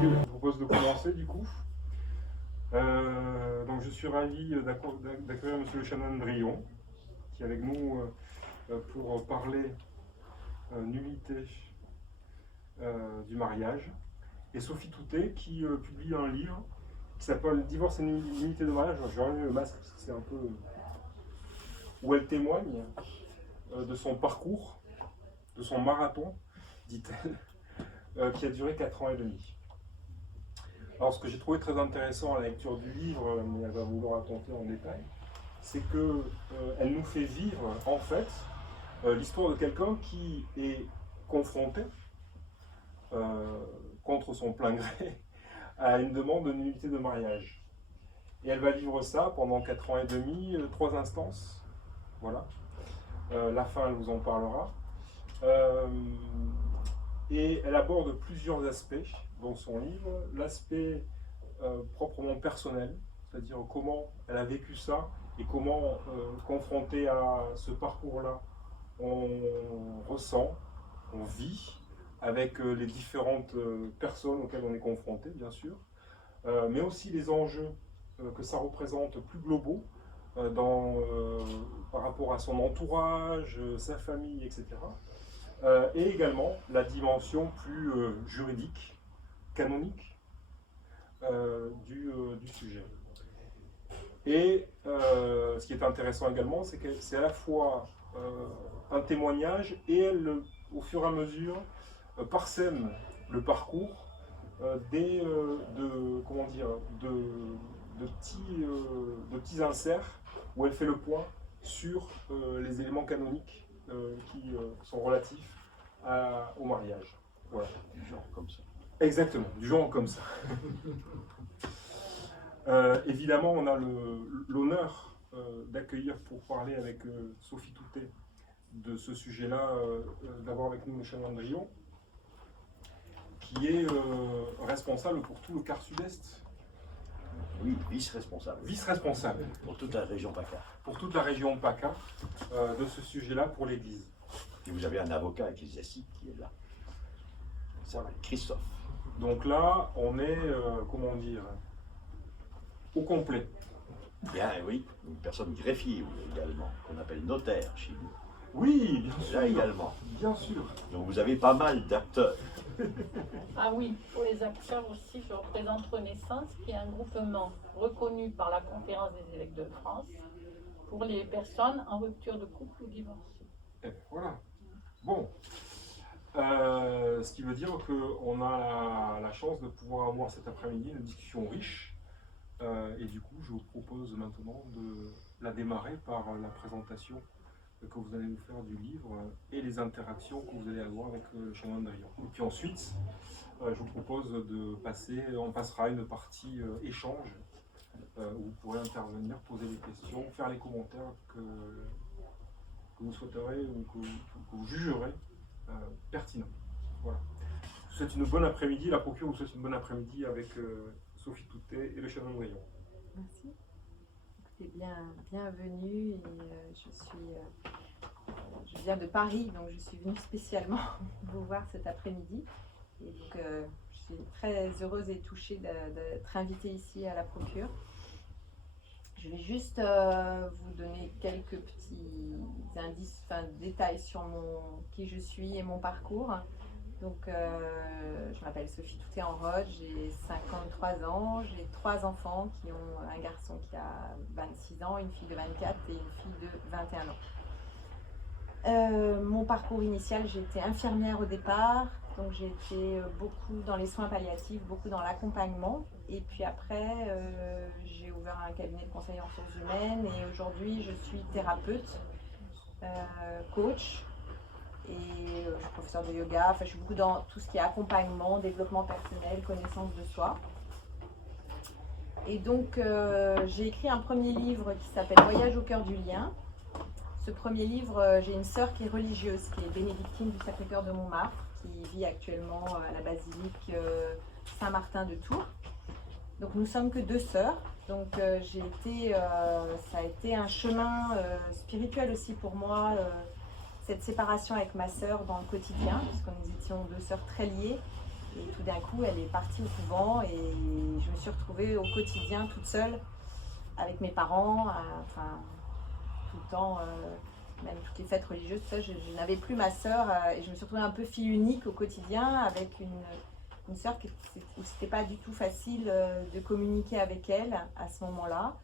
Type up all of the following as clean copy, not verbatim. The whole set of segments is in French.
Je vous propose de commencer du coup. Donc je suis ravi d'accueillir Monsieur le chanoine Drillon, qui est avec nous pour parler nullité du mariage, et Sophie Toutet qui publie un livre qui s'appelle Divorce et nullité de mariage. Je vais enlever le masque parce que c'est un peu où elle témoigne de son parcours, de son marathon, dit-elle, qui a duré 4 ans et demi. Alors ce que j'ai trouvé très intéressant à la lecture du livre, mais elle va vous le raconter en détail, c'est qu'elle nous fait vivre en fait l'histoire de quelqu'un qui est confronté contre son plein gré à une demande de nullité de mariage. Et elle va vivre ça pendant 4 ans et demi, 3 instances. Voilà. La fin, elle vous en parlera. Et elle aborde plusieurs aspects dans son livre. L'aspect proprement personnel, c'est-à-dire comment elle a vécu ça et comment, confronté à ce parcours-là, on ressent, on vit avec les différentes personnes auxquelles on est confronté, bien sûr, mais aussi les enjeux que ça représente plus globaux par rapport à son entourage, sa famille, etc. Et également la dimension plus juridique, canonique du sujet. Et ce qui est intéressant également, c'est que c'est à la fois un témoignage et elle, au fur et à mesure, parsème le parcours de petits inserts où elle fait le point sur les éléments canoniques qui sont relatifs au mariage. Voilà. Du genre comme ça. Exactement, du genre comme ça. Évidemment, on a l'honneur d'accueillir pour parler avec Sophie Toutet de ce sujet-là, d'avoir avec nous le chanoine Drillon, qui est responsable pour tout le quart sud-est. Oui, vice-responsable. Vice-responsable. Pour toute la région PACA. Pour toute la région PACA, de ce sujet-là pour l'Église. Et vous avez un avocat ecclésiastique qui est là. Ça va, Christophe. Donc là, on est, comment dire, au complet. Bien, oui, une personne greffier également, qu'on appelle notaire chez nous. Oui, bien sûr. Là également. Bien sûr. Donc vous avez pas mal d'acteurs. Ah oui, pour les acteurs aussi, je représente Renaissance, qui est un groupement reconnu par la Conférence des évêques de France pour les personnes en rupture de couple ou divorcées. Et voilà. Bon. Ce qui veut dire qu'on a la chance de pouvoir avoir cet après-midi une discussion riche. Et du coup, je vous propose maintenant de la démarrer par la présentation que vous allez nous faire du livre et les interactions que vous allez avoir avec le chanoine Drillon. Et puis ensuite, je vous propose de passer, on passera une partie échange où vous pourrez intervenir, poser des questions, faire les commentaires que vous souhaiterez ou que vous jugerez pertinents. Voilà. Je vous souhaite une bonne après-midi, la procure vous souhaite une bonne après-midi avec Sophie Toutet et le chanoine Drillon. Merci. Écoutez, bienvenue et je viens de Paris, donc je suis venue spécialement vous voir cet après-midi. Et donc je suis très heureuse et touchée d'être invitée ici à la procure. Je vais juste vous donner quelques petits indices, détails sur qui je suis et mon parcours. Donc, je m'appelle Sophie Toutet-en-Rode, j'ai 53 ans, j'ai 3 enfants qui ont un garçon qui a 26 ans, une fille de 24 et une fille de 21 ans. Mon parcours initial, j'étais infirmière au départ, donc j'ai été beaucoup dans les soins palliatifs, beaucoup dans l'accompagnement. Et puis après, j'ai ouvert un cabinet de conseil en ressources humaines et aujourd'hui, je suis thérapeute, coach. Et je suis professeure de yoga, je suis beaucoup dans tout ce qui est accompagnement, développement personnel, connaissance de soi. Et donc j'ai écrit un premier livre qui s'appelle Voyage au cœur du lien. Ce premier livre, j'ai une sœur qui est religieuse, qui est bénédictine du Sacré-Cœur de Montmartre, qui vit actuellement à la basilique Saint-Martin de Tours. Donc nous sommes que 2 sœurs. Donc ça a été un chemin spirituel aussi pour moi. Cette séparation avec ma sœur dans le quotidien, puisque nous étions 2 sœurs très liées. Et tout d'un coup, elle est partie au couvent et je me suis retrouvée au quotidien toute seule avec mes parents, enfin tout le temps, même toutes les fêtes religieuses, tout ça, je n'avais plus ma sœur et je me suis retrouvée un peu fille unique au quotidien avec une sœur où c'était pas du tout facile de communiquer avec elle à ce moment-là.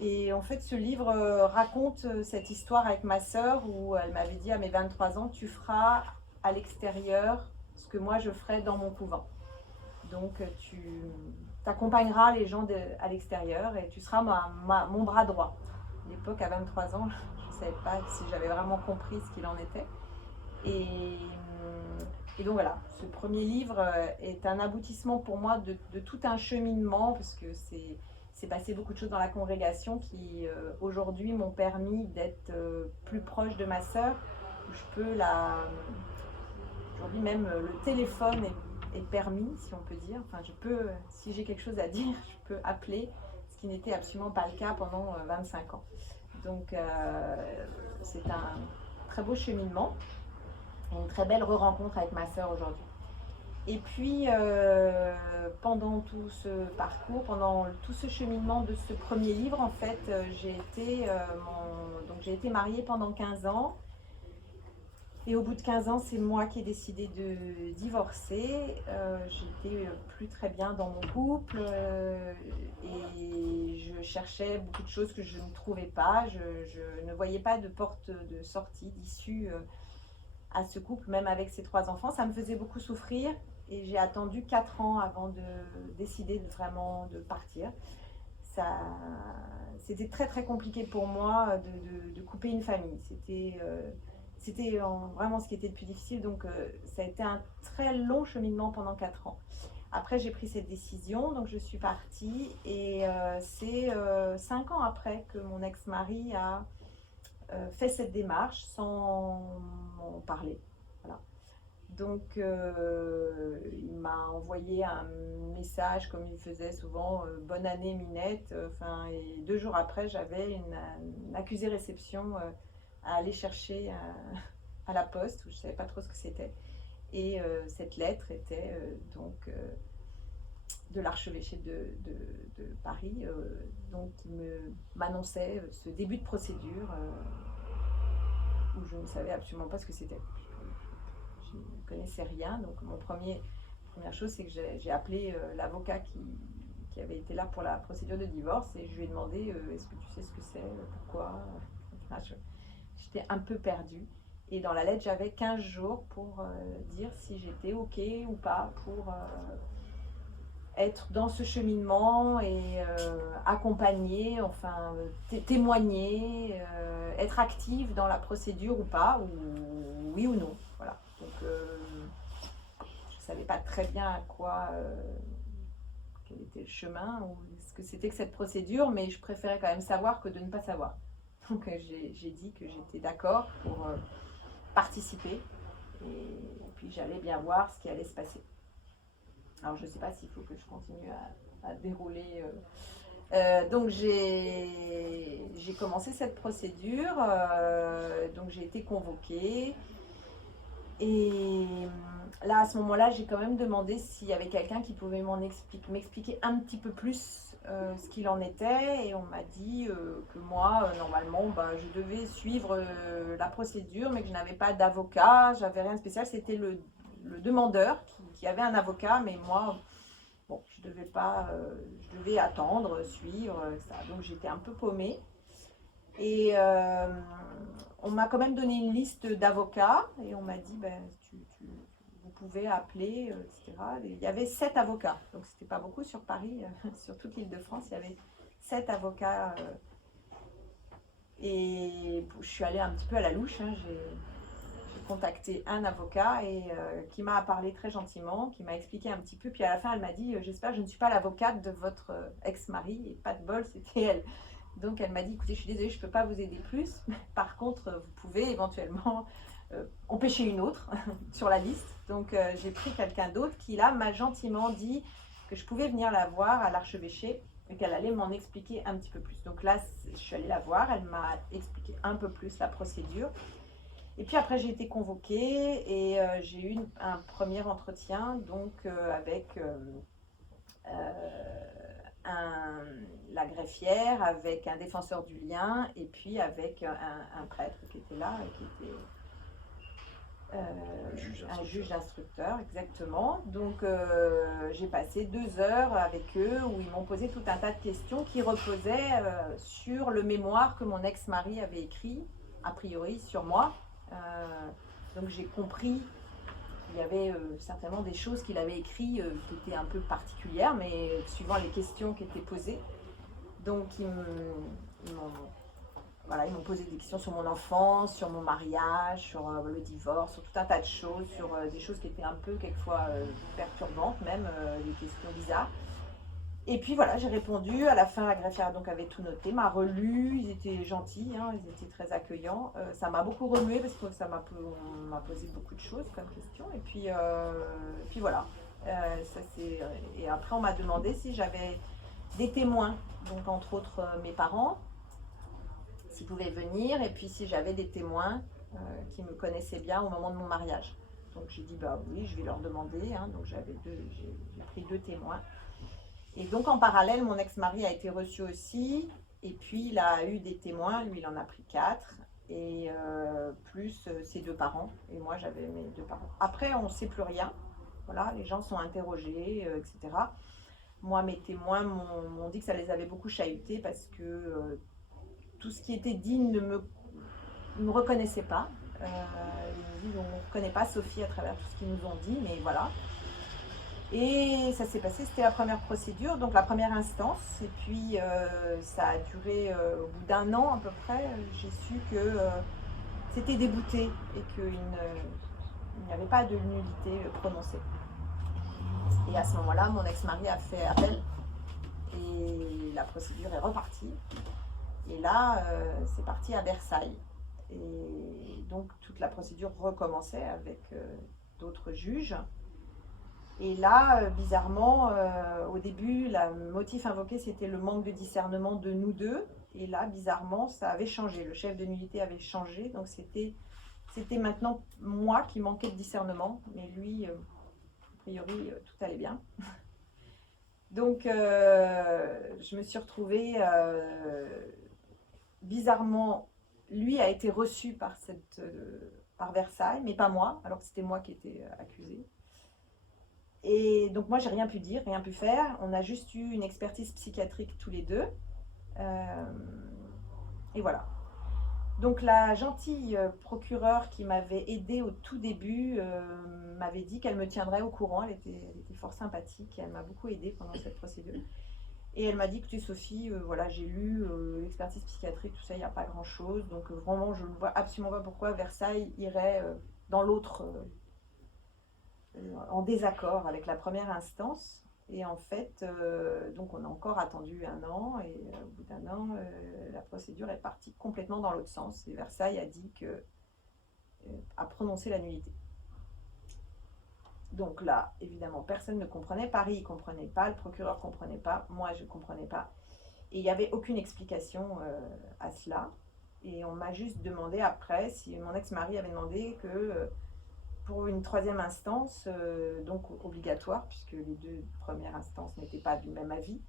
Et en fait, ce livre raconte cette histoire avec ma sœur où elle m'avait dit à mes 23 ans, tu feras à l'extérieur ce que moi je ferais dans mon couvent. Donc tu accompagneras les gens à l'extérieur et tu seras mon bras droit. À l'époque, à 23 ans, je ne savais pas si j'avais vraiment compris ce qu'il en était. Et donc voilà, ce premier livre est un aboutissement pour moi de tout un cheminement, parce que c'est passé beaucoup de choses dans la congrégation qui aujourd'hui m'ont permis d'être plus proche de ma sœur. Je peux aujourd'hui même le téléphone est permis, si on peut dire. Enfin, je peux, si j'ai quelque chose à dire, je peux appeler, ce qui n'était absolument pas le cas pendant 25 ans. Donc c'est un très beau cheminement, une très belle re-rencontre avec ma sœur aujourd'hui. Et puis pendant tout ce parcours, pendant tout ce cheminement de ce premier livre, en fait, j'ai été mariée pendant 15 ans. Et au bout de 15 ans, c'est moi qui ai décidé de divorcer. J'étais plus très bien dans mon couple et je cherchais beaucoup de choses que je ne trouvais pas. Je ne voyais pas de porte de sortie, d'issue à ce couple, même avec ses 3 enfants. Ça me faisait beaucoup souffrir et j'ai attendu 4 ans avant de décider vraiment de partir. C'était très très compliqué pour moi de couper une famille. C'était vraiment ce qui était le plus difficile, donc ça a été un très long cheminement pendant 4 ans. Après, j'ai pris cette décision, donc je suis partie et c'est 5 ans après que mon ex-mari a fait cette démarche sans m'en parler. Voilà. Donc, il m'a envoyé un message, comme il faisait souvent, bonne année Minette. Et 2 jours après, j'avais une accusé-réception à aller chercher à la poste, où je ne savais pas trop ce que c'était. Et cette lettre était de l'archevêché de Paris, donc qui m'annonçait ce début de procédure où je ne savais absolument pas ce que c'était. Je ne connaissais rien, donc première chose, c'est que j'ai appelé l'avocat qui avait été là pour la procédure de divorce et je lui ai demandé est-ce que tu sais ce que c'est, pourquoi. J'étais un peu perdue. Et dans la lettre, j'avais 15 jours pour dire si j'étais OK ou pas pour être dans ce cheminement et accompagner, témoigner, être active dans la procédure ou pas, ou oui ou non. Voilà. Donc, je ne savais pas très bien quel était le chemin ou ce que c'était que cette procédure, mais je préférais quand même savoir que de ne pas savoir. Donc j'ai dit que j'étais d'accord pour participer et puis j'allais bien voir ce qui allait se passer. Alors je ne sais pas s'il faut que je continue à dérouler. Donc j'ai commencé cette procédure, donc j'ai été convoquée et là à ce moment-là j'ai quand même demandé s'il y avait quelqu'un qui pouvait m'expliquer un petit peu plus ce qu'il en était et on m'a dit que moi normalement je devais suivre la procédure mais que je n'avais pas d'avocat, j'avais rien de spécial, c'était le demandeur qui avait un avocat mais moi je devais attendre, suivre ça. Donc j'étais un peu paumée et on m'a quand même donné une liste d'avocats et on m'a dit vous pouvez appeler, etc. Et il y avait 7 avocats, donc c'était pas beaucoup sur Paris, sur toute l'Île-de-France, il y avait 7 avocats. Et je suis allée un petit peu à la louche, j'ai contacté un avocat et qui m'a parlé très gentiment, qui m'a expliqué un petit peu, puis à la fin elle m'a dit j'espère que je ne suis pas l'avocate de votre ex-mari, et pas de bol, c'était elle. Donc elle m'a dit écoutez, je suis désolée, je ne peux pas vous aider plus, par contre vous pouvez éventuellement empêcher une autre sur la liste. Donc j'ai pris quelqu'un d'autre qui là m'a gentiment dit que je pouvais venir la voir à l'archevêché et qu'elle allait m'en expliquer un petit peu plus. Donc là je suis allée la voir, elle m'a expliqué un peu plus la procédure Et puis après, j'ai été convoquée et j'ai eu un premier entretien donc, avec la greffière, avec un défenseur du lien et puis avec un prêtre qui était là et qui était un juge instructeur, exactement. Donc j'ai passé 2 heures avec eux où ils m'ont posé tout un tas de questions qui reposaient sur le mémoire que mon ex-mari avait écrit, a priori sur moi. Donc j'ai compris qu'il y avait certainement des choses qu'il avait écrites qui étaient un peu particulières, mais suivant les questions qui étaient posées. Donc ils m'ont posé des questions sur mon enfance, sur mon mariage, sur le divorce, sur tout un tas de choses, sur des choses qui étaient un peu quelquefois perturbantes, même des questions bizarres. Et puis voilà, j'ai répondu. À la fin, la greffière donc avait tout noté, m'a relu. Ils étaient gentils, hein, ils étaient très accueillants. Ça m'a beaucoup remué parce que on m'a posé beaucoup de choses comme questions. Et puis voilà. Et après, on m'a demandé si j'avais des témoins, donc entre autres mes parents, s'ils pouvaient venir, et puis si j'avais des témoins qui me connaissaient bien au moment de mon mariage. Donc j'ai dit bah oui, je vais leur demander. Hein. Donc j'ai pris 2 témoins. Et donc en parallèle, mon ex-mari a été reçu aussi, et puis il a eu des témoins, lui il en a pris 4, et plus ses 2 parents, et moi j'avais mes 2 parents. Après on ne sait plus rien, voilà, les gens sont interrogés, etc. Moi mes témoins m'ont dit que ça les avait beaucoup chahutés parce que tout ce qui était dit ne me reconnaissait pas. Ils me disent on ne reconnaît pas Sophie à travers tout ce qu'ils nous ont dit, mais voilà. Et ça s'est passé, c'était la première procédure, donc la première instance. Et puis ça a duré au bout d'1 an à peu près. J'ai su que c'était débouté et qu'il n'y avait pas de nullité prononcée. Et à ce moment-là, mon ex-mari a fait appel et la procédure est repartie. Et là, c'est parti à Versailles. Et donc toute la procédure recommençait avec d'autres juges. Et là, bizarrement, au début, le motif invoqué, c'était le manque de discernement de nous deux. Et là, bizarrement, ça avait changé. Le chef de nullité avait changé. Donc, c'était maintenant moi qui manquais de discernement. Mais lui, a priori, tout allait bien. Donc, je me suis retrouvée, bizarrement, lui a été reçu par Versailles, mais pas moi, alors que c'était moi qui étais accusée. Et donc moi j'ai rien pu dire, rien pu faire. On a juste eu une expertise psychiatrique tous les 2. Et voilà. Donc la gentille procureure qui m'avait aidée au tout début m'avait dit qu'elle me tiendrait au courant. Elle était fort sympathique et elle m'a beaucoup aidée pendant cette procédure. Et elle m'a dit que Sophie, voilà, j'ai lu l'expertise psychiatrique, tout ça, il n'y a pas grand chose. Donc vraiment je ne vois absolument pas pourquoi Versailles irait dans l'autre... en désaccord avec la première instance. Et en fait, donc on a encore attendu 1 an et au bout d'1 an, la procédure est partie complètement dans l'autre sens. Et Versailles a dit a prononcé la nullité. Donc là, évidemment, personne ne comprenait. Paris ne comprenait pas, le procureur ne comprenait pas, moi je ne comprenais pas. Et il n'y avait aucune explication à cela. Et on m'a juste demandé après, si mon ex-mari avait demandé que... pour une 3e instance, donc obligatoire, puisque les 2 premières instances n'étaient pas du même avis,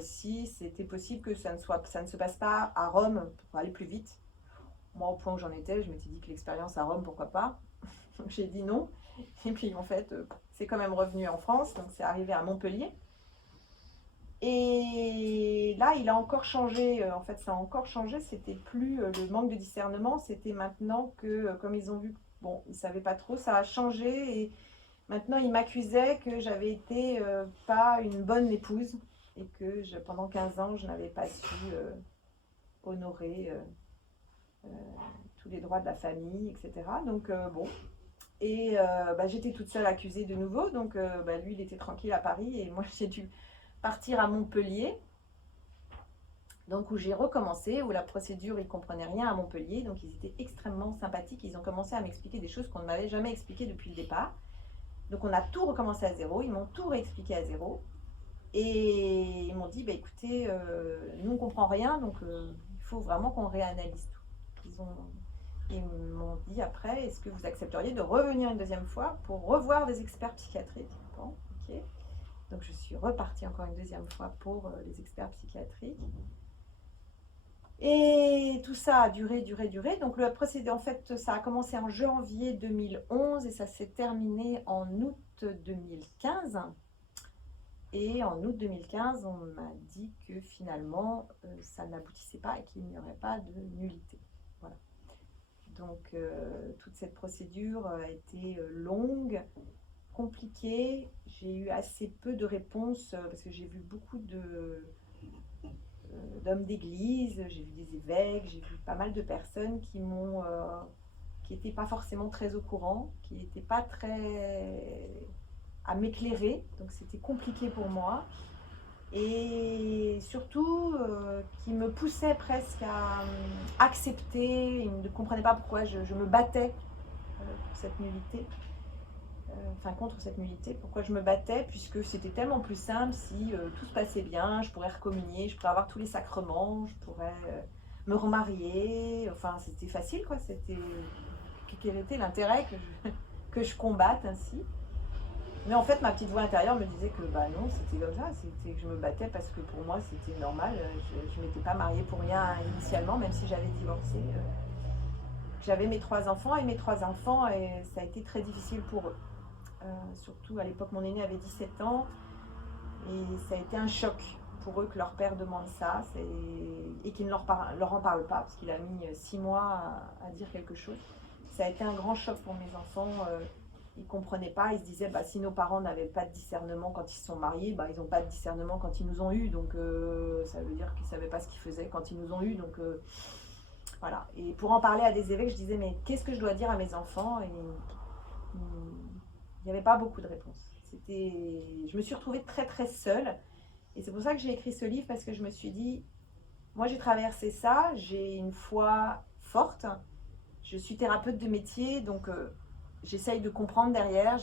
si c'était possible que ça ne se passe pas à Rome pour aller plus vite. Moi, au point où j'en étais, je m'étais dit que l'expérience à Rome, pourquoi pas. Donc j'ai dit non. Et puis en fait, c'est quand même revenu en France, donc c'est arrivé à Montpellier. Et là, il a encore changé, en fait ça a encore changé, c'était plus le manque de discernement, c'était maintenant que, comme ils ont vu, bon, ils ne savaient pas trop, ça a changé et maintenant ils m'accusaient que j'avais été pas une bonne épouse et que pendant 15 ans, je n'avais pas su honorer tous les droits de la famille, etc. Donc bon, et j'étais toute seule accusée de nouveau, donc lui il était tranquille à Paris et moi j'ai dû partir à Montpellier, donc où j'ai recommencé, où la procédure, ils ne comprenaient rien à Montpellier, donc ils étaient extrêmement sympathiques, ils ont commencé à m'expliquer des choses qu'on ne m'avait jamais expliquées depuis le départ. Donc on a tout recommencé à zéro, ils m'ont tout réexpliqué à zéro, et ils m'ont dit, écoutez, nous on ne comprend rien, donc il faut vraiment qu'on réanalyse tout. ils m'ont dit après, est-ce que vous accepteriez de revenir une deuxième fois pour revoir des experts psychiatriques? Bon, ok. Donc je suis repartie encore une deuxième fois pour les experts psychiatriques. Et tout ça a duré. Donc le procédé, en fait, ça a commencé en janvier 2011 et ça s'est terminé en août 2015. Et en août 2015, on m'a dit que finalement, ça n'aboutissait pas et qu'il n'y aurait pas de nullité. Voilà. Donc, toute cette procédure a été longue, compliquée. J'ai eu assez peu de réponses parce que j'ai vu beaucoup d'hommes d'église, j'ai vu des évêques, j'ai vu pas mal de personnes qui n'étaient pas forcément très au courant, qui n'étaient pas très à m'éclairer, donc c'était compliqué pour moi. Et surtout, qui me poussait presque à accepter, ils ne comprenaient pas pourquoi je me battais pour cette nullité, contre cette nullité, pourquoi je me battais, puisque c'était tellement plus simple si tout se passait bien, je pourrais recommunier, je pourrais avoir tous les sacrements, je pourrais me remarier, enfin c'était facile quoi, quel était l'intérêt que je combatte ainsi. Mais en fait, ma petite voix intérieure me disait que bah non, c'était comme ça, c'était que je me battais parce que pour moi c'était normal. Je ne m'étais pas mariée pour rien initialement, même si j'avais divorcé. J'avais mes 3 enfants et ça a été très difficile pour eux. Surtout à l'époque, mon aîné avait 17 ans et ça a été un choc pour eux que leur père demande ça et qu'il ne leur en parle pas parce qu'il a mis 6 mois à dire quelque chose. Ça a été un grand choc pour mes enfants. Ils ne comprenaient pas, ils se disaient si nos parents n'avaient pas de discernement quand ils se sont mariés, ils n'ont pas de discernement quand ils nous ont eus, donc ça veut dire qu'ils ne savaient pas ce qu'ils faisaient quand ils nous ont eus, donc voilà. Et pour en parler à des évêques, je disais mais qu'est-ce que je dois dire à mes enfants? Et il n'y avait pas beaucoup de réponses. Je me suis retrouvée très très seule, et c'est pour ça que j'ai écrit ce livre, parce que je me suis dit, moi j'ai traversé ça, j'ai une foi forte, je suis thérapeute de métier, donc j'essaye de comprendre derrière,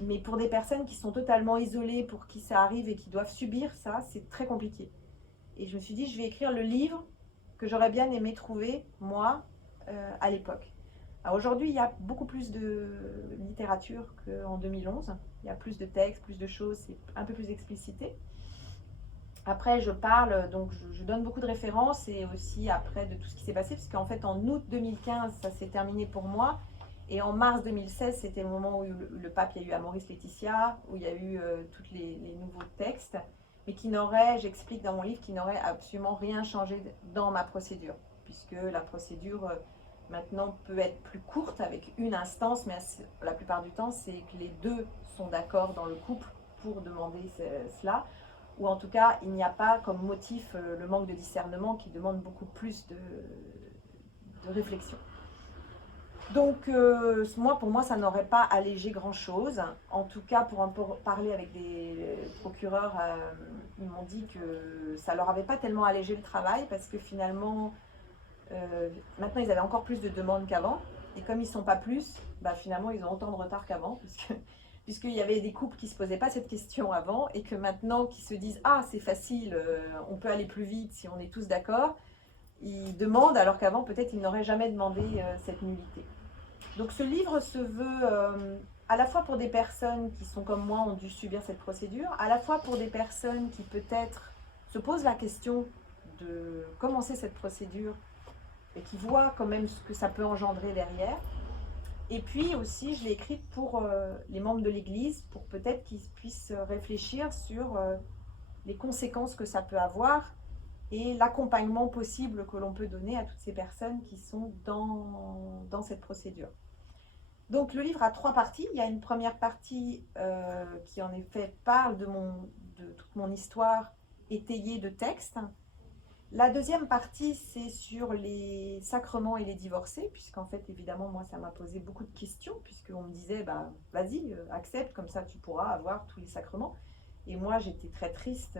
mais pour des personnes qui sont totalement isolées, pour qui ça arrive et qui doivent subir ça, c'est très compliqué. Et je me suis dit, je vais écrire le livre que j'aurais bien aimé trouver, moi, à l'époque. Alors aujourd'hui, il y a beaucoup plus de littérature qu'en 2011. Il y a plus de textes, plus de choses, c'est un peu plus explicité. Après, je parle, donc je donne beaucoup de références et aussi après de tout ce qui s'est passé, parce qu'en fait, en août 2015, ça s'est terminé pour moi. Et en mars 2016, c'était le moment où le pape, il y a eu Amoris Laetitia, où il y a eu tous les nouveaux textes, mais j'explique dans mon livre, qui n'aurait absolument rien changé dans ma procédure, puisque la procédure maintenant peut être plus courte avec une instance, mais la plupart du temps, c'est que les deux sont d'accord dans le couple pour demander cela. Ou en tout cas, il n'y a pas comme motif le manque de discernement qui demande beaucoup plus de réflexion. Donc, pour moi, ça n'aurait pas allégé grand-chose. En tout cas, pour en parler avec des procureurs, ils m'ont dit que ça ne leur avait pas tellement allégé le travail parce que finalement, maintenant, ils avaient encore plus de demandes qu'avant. Et comme ils ne sont pas plus, finalement, ils ont autant de retard qu'avant puisqu'il y avait des couples qui ne se posaient pas cette question avant et que maintenant, qui se disent « Ah, c'est facile, on peut aller plus vite si on est tous d'accord », ils demandent alors qu'avant, peut-être, ils n'auraient jamais demandé cette nullité. Donc ce livre se veut à la fois pour des personnes qui sont comme moi, ont dû subir cette procédure, à la fois pour des personnes qui peut-être se posent la question de commencer cette procédure et qui voient quand même ce que ça peut engendrer derrière. Et puis aussi, je l'ai écrite pour les membres de l'Église, pour peut-être qu'ils puissent réfléchir sur les conséquences que ça peut avoir et l'accompagnement possible que l'on peut donner à toutes ces personnes qui sont dans cette procédure. Donc le livre a 3 parties. Il y a une première partie qui en effet parle de toute mon histoire étayée de textes. La deuxième partie, c'est sur les sacrements et les divorcés, puisqu'en fait, évidemment, moi, ça m'a posé beaucoup de questions, puisqu'on me disait, vas-y, accepte, comme ça, tu pourras avoir tous les sacrements. Et moi, j'étais très triste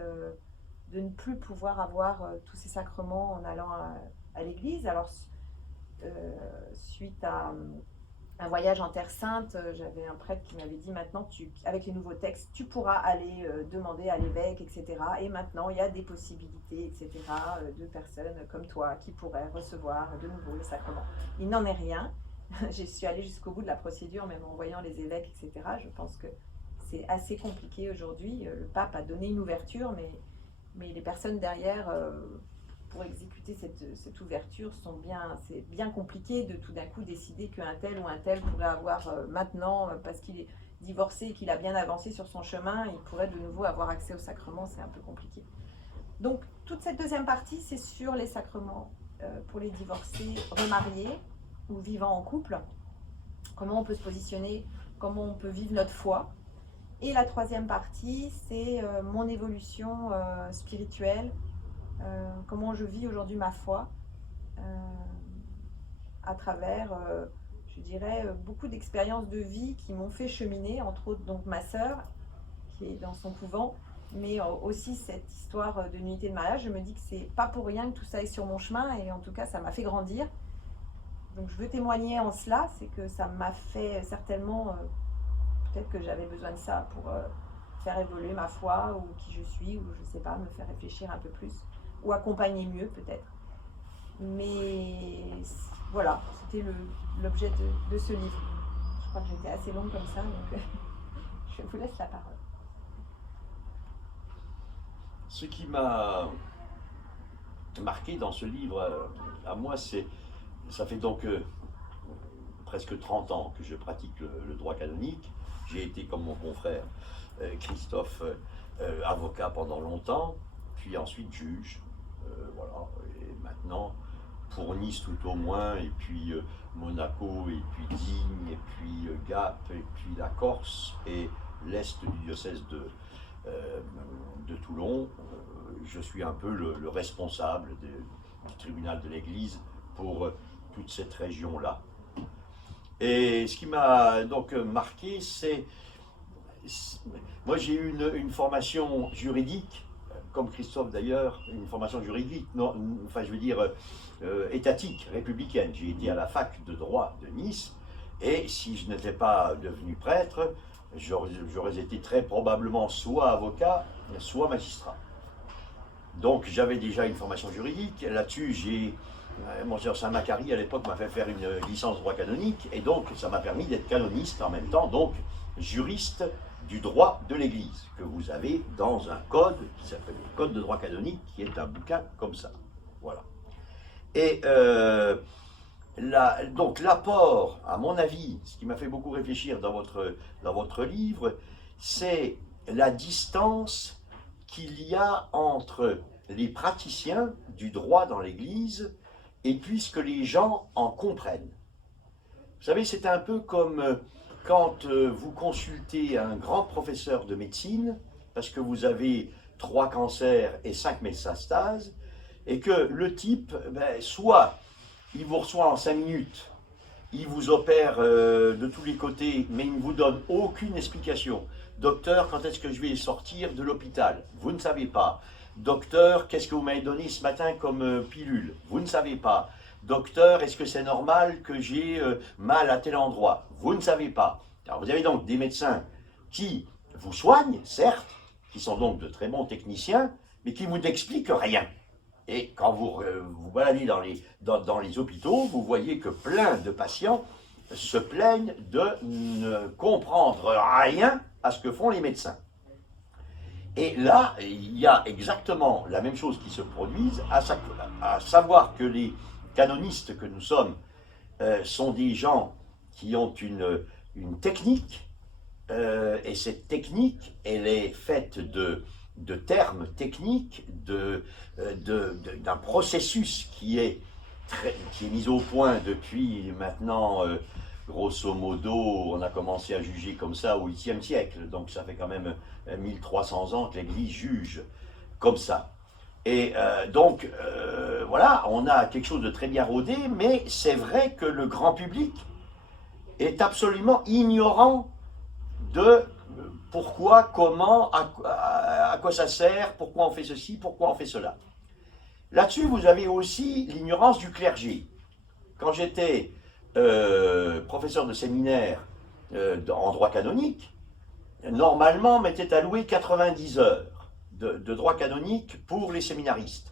de ne plus pouvoir avoir tous ces sacrements en allant à l'église. Alors, suite à un voyage en Terre Sainte. J'avais un prêtre qui m'avait dit maintenant, avec les nouveaux textes, tu pourras aller demander à l'évêque, etc. Et maintenant, il y a des possibilités, etc., de personnes comme toi qui pourraient recevoir de nouveau le sacrement. Il n'en est rien. Je suis allée jusqu'au bout de la procédure, même en voyant les évêques, etc. Je pense que c'est assez compliqué aujourd'hui. Le pape a donné une ouverture, mais les personnes derrière, pour exécuter cette ouverture, c'est bien compliqué de tout d'un coup décider qu'un tel ou un tel pourrait avoir maintenant, parce qu'il est divorcé et qu'il a bien avancé sur son chemin, il pourrait de nouveau avoir accès au sacrement. C'est un peu compliqué. Donc toute cette deuxième partie, c'est sur les sacrements pour les divorcés, remariés ou vivant en couple. Comment on peut se positionner, comment on peut vivre notre foi. Et la troisième partie, c'est mon évolution spirituelle, comment je vis aujourd'hui ma foi, à travers, je dirais, beaucoup d'expériences de vie qui m'ont fait cheminer, entre autres donc ma sœur, qui est dans son couvent, mais aussi cette histoire de nullité de mariage. Je me dis que c'est pas pour rien que tout ça est sur mon chemin, et en tout cas ça m'a fait grandir. Donc je veux témoigner en cela, c'est que ça m'a fait certainement, peut-être que j'avais besoin de ça pour faire évoluer ma foi, ou qui je suis, ou je sais pas, me faire réfléchir un peu plus, ou accompagner mieux peut-être. Mais voilà, c'était l'objet de ce livre. Je crois que j'étais assez longue comme ça, donc je vous laisse la parole. Ce qui m'a marqué dans ce livre, à moi, ça fait donc presque 30 ans que je pratique le droit canonique. J'ai été, comme mon confrère Christophe, avocat pendant longtemps, puis ensuite juge. Voilà. Et maintenant, pour Nice tout au moins, et puis Monaco, et puis Digne, et puis Gap, et puis la Corse, et l'Est du diocèse de Toulon, je suis un peu le responsable du tribunal de l'Église pour toute cette région-là. Et ce qui m'a donc marqué, moi j'ai eu une formation juridique, comme Christophe d'ailleurs, une formation juridique, enfin je veux dire étatique, républicaine. J'ai été à la fac de droit de Nice, et si je n'étais pas devenu prêtre, j'aurais été très probablement soit avocat, soit magistrat. Donc j'avais déjà une formation juridique. Là-dessus, Monseigneur Saint-Macary à l'époque m'a fait faire une licence de droit canonique, et donc ça m'a permis d'être canoniste en même temps, donc juriste du droit de l'Église, que vous avez dans un code qui s'appelle le Code de droit canonique, qui est un bouquin comme ça. Voilà. Et donc l'apport, à mon avis, ce qui m'a fait beaucoup réfléchir dans votre livre, c'est la distance qu'il y a entre les praticiens du droit dans l'Église et puis ce que les gens en comprennent. Vous savez, c'est un peu comme quand vous consultez un grand professeur de médecine, parce que vous avez 3 cancers et 5 métastases, et que le type, soit il vous reçoit en 5 minutes, il vous opère de tous les côtés, mais il ne vous donne aucune explication. Docteur, quand est-ce que je vais sortir de l'hôpital? Vous ne savez pas. Docteur, qu'est-ce que vous m'avez donné ce matin comme pilule? Vous ne savez pas. Docteur, est-ce que c'est normal que j'ai mal à tel endroit? Vous ne savez pas. Alors vous avez donc des médecins qui vous soignent, certes, qui sont donc de très bons techniciens, mais qui vous n'expliquent rien. Et quand vous vous baladez dans les hôpitaux, vous voyez que plein de patients se plaignent de ne comprendre rien à ce que font les médecins. Et là, il y a exactement la même chose qui se produit, à savoir que les canonistes que nous sommes sont des gens qui ont une technique, et cette technique, elle est faite de termes techniques, d'un processus qui est mis au point depuis maintenant, grosso modo, on a commencé à juger comme ça au 8e siècle, donc ça fait quand même 1300 ans que l'Église juge comme ça. Et donc, voilà, on a quelque chose de très bien rodé, mais c'est vrai que le grand public est absolument ignorant de pourquoi, comment, à quoi ça sert, pourquoi on fait ceci, pourquoi on fait cela. Là-dessus, vous avez aussi l'ignorance du clergé. Quand j'étais professeur de séminaire en droit canonique, normalement m'était alloué 90 heures de droit canonique pour les séminaristes.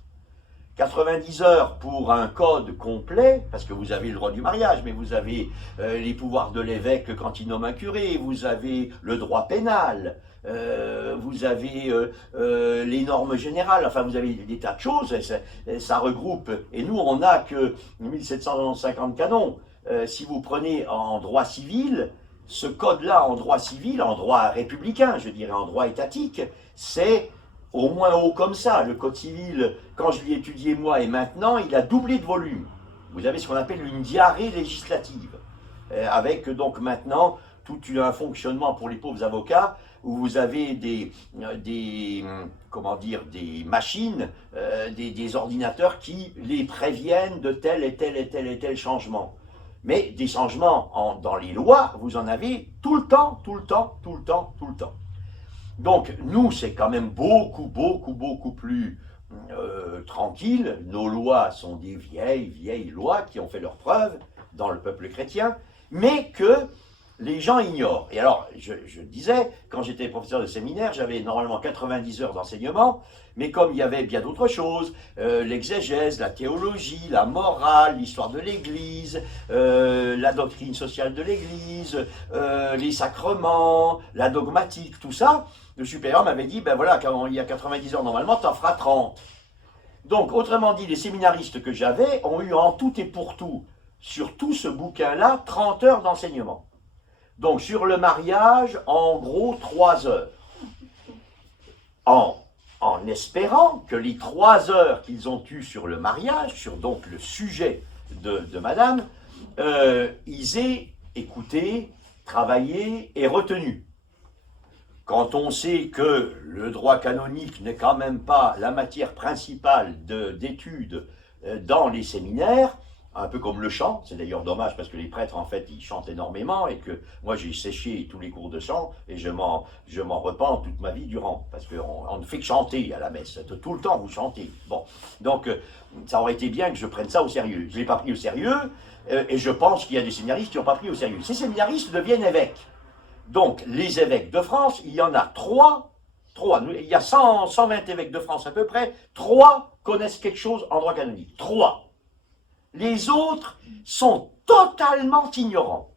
90 heures pour un code complet, parce que vous avez le droit du mariage, mais vous avez les pouvoirs de l'évêque quand il nomme un curé, vous avez le droit pénal, vous avez les normes générales, enfin vous avez des tas de choses, ça regroupe. Et nous, on n'a que 1750 canons. Si vous prenez en droit civil, ce code-là en droit civil, en droit républicain, je dirais en droit étatique, c'est au moins haut comme ça. Le code civil, quand je l'ai étudié moi et maintenant, il a doublé de volume. Vous avez ce qu'on appelle une diarrhée législative, avec donc maintenant tout un fonctionnement pour les pauvres avocats, où vous avez des machines, des ordinateurs qui les préviennent de tel et tel et tel et tel changement. Mais des changements dans les lois, vous en avez tout le temps, tout le temps, tout le temps, tout le temps. Donc, nous, c'est quand même beaucoup, beaucoup, beaucoup plus tranquille. Nos lois sont des vieilles, vieilles lois qui ont fait leurs preuves dans le peuple chrétien, mais que les gens ignorent. Et alors, je disais, quand j'étais professeur de séminaire, j'avais normalement 90 heures d'enseignement, mais comme il y avait bien d'autres choses, l'exégèse, la théologie, la morale, l'histoire de l'Église, la doctrine sociale de l'Église, les sacrements, la dogmatique, tout ça, le supérieur m'avait dit, ben voilà, quand il y a 90 heures normalement, tu en feras 30. Donc, autrement dit, les séminaristes que j'avais ont eu en tout et pour tout, sur tout ce bouquin-là, 30 heures d'enseignement. Donc, sur le mariage, en gros, 3 heures. En espérant que les 3 heures qu'ils ont eues sur le mariage, sur donc le sujet de madame, ils aient écouté, travaillé et retenu. Quand on sait que le droit canonique n'est quand même pas la matière principale d'études dans les séminaires, un peu comme le chant, c'est d'ailleurs dommage parce que les prêtres en fait ils chantent énormément et que moi j'ai séché tous les cours de chant et je m'en repens toute ma vie durant parce qu'on ne fait que chanter à la messe, tout le temps vous chantez. Bon, donc ça aurait été bien que je prenne ça au sérieux. Je ne l'ai pas pris au sérieux et je pense qu'il y a des séminaristes qui n'ont pas pris au sérieux. Ces séminaristes deviennent évêques. Donc les évêques de France, il y en a 3, il y a 120 évêques de France à peu près, 3 connaissent quelque chose en droit canonique, 3. Les autres sont totalement ignorants.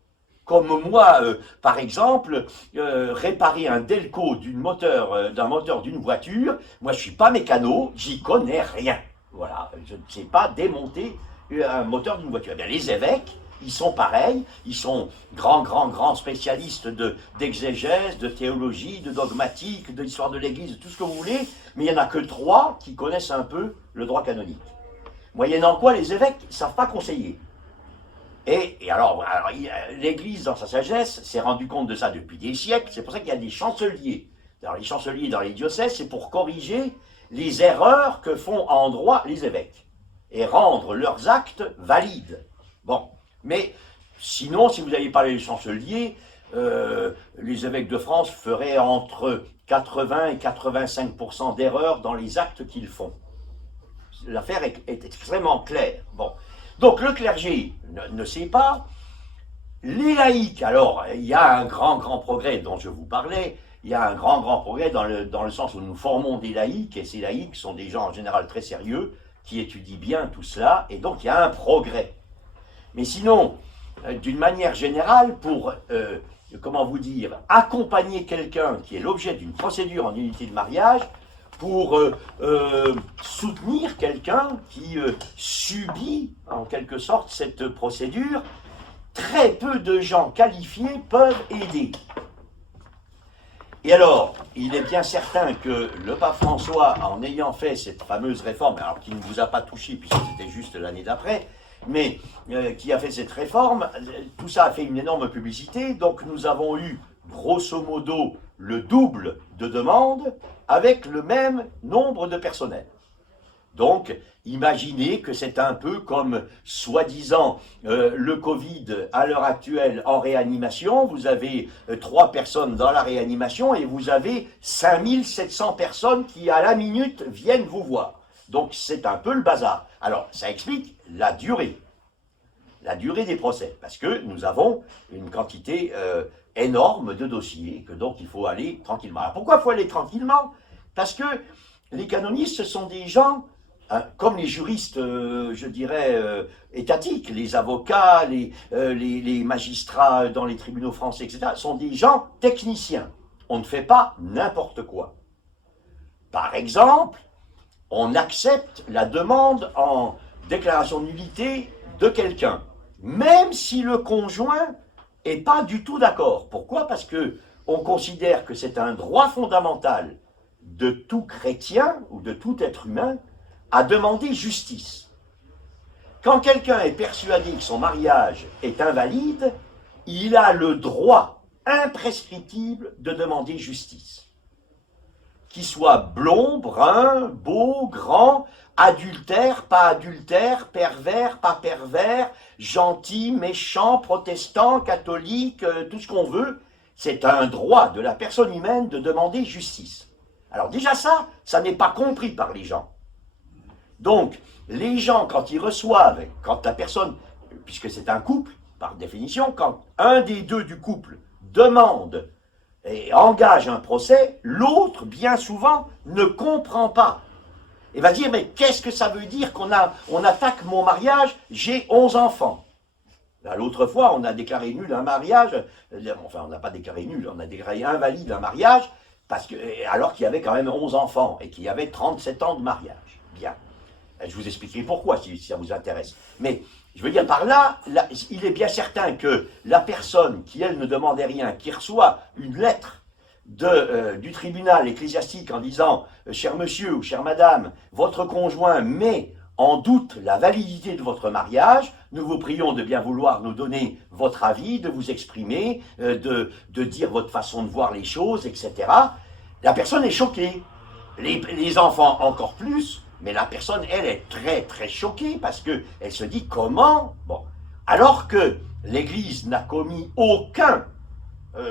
Comme moi, par exemple, réparer un delco d'un moteur d'une voiture, moi je ne suis pas mécano, j'y connais rien. Voilà, je ne sais pas démonter un moteur d'une voiture. Eh bien, les évêques, ils sont pareils, ils sont grands spécialistes d'exégèse, de théologie, de dogmatique, de l'histoire de l'Église, tout ce que vous voulez, mais il n'y en a que 3 qui connaissent un peu le droit canonique. Moyennant quoi, les évêques ne savent pas conseiller. Et alors l'Église, dans sa sagesse, s'est rendu compte de ça depuis des siècles. C'est pour ça qu'il y a des chanceliers. Alors, les chanceliers dans les diocèses, c'est pour corriger les erreurs que font en droit les évêques et rendre leurs actes valides. Bon, mais sinon, si vous n'aviez pas les chanceliers, les évêques de France feraient entre 80 et 85% d'erreurs dans les actes qu'ils font. L'affaire est extrêmement claire. Bon. Donc le clergé ne sait pas. Les laïcs, alors il y a un grand progrès dont je vous parlais, il y a un grand progrès dans le sens où nous formons des laïcs, et ces laïcs sont des gens en général très sérieux, qui étudient bien tout cela, et donc il y a un progrès. Mais sinon, d'une manière générale, pour, comment vous dire, accompagner quelqu'un qui est l'objet d'une procédure en unité de mariage, pour soutenir quelqu'un qui subit en quelque sorte cette procédure, très peu de gens qualifiés peuvent aider. Et alors, il est bien certain que le pape François, en ayant fait cette fameuse réforme, alors qui ne vous a pas touché puisque c'était juste l'année d'après, mais qui a fait cette réforme, tout ça a fait une énorme publicité, donc nous avons eu grosso modo le double de demandes avec le même nombre de personnel. Donc, imaginez que c'est un peu comme, soi-disant, le Covid à l'heure actuelle en réanimation. Vous avez 3 personnes dans la réanimation et vous avez 5700 personnes qui, à la minute, viennent vous voir. Donc, c'est un peu le bazar. Alors, ça explique la durée. la durée des procès, parce que nous avons une quantité énorme de dossiers, que donc il faut aller tranquillement. Alors pourquoi il faut aller tranquillement? Parce que les canonistes, ce sont des gens, comme les juristes, je dirais, étatiques, les avocats, les magistrats dans les tribunaux français, etc., sont des gens techniciens. On ne fait pas n'importe quoi. Par exemple, on accepte la demande en déclaration de nullité de quelqu'un, même si le conjoint n'est pas du tout d'accord. Pourquoi? Parce que on considère que c'est un droit fondamental de tout chrétien ou de tout être humain à demander justice. Quand quelqu'un est persuadé que son mariage est invalide, il a le droit imprescriptible de demander justice. Qu'il soit blond, brun, beau, grand, adultère, pas adultère, pervers, pas pervers, gentil, méchant, protestant, catholique, tout ce qu'on veut, c'est un droit de la personne humaine de demander justice. Alors déjà ça n'est pas compris par les gens. Donc, les gens, quand ils reçoivent, quand la personne, puisque c'est un couple, par définition, quand un des deux du couple demande et engage un procès, l'autre, bien souvent, ne comprend pas. Et va dire, mais qu'est-ce que ça veut dire qu'on attaque mon mariage, j'ai 11 enfants. L'autre fois, on a déclaré nul un mariage, enfin, on n'a pas déclaré nul, on a déclaré invalide un mariage, alors qu'il y avait quand même 11 enfants et qu'il y avait 37 ans de mariage. Bien. Je vous expliquerai pourquoi, si ça vous intéresse. Mais, je veux dire par là, il est bien certain que la personne qui, elle, ne demandait rien, qui reçoit une lettre du tribunal ecclésiastique en disant « Cher monsieur ou chère madame, votre conjoint met en doute la validité de votre mariage, nous vous prions de bien vouloir nous donner votre avis, de vous exprimer, de dire votre façon de voir les choses, etc. » La personne est choquée. Les enfants encore plus. Mais la personne, elle, est très, très choquée parce qu'elle se dit comment? Bon, alors que l'Église n'a commis aucun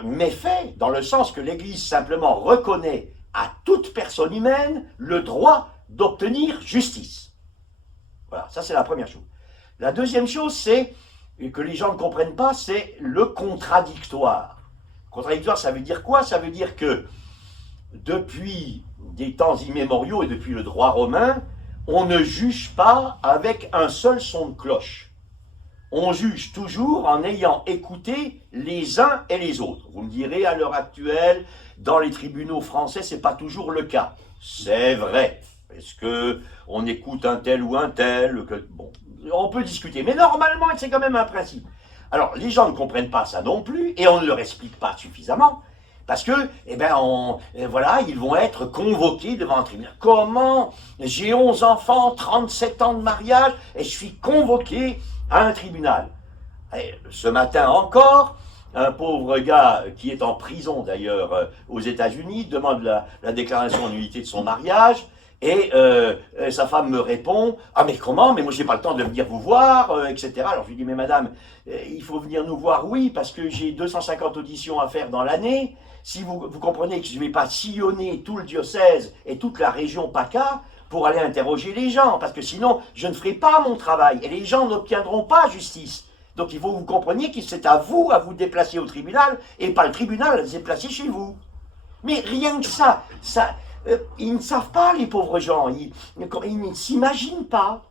méfait, dans le sens que l'Église simplement reconnaît à toute personne humaine le droit d'obtenir justice. Voilà, ça c'est la première chose. La deuxième chose, c'est, que les gens ne comprennent pas, c'est le contradictoire. Contradictoire, ça veut dire quoi? Ça veut dire que depuis des temps immémoriaux et depuis le droit romain, on ne juge pas avec un seul son de cloche. On juge toujours en ayant écouté les uns et les autres. Vous me direz, à l'heure actuelle, dans les tribunaux français, ce n'est pas toujours le cas. C'est vrai. Est-ce qu'on écoute un tel ou un tel bon, on peut discuter, mais normalement, c'est quand même un principe. Alors, les gens ne comprennent pas ça non plus, et on ne leur explique pas suffisamment. Parce que, voilà, ils vont être convoqués devant un tribunal. Comment? J'ai 11 enfants, 37 ans de mariage, et je suis convoqué à un tribunal. Et ce matin encore, un pauvre gars qui est en prison d'ailleurs aux États-Unis demande la déclaration de nullité de son mariage, et sa femme me répond « Ah mais comment? Mais moi j'ai pas le temps de venir vous voir, etc. » Alors je lui dis « Mais madame, il faut venir nous voir, oui, parce que j'ai 250 auditions à faire dans l'année. Si vous comprenez que je ne vais pas sillonner tout le diocèse et toute la région PACA pour aller interroger les gens, parce que sinon je ne ferai pas mon travail et les gens n'obtiendront pas justice. Donc il faut que vous compreniez que c'est à vous déplacer au tribunal et pas le tribunal à se déplacer chez vous. » Mais rien que ça ils ne savent pas, les pauvres gens, ils ne s'imaginent pas.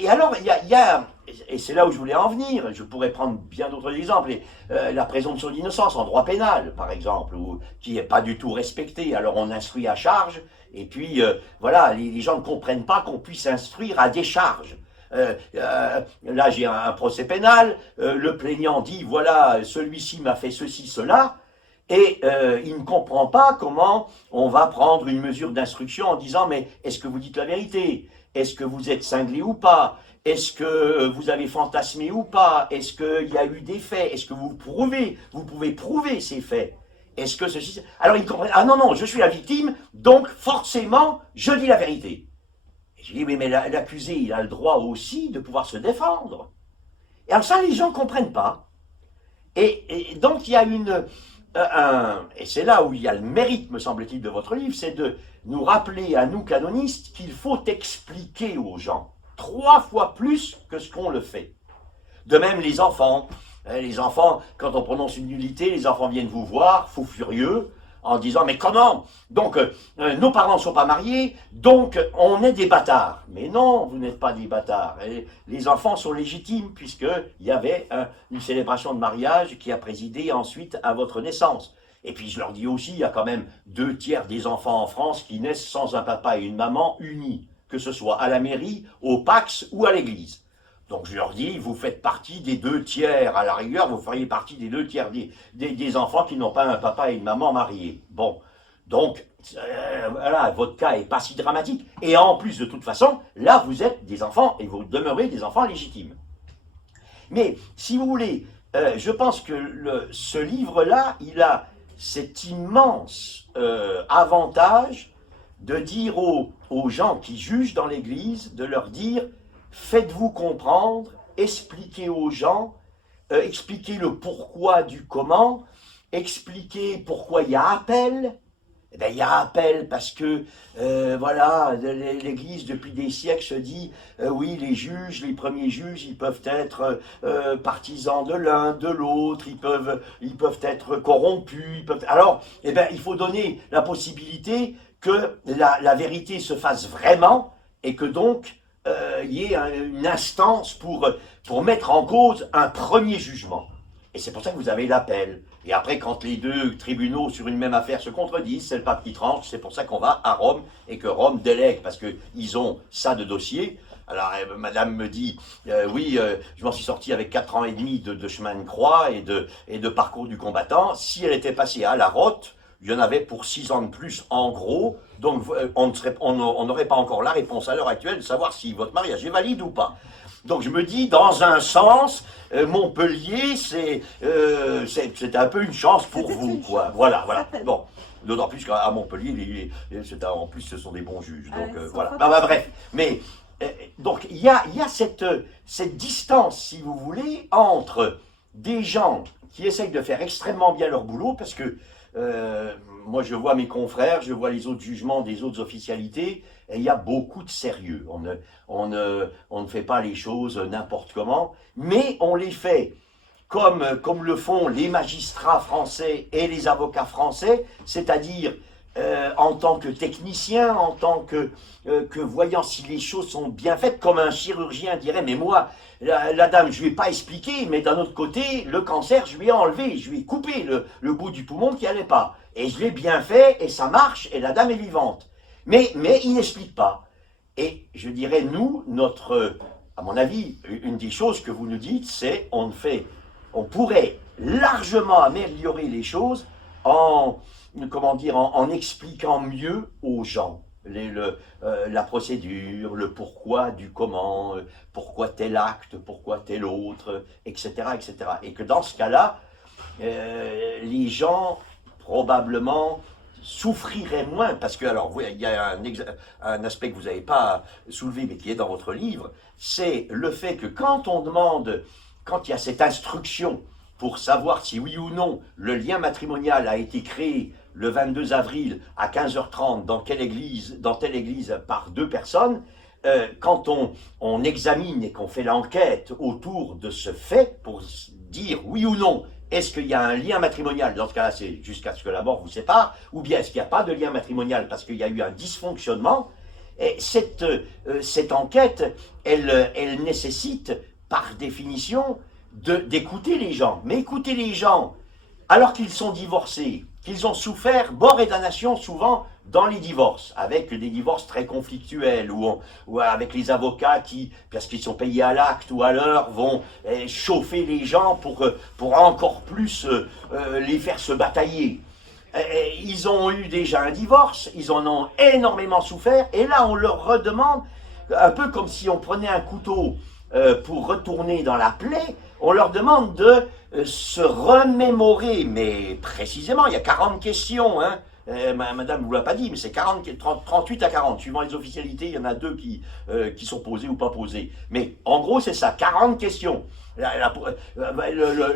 Et alors, il y a, et c'est là où je voulais en venir, je pourrais prendre bien d'autres exemples, la présomption d'innocence en droit pénal, par exemple, qui n'est pas du tout respectée, alors on instruit à charge, et puis, voilà, les gens ne comprennent pas qu'on puisse instruire à décharge. Là, j'ai un procès pénal, le plaignant dit, voilà, celui-ci m'a fait ceci, cela, et il ne comprend pas comment on va prendre une mesure d'instruction en disant, mais est-ce que vous dites la vérité? Est-ce que vous êtes cinglé ou pas? Est-ce que vous avez fantasmé ou pas? Est-ce qu'il y a eu des faits? Est-ce que vous pouvez prouver ces faits? Est-ce que ceci... Alors ils comprennent, ah non, non, je suis la victime, donc forcément, je dis la vérité. Et je dis, mais l'accusé, il a le droit aussi de pouvoir se défendre. Et alors ça, les gens ne comprennent pas. Et donc il y a et c'est là où il y a le mérite, me semble-t-il, de votre livre, c'est de nous rappeler à nous canonistes qu'il faut expliquer aux gens 3 fois plus que ce qu'on le fait. De même, les enfants. Les enfants, quand on prononce une nullité, les enfants viennent vous voir, fous furieux, en disant « Mais comment? Donc, nos parents ne sont pas mariés, donc on est des bâtards. » Mais non, vous n'êtes pas des bâtards. Et les enfants sont légitimes, puisqu'il y avait une célébration de mariage qui a présidé ensuite à votre naissance. Et puis je leur dis aussi, il y a quand même 2/3 des enfants en France qui naissent sans un papa et une maman unis, que ce soit à la mairie, au Pacs ou à l'église. Donc je leur dis, vous faites partie des 2/3, à la rigueur, vous feriez partie des 2/3 des enfants qui n'ont pas un papa et une maman mariés. Bon, donc voilà, votre cas n'est pas si dramatique. Et en plus, de toute façon, là, vous êtes des enfants et vous demeurez des enfants légitimes. Mais si vous voulez, je pense que ce livre-là, il a cet immense avantage de dire aux gens qui jugent dans l'Église, de leur dire, faites-vous comprendre, expliquez aux gens, expliquez le pourquoi du comment, expliquez pourquoi il y a appel. Eh bien, il y a appel parce que, voilà, l'Église depuis des siècles se dit, oui, les juges, les premiers juges, ils peuvent être partisans de l'un, de l'autre, ils peuvent être corrompus, Alors, eh bien, il faut donner la possibilité que la vérité se fasse vraiment et que donc, il y ait une instance pour mettre en cause un premier jugement. Et c'est pour ça que vous avez l'appel. Et après, quand les deux tribunaux sur une même affaire se contredisent, c'est le pape qui tranche, c'est pour ça qu'on va à Rome et que Rome délègue, parce qu'ils ont ça de dossier. Alors, madame me dit, oui, je m'en suis sorti avec 4 ans et demi de chemin de croix et de parcours du combattant. Si elle était passée à la rote, il y en avait pour 6 ans de plus en gros, donc on n'aurait pas encore la réponse à l'heure actuelle de savoir si votre mariage est valide ou pas. Donc je me dis, dans un sens, Montpellier, c'est un peu une chance pour vous, quoi. Voilà. Bon, d'autant plus qu'à Montpellier, en plus, ce sont des bons juges. Donc voilà. Bref, mais donc il y a cette distance, si vous voulez, entre des gens qui essayent de faire extrêmement bien leur boulot, parce que moi je vois mes confrères, je vois les autres jugements des autres officialités, et il y a beaucoup de sérieux. On ne fait pas les choses n'importe comment, mais on les fait comme le font les magistrats français et les avocats français, c'est-à-dire en tant que technicien, en tant que voyant si les choses sont bien faites, comme un chirurgien dirait, mais moi, la dame, je ne lui ai pas expliqué, mais d'un autre côté, le cancer, je lui ai enlevé, je lui ai coupé le bout du poumon qui n'allait pas. Et je l'ai bien fait, et ça marche, et la dame est vivante. Mais il n'explique pas. Et je dirais, nous, à mon avis, une des choses que vous nous dites, c'est on pourrait largement améliorer les choses en expliquant mieux aux gens la procédure, le pourquoi du comment, pourquoi tel acte, pourquoi tel autre, etc., etc. Et que dans ce cas-là, les gens probablement souffriraient moins, parce que, alors, il y a un aspect que vous n'avez pas soulevé, mais qui est dans votre livre, c'est le fait que quand il y a cette instruction pour savoir si oui ou non le lien matrimonial a été créé le 22 avril à 15h30 dans telle église par 2 personnes, quand on examine et qu'on fait l'enquête autour de ce fait pour dire oui ou non, est-ce qu'il y a un lien matrimonial, dans ce cas-là c'est jusqu'à ce que la mort vous sépare, ou bien est-ce qu'il n'y a pas de lien matrimonial parce qu'il y a eu un dysfonctionnement, et cette enquête, elle nécessite par définition d'écouter les gens. Mais écouter les gens alors qu'ils sont divorcés, qu'ils ont souffert mort et damnation souvent dans les divorces, avec des divorces très conflictuels, ou avec les avocats qui, parce qu'ils sont payés à l'acte ou à l'heure, vont chauffer les gens pour encore plus les faire se batailler. Ils ont eu déjà un divorce, ils en ont énormément souffert, et là on leur redemande, un peu comme si on prenait un couteau pour retourner dans la plaie, on leur demande de se remémorer, mais précisément, il y a 40 questions, hein. Madame ne vous l'a pas dit, mais c'est 38 à 40, suivant les officialités, il y en a 2 qui sont posées ou pas posées. Mais en gros, c'est ça, 40 questions.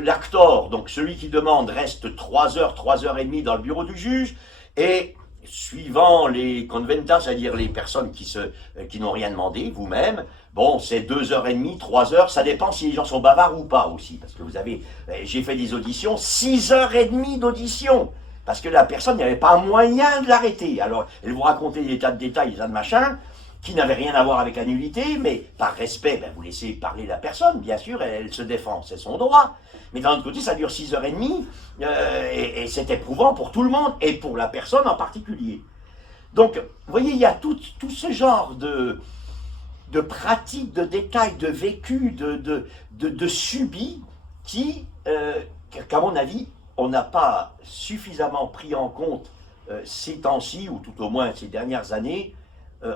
L'actor, donc celui qui demande, reste 3 heures, 3 heures et demie dans le bureau du juge, et suivant les conventas, c'est-à-dire les personnes qui n'ont rien demandé, vous-même, Bon, c'est 2h30, 3h, ça dépend si les gens sont bavards ou pas aussi. Parce que j'ai fait des auditions, 6h30 d'audition. Parce que la personne, il n'y avait pas moyen de l'arrêter. Alors, elle vous racontait des tas de détails, des tas de machins, qui n'avaient rien à voir avec la nullité, mais par respect, ben, vous laissez parler la personne, bien sûr, elle se défend, c'est son droit. Mais d'un autre côté, ça dure 6h30, et c'est éprouvant pour tout le monde, et pour la personne en particulier. Donc, vous voyez, il y a tout ce genre de pratiques, de détails, de vécus, de subis qui, qu'à mon avis, on n'a pas suffisamment pris en compte ces temps-ci, ou tout au moins ces dernières années,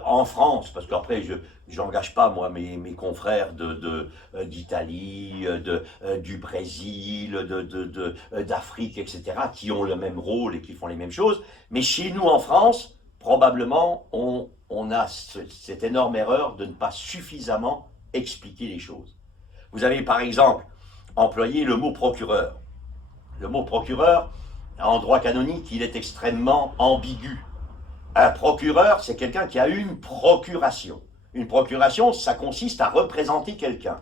en France, parce qu'après, je n'engage pas, moi, mes confrères d'Italie, du Brésil, d'Afrique, etc., qui ont le même rôle et qui font les mêmes choses, mais chez nous, en France, probablement, on a cette énorme erreur de ne pas suffisamment expliquer les choses. Vous avez par exemple employé le mot procureur. Le mot procureur, en droit canonique, il est extrêmement ambigu. Un procureur, c'est quelqu'un qui a une procuration. Une procuration, ça consiste à représenter quelqu'un.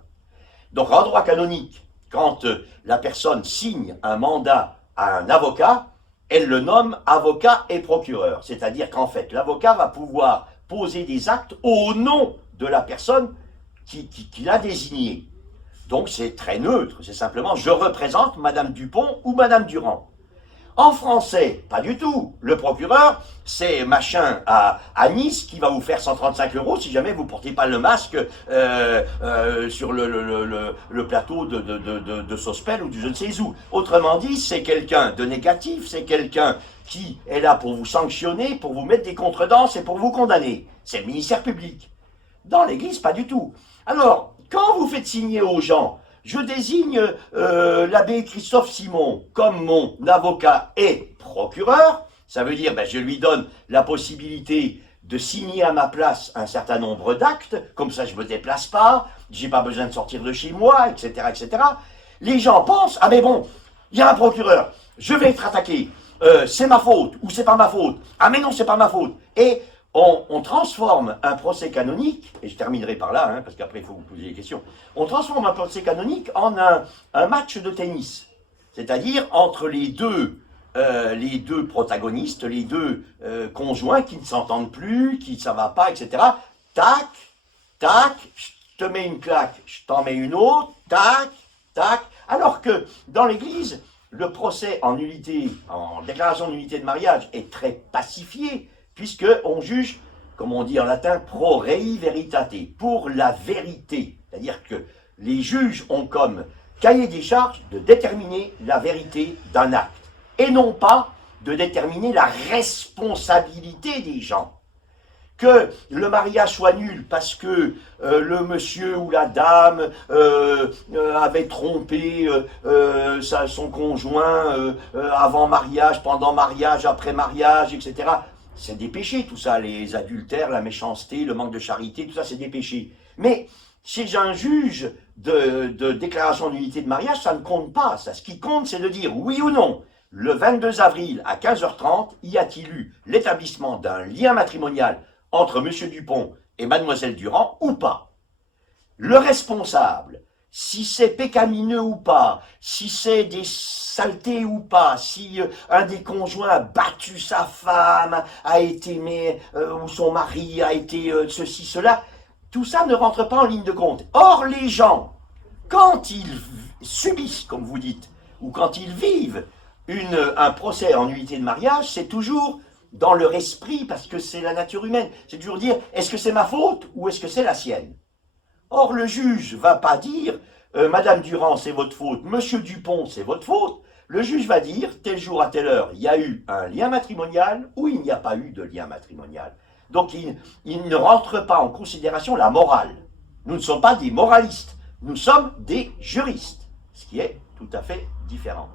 Donc en droit canonique, quand la personne signe un mandat à un avocat, elle le nomme avocat et procureur. C'est-à-dire qu'en fait, l'avocat va pouvoir poser des actes au nom de la personne qui l'a désigné. Donc c'est très neutre, c'est simplement je représente Madame Dupont ou Madame Durand. En français, pas du tout. Le procureur, c'est machin à Nice qui va vous faire 135 € si jamais vous ne portez pas le masque sur le plateau de Sospel ou du je ne sais où. Autrement dit, c'est quelqu'un de négatif, c'est quelqu'un qui est là pour vous sanctionner, pour vous mettre des contredanses et pour vous condamner. C'est le ministère public. Dans l'Église, pas du tout. Alors, quand vous faites signer aux gens, je désigne l'abbé Christophe Simon comme mon avocat et procureur, ça veut dire je lui donne la possibilité de signer à ma place un certain nombre d'actes, comme ça je ne me déplace pas, j'ai pas besoin de sortir de chez moi, etc., etc. Les gens pensent, ah mais bon, il y a un procureur, je vais être attaqué, c'est ma faute ou c'est pas ma faute, ah mais non c'est pas ma faute, et on transforme un procès canonique, et je terminerai par là, parce qu'après il faut vous poser des questions, on transforme un procès canonique en un match de tennis, c'est-à-dire entre les deux protagonistes, les deux conjoints qui ne s'entendent plus, qui ça va pas, etc. Tac, tac, je te mets une claque, je t'en mets une autre, tac, tac, alors que dans l'Église, le procès en nullité, en déclaration de nullité de mariage est très pacifié, puisqu'on juge, comme on dit en latin, pro rei veritate, pour la vérité. C'est-à-dire que les juges ont comme cahier des charges de déterminer la vérité d'un acte, et non pas de déterminer la responsabilité des gens. Que le mariage soit nul parce que le monsieur ou la dame avait trompé son conjoint avant mariage, pendant mariage, après mariage, etc., c'est des péchés, tout ça, les adultères, la méchanceté, le manque de charité, tout ça, c'est des péchés. Mais chez un juge de déclaration d'unité de mariage, ça ne compte pas. Ça. Ce qui compte, c'est de dire oui ou non. Le 22 avril à 15h30, y a-t-il eu l'établissement d'un lien matrimonial entre M. Dupont et Mlle Durand ou pas? Le responsable, si c'est pécamineux ou pas, si c'est des saletés ou pas, si un des conjoints a battu sa femme, a été ou son mari a été ceci, cela, tout ça ne rentre pas en ligne de compte. Or, les gens, quand ils subissent, comme vous dites, ou quand ils vivent un procès en nullité de mariage, c'est toujours dans leur esprit, parce que c'est la nature humaine, c'est toujours dire, est-ce que c'est ma faute ou est-ce que c'est la sienne? Or, le juge ne va pas dire Madame Durand, c'est votre faute, Monsieur Dupont, c'est votre faute. Le juge va dire, tel jour à telle heure, il y a eu un lien matrimonial ou il n'y a pas eu de lien matrimonial. Donc, il ne rentre pas en considération la morale. Nous ne sommes pas des moralistes, nous sommes des juristes, ce qui est tout à fait différent.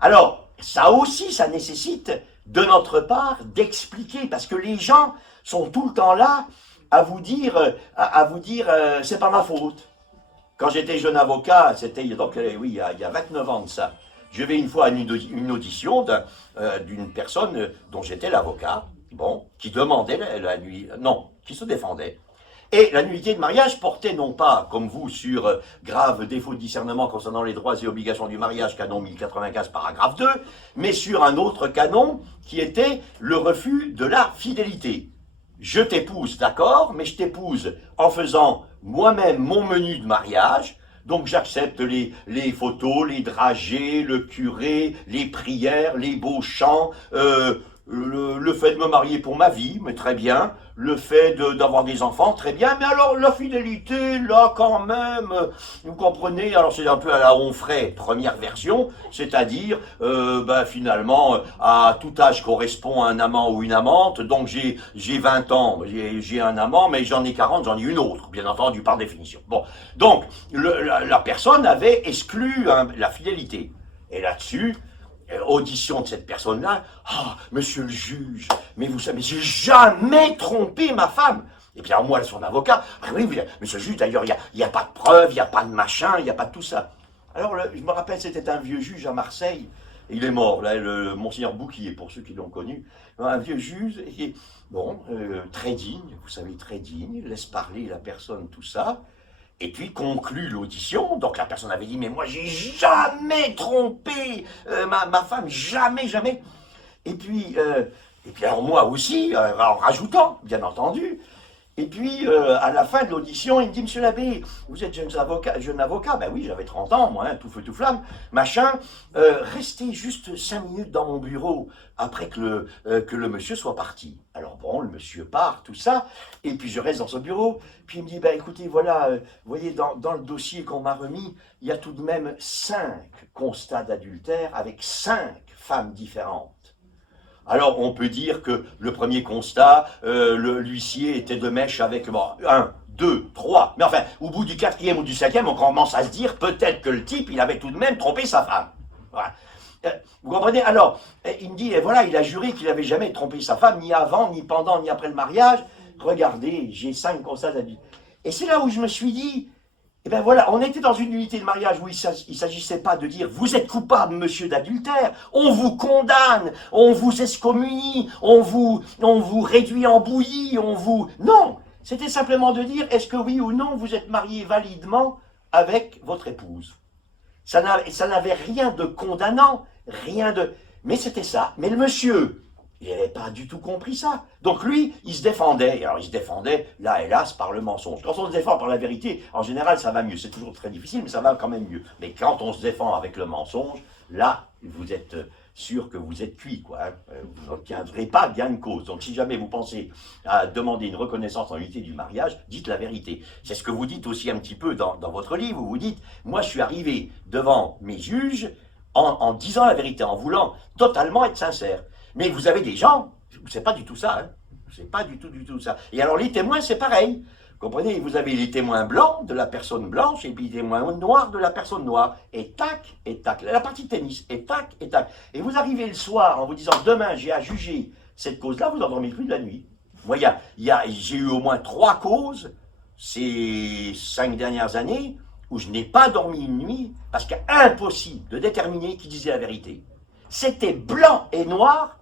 Alors, ça aussi, ça nécessite de notre part d'expliquer, parce que les gens sont tout le temps là à vous dire c'est pas ma faute. Quand j'étais jeune avocat, c'était donc oui, il y a 29 ans de ça. Je vais une fois à une audition d'une personne dont j'étais l'avocat, bon, qui demandait qui se défendait. Et la nullité de mariage portait non pas, comme vous, sur grave défaut de discernement concernant les droits et obligations du mariage, canon 1095, paragraphe 2, mais sur un autre canon qui était le refus de la fidélité. Je t'épouse, d'accord, mais je t'épouse en faisant moi-même mon menu de mariage. Donc j'accepte les photos, les dragées, le curé, les prières, les beaux chants, le fait de me marier pour ma vie, mais très bien. Le fait d'avoir des enfants, très bien. Mais alors la fidélité, là quand même, vous comprenez, alors c'est un peu à la Onfray, première version, c'est-à-dire finalement à tout âge correspond un amant ou une amante. Donc j'ai 20 ans, j'ai un amant, mais j'en ai 40, j'en ai une autre, bien entendu par définition. Bon, donc la personne avait exclu la fidélité. Et là-dessus, audition de cette personne-là, ah, monsieur le juge, mais vous savez, j'ai jamais trompé ma femme. Et puis alors moi, son avocat, ah oui, monsieur le juge, d'ailleurs, il n'y a pas de preuve, il n'y a pas de machin, il n'y a pas de tout ça. Alors, je me rappelle, c'était un vieux juge à Marseille, il est mort, là, le Monseigneur Bouquier, pour ceux qui l'ont connu, un vieux juge, qui, bon, très digne, vous savez, très digne, laisse parler la personne, tout ça. Et puis conclut l'audition, donc la personne avait dit, mais moi j'ai jamais trompé ma femme, jamais, jamais. Et puis alors moi aussi, en rajoutant, bien entendu. Et puis à la fin de l'audition, il me dit, monsieur l'abbé, vous êtes jeune avocat, ben oui, j'avais 30 ans, moi, hein, tout feu, tout flamme, machin, restez juste 5 minutes dans mon bureau après que le monsieur soit parti. Alors bon, le monsieur part, tout ça, et puis je reste dans son bureau, puis il me dit, ben écoutez, voilà, vous voyez, dans le dossier qu'on m'a remis, il y a tout de même 5 constats d'adultère avec 5 femmes différentes. Alors, on peut dire que le premier constat, l'huissier était de mèche avec 1, 2, 3. Mais enfin, au bout du 4e ou du 5e, on commence à se dire peut-être que le type, il avait tout de même trompé sa femme. Voilà. Vous comprenez? Alors, il me dit, et voilà, il a juré qu'il n'avait jamais trompé sa femme, ni avant, ni pendant, ni après le mariage. Regardez, j'ai 5 constats d'adultère. Et c'est là où je me suis dit, eh bien voilà, on était dans une unité de mariage où il ne s'agissait pas de dire « vous êtes coupable, monsieur, d'adultère, on vous condamne, on vous excommunie, on vous réduit en bouillie, on vous... » Non, c'était simplement de dire « est-ce que oui ou non vous êtes marié validement avec votre épouse ?» Ça n'avait rien de condamnant, rien de... Mais c'était ça. Mais le monsieur, il n'avait pas du tout compris ça. Donc lui, il se défendait. Alors il se défendait, là hélas, par le mensonge. Quand on se défend par la vérité, en général, ça va mieux. C'est toujours très difficile, mais ça va quand même mieux. Mais quand on se défend avec le mensonge, là, vous êtes sûr que vous êtes cuit, quoi. Hein. Vous n'obtiendrez pas gain de cause. Donc si jamais vous pensez à demander une reconnaissance en unité du mariage, dites la vérité. C'est ce que vous dites aussi un petit peu dans votre livre, où vous dites, moi je suis arrivé devant mes juges en disant la vérité, en voulant totalement être sincère. Mais vous avez des gens, c'est pas du tout ça, hein. C'est pas du tout ça. Et alors les témoins, c'est pareil. Vous comprenez, vous avez les témoins blancs de la personne blanche et puis les témoins noirs de la personne noire. Et tac, la partie de tennis, et tac, et tac. Et vous arrivez le soir en vous disant, demain j'ai à juger cette cause-là, vous n'endormez plus de la nuit. Moi, j'ai eu au moins 3 causes ces 5 dernières années où je n'ai pas dormi une nuit parce qu'impossible de déterminer qui disait la vérité. C'était blanc et noir,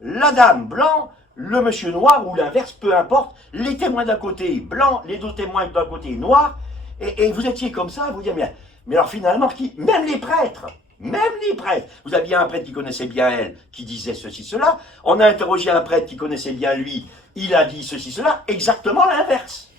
la dame blanc, le monsieur noir ou l'inverse, peu importe, les témoins d'un côté blanc, les 2 témoins d'un côté noir, et vous étiez comme ça, vous dites, mais alors finalement, même les prêtres, vous aviez un prêtre qui connaissait bien elle, qui disait ceci, cela, on a interrogé un prêtre qui connaissait bien lui, il a dit ceci, cela, exactement l'inverse.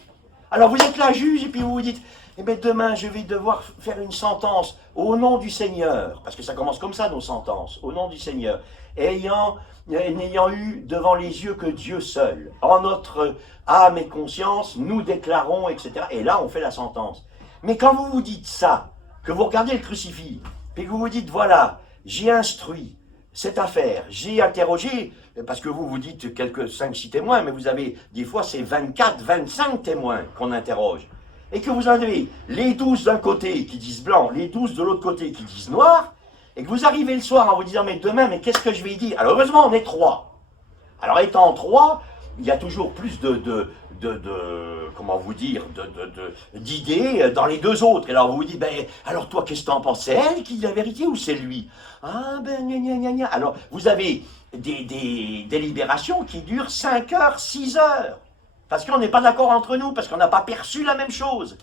Alors vous êtes là, juge, et puis vous vous dites, eh bien demain je vais devoir faire une sentence au nom du Seigneur, parce que ça commence comme ça nos sentences, au nom du Seigneur, n'ayant eu devant les yeux que Dieu seul, en notre âme et conscience, nous déclarons, etc. Et là on fait la sentence. Mais quand vous vous dites ça, que vous regardez le crucifix, et que vous vous dites, voilà, j'ai instruit cette affaire, j'ai interrogé, parce que vous dites quelques 5-6 témoins, mais vous avez, des fois c'est 24-25 témoins qu'on interroge. Et que vous en avez les 12 d'un côté qui disent blanc, les 12 de l'autre côté qui disent noir, et que vous arrivez le soir en vous disant, mais demain, mais qu'est-ce que je vais dire? Alors heureusement, on est 3. Alors étant 3, il y a toujours plus comment vous dire, d'idées dans les 2 autres. Et alors vous vous dites, ben, alors toi, qu'est-ce que t'en penses? C'est elle qui dit la vérité ou c'est lui? Ah ben, gna. Alors vous avez des délibérations qui durent 5 heures, 6 heures. parce qu'on n'est pas d'accord entre nous, parce qu'on n'a pas perçu la même chose.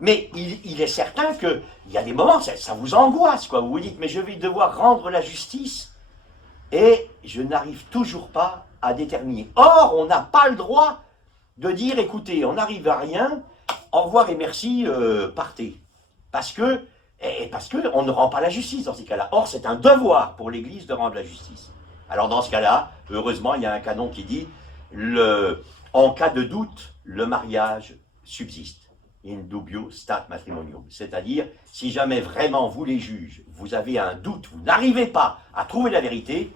Mais il est certain qu'il y a des moments, ça vous angoisse, quoi. Vous vous dites, mais je vais devoir rendre la justice, et je n'arrive toujours pas à déterminer. Or, on n'a pas le droit de dire, écoutez, on n'arrive à rien, au revoir et merci, partez. Parce que on ne rend pas la justice dans ces cas-là. Or, c'est un devoir pour l'Église de rendre la justice. Alors, dans ce cas-là, heureusement, il y a un canon qui dit, en cas de doute, le mariage subsiste. In dubio stat matrimonium. C'est-à-dire, si jamais vraiment vous les juges, vous avez un doute, vous n'arrivez pas à trouver la vérité,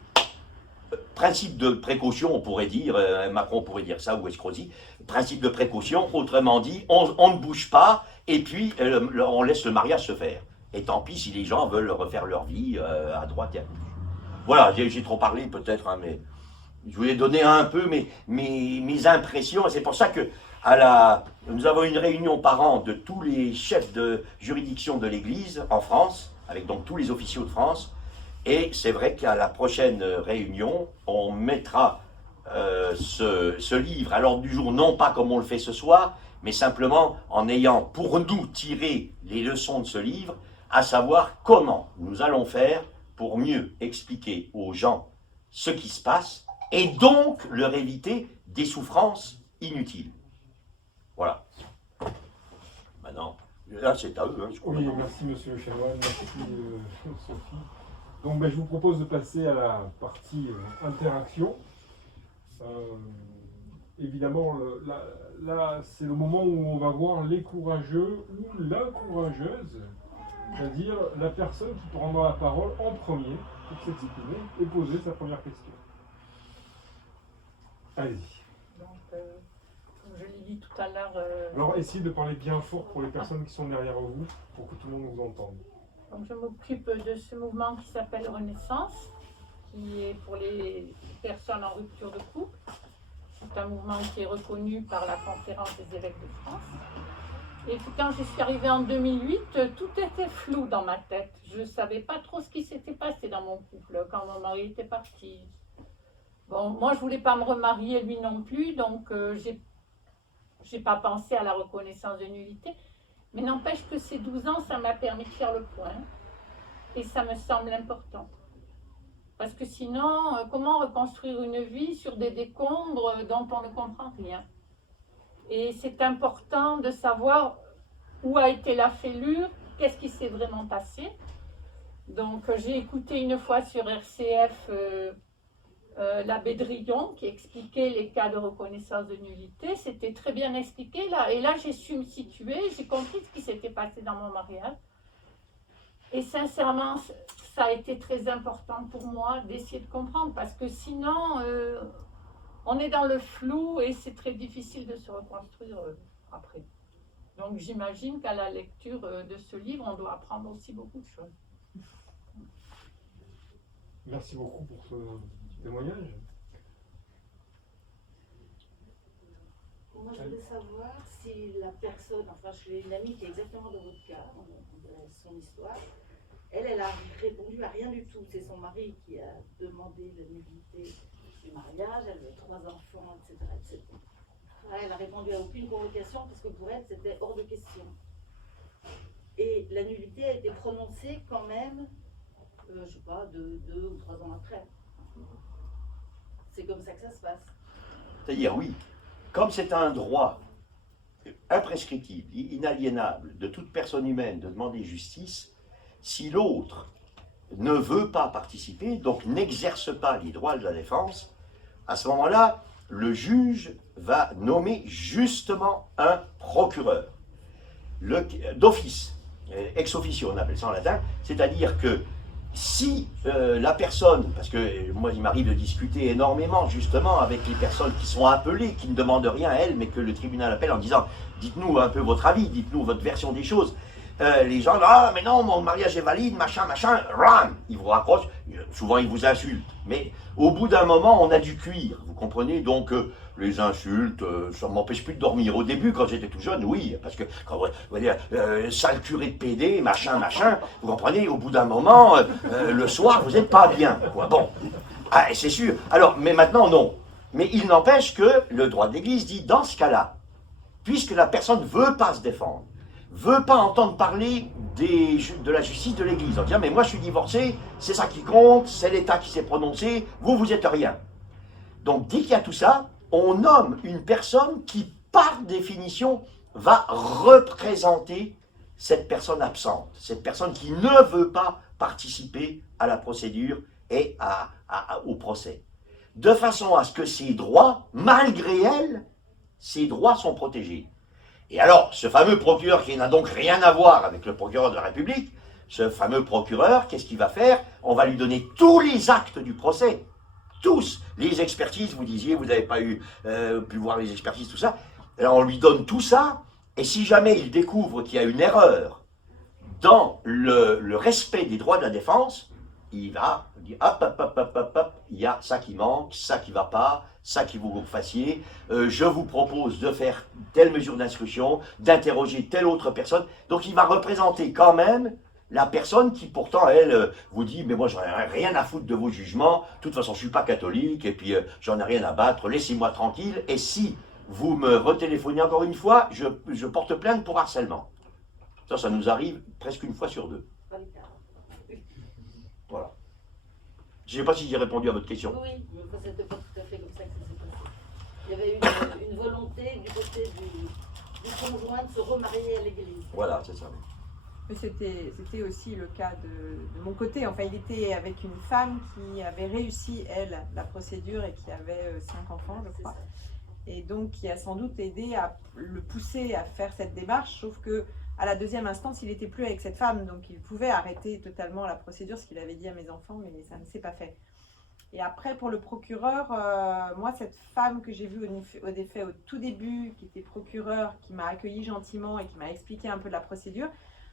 principe de précaution, on pourrait dire, Macron pourrait dire ça, ou Escrozi, principe de précaution, autrement dit, on ne bouge pas, et puis on laisse le mariage se faire. Et tant pis si les gens veulent refaire leur vie à droite et à gauche. Voilà, j'ai trop parlé peut-être, hein, mais je voulais donner un peu mes impressions, et c'est pour ça que nous avons une réunion par an de tous les chefs de juridiction de l'Église en France, avec donc tous les officiaux de France, et c'est vrai qu'à la prochaine réunion, on mettra ce livre à l'ordre du jour, non pas comme on le fait ce soir, mais simplement en ayant pour nous tiré les leçons de ce livre, à savoir comment nous allons faire pour mieux expliquer aux gens ce qui se passe, et donc leur éviter des souffrances inutiles. Voilà. Maintenant, là c'est à eux. Hein, je crois. Oui, merci Monsieur Chanoine, merci Sophie. Donc je vous propose de passer à la partie interaction. Évidemment, là c'est le moment où on va voir les courageux ou la courageuse, c'est-à-dire la personne qui prendra la parole en premier pour s'exprimer et poser sa première question. Allez-y. Donc, comme je l'ai dit tout à l'heure, Alors essayez de parler bien fort pour les personnes qui sont derrière vous, pour que tout le monde vous entende. donc je m'occupe de ce mouvement qui s'appelle Renaissance, qui est pour les personnes en rupture de couple. C'est un mouvement qui est reconnu par la Conférence des évêques de France. Et puis quand je suis arrivée en 2008, tout était flou dans ma tête. Je ne savais pas trop ce qui s'était passé dans mon couple quand mon mari était parti. Bon, moi je ne voulais pas me remarier, lui non plus, donc j'ai pas pensé à la reconnaissance de nullité. Mais n'empêche que ces 12 ans, ça m'a permis de faire le point. Et ça me semble important. Parce que sinon, comment reconstruire une vie sur des décombres dont on ne comprend rien? Et c'est important de savoir où a été la fêlure, qu'est-ce qui s'est vraiment passé. Donc j'ai écouté une fois sur RCF l'abbé Drillon qui expliquait les cas de reconnaissance de nullité. C'était très bien expliqué là. Et là, j'ai su me situer, j'ai compris ce qui s'était passé dans mon mariage. Et sincèrement, ça a été très important pour moi d'essayer de comprendre parce que sinon, on est dans le flou et c'est très difficile de se reconstruire après. Donc j'imagine qu'à la lecture de ce livre, on doit apprendre aussi beaucoup de choses. Merci beaucoup pour ce témoignage. Moi, je voulais savoir si la personne, enfin, j'ai une amie qui est exactement dans votre cas, son histoire, elle a répondu à rien du tout. C'est son mari qui a demandé la nullité du mariage, elle avait 3 enfants, etc., etc. Elle a répondu à aucune convocation parce que pour elle, c'était hors de question. Et la nullité a été prononcée quand même, je sais pas, 2 ou 3 ans après. C'est comme ça que ça se passe. C'est-à-dire, oui, comme c'est un droit imprescriptible, inaliénable de toute personne humaine de demander justice, si l'autre ne veut pas participer, donc n'exerce pas les droits de la défense, à ce moment-là, le juge va nommer justement un procureur, d'office, ex officio on appelle ça en latin, c'est-à-dire que si la personne, parce que moi il m'arrive de discuter énormément justement avec les personnes qui sont appelées, qui ne demandent rien à elles, mais que le tribunal appelle en disant « dites-nous un peu votre avis, dites-nous votre version des choses ». Les gens, ah mais non, mon mariage est valide, machin, machin, ram, ils vous raccrochent, souvent ils vous insultent. Mais au bout d'un moment, on a du cuir, vous comprenez? Donc les insultes, ça ne m'empêche plus de dormir. Au début, quand j'étais tout jeune, oui, parce que quand vous voyez, sale curé de PD, machin, machin, vous comprenez? Au bout d'un moment, le soir, vous n'êtes pas bien, quoi. Bon, ah, c'est sûr. Alors, mais maintenant, non. Mais il n'empêche que le droit de l'Église dit, dans ce cas-là, puisque la personne ne veut pas se défendre, veut pas entendre parler de la justice de l'Église, en disant, mais moi je suis divorcé, c'est ça qui compte, c'est l'État qui s'est prononcé, vous êtes rien. Donc dès qu'il y a tout ça, on nomme une personne qui, par définition, va représenter cette personne absente, cette personne qui ne veut pas participer à la procédure et au procès. De façon à ce que ses droits, malgré elle, ses droits sont protégés. Et alors, ce fameux procureur qui n'a donc rien à voir avec le procureur de la République, ce fameux procureur, qu'est-ce qu'il va faire? On va lui donner tous les actes du procès. Tous. Les expertises, vous disiez, vous n'avez pas pu voir les expertises, tout ça. Alors on lui donne tout ça, et si jamais il découvre qu'il y a une erreur dans le respect des droits de la défense, il va dire hop, il y a ça qui manque, ça qui ne va pas, ça qu'il faut que vous fassiez, je vous propose de faire telle mesure d'instruction, d'interroger telle autre personne. Donc il va représenter quand même la personne qui pourtant, elle, vous dit, mais moi j'en ai rien à foutre de vos jugements, de toute façon je ne suis pas catholique, et puis j'en ai rien à battre, laissez-moi tranquille, et si vous me retéléphonez encore une fois, je porte plainte pour harcèlement. Ça nous arrive presque une fois sur deux. Voilà. Je ne sais pas si j'ai répondu à votre question. Oui, mais c'était pas tout à fait comme ça que ça s'est passé. Il y avait une volonté du côté du conjoint de se remarier à l'église. Voilà, c'est ça. Mais c'était aussi le cas de mon côté. Enfin, il était avec une femme qui avait réussi, elle, la procédure et qui avait 5 enfants, je crois. Et donc, qui a sans doute aidé à le pousser à faire cette démarche, sauf que à la deuxième instance, il n'était plus avec cette femme, donc il pouvait arrêter totalement la procédure, ce qu'il avait dit à mes enfants, mais ça ne s'est pas fait. Et après, pour le procureur, moi, cette femme que j'ai vue au tout début, qui était procureure, qui m'a accueilli gentiment et qui m'a expliqué un peu de la procédure,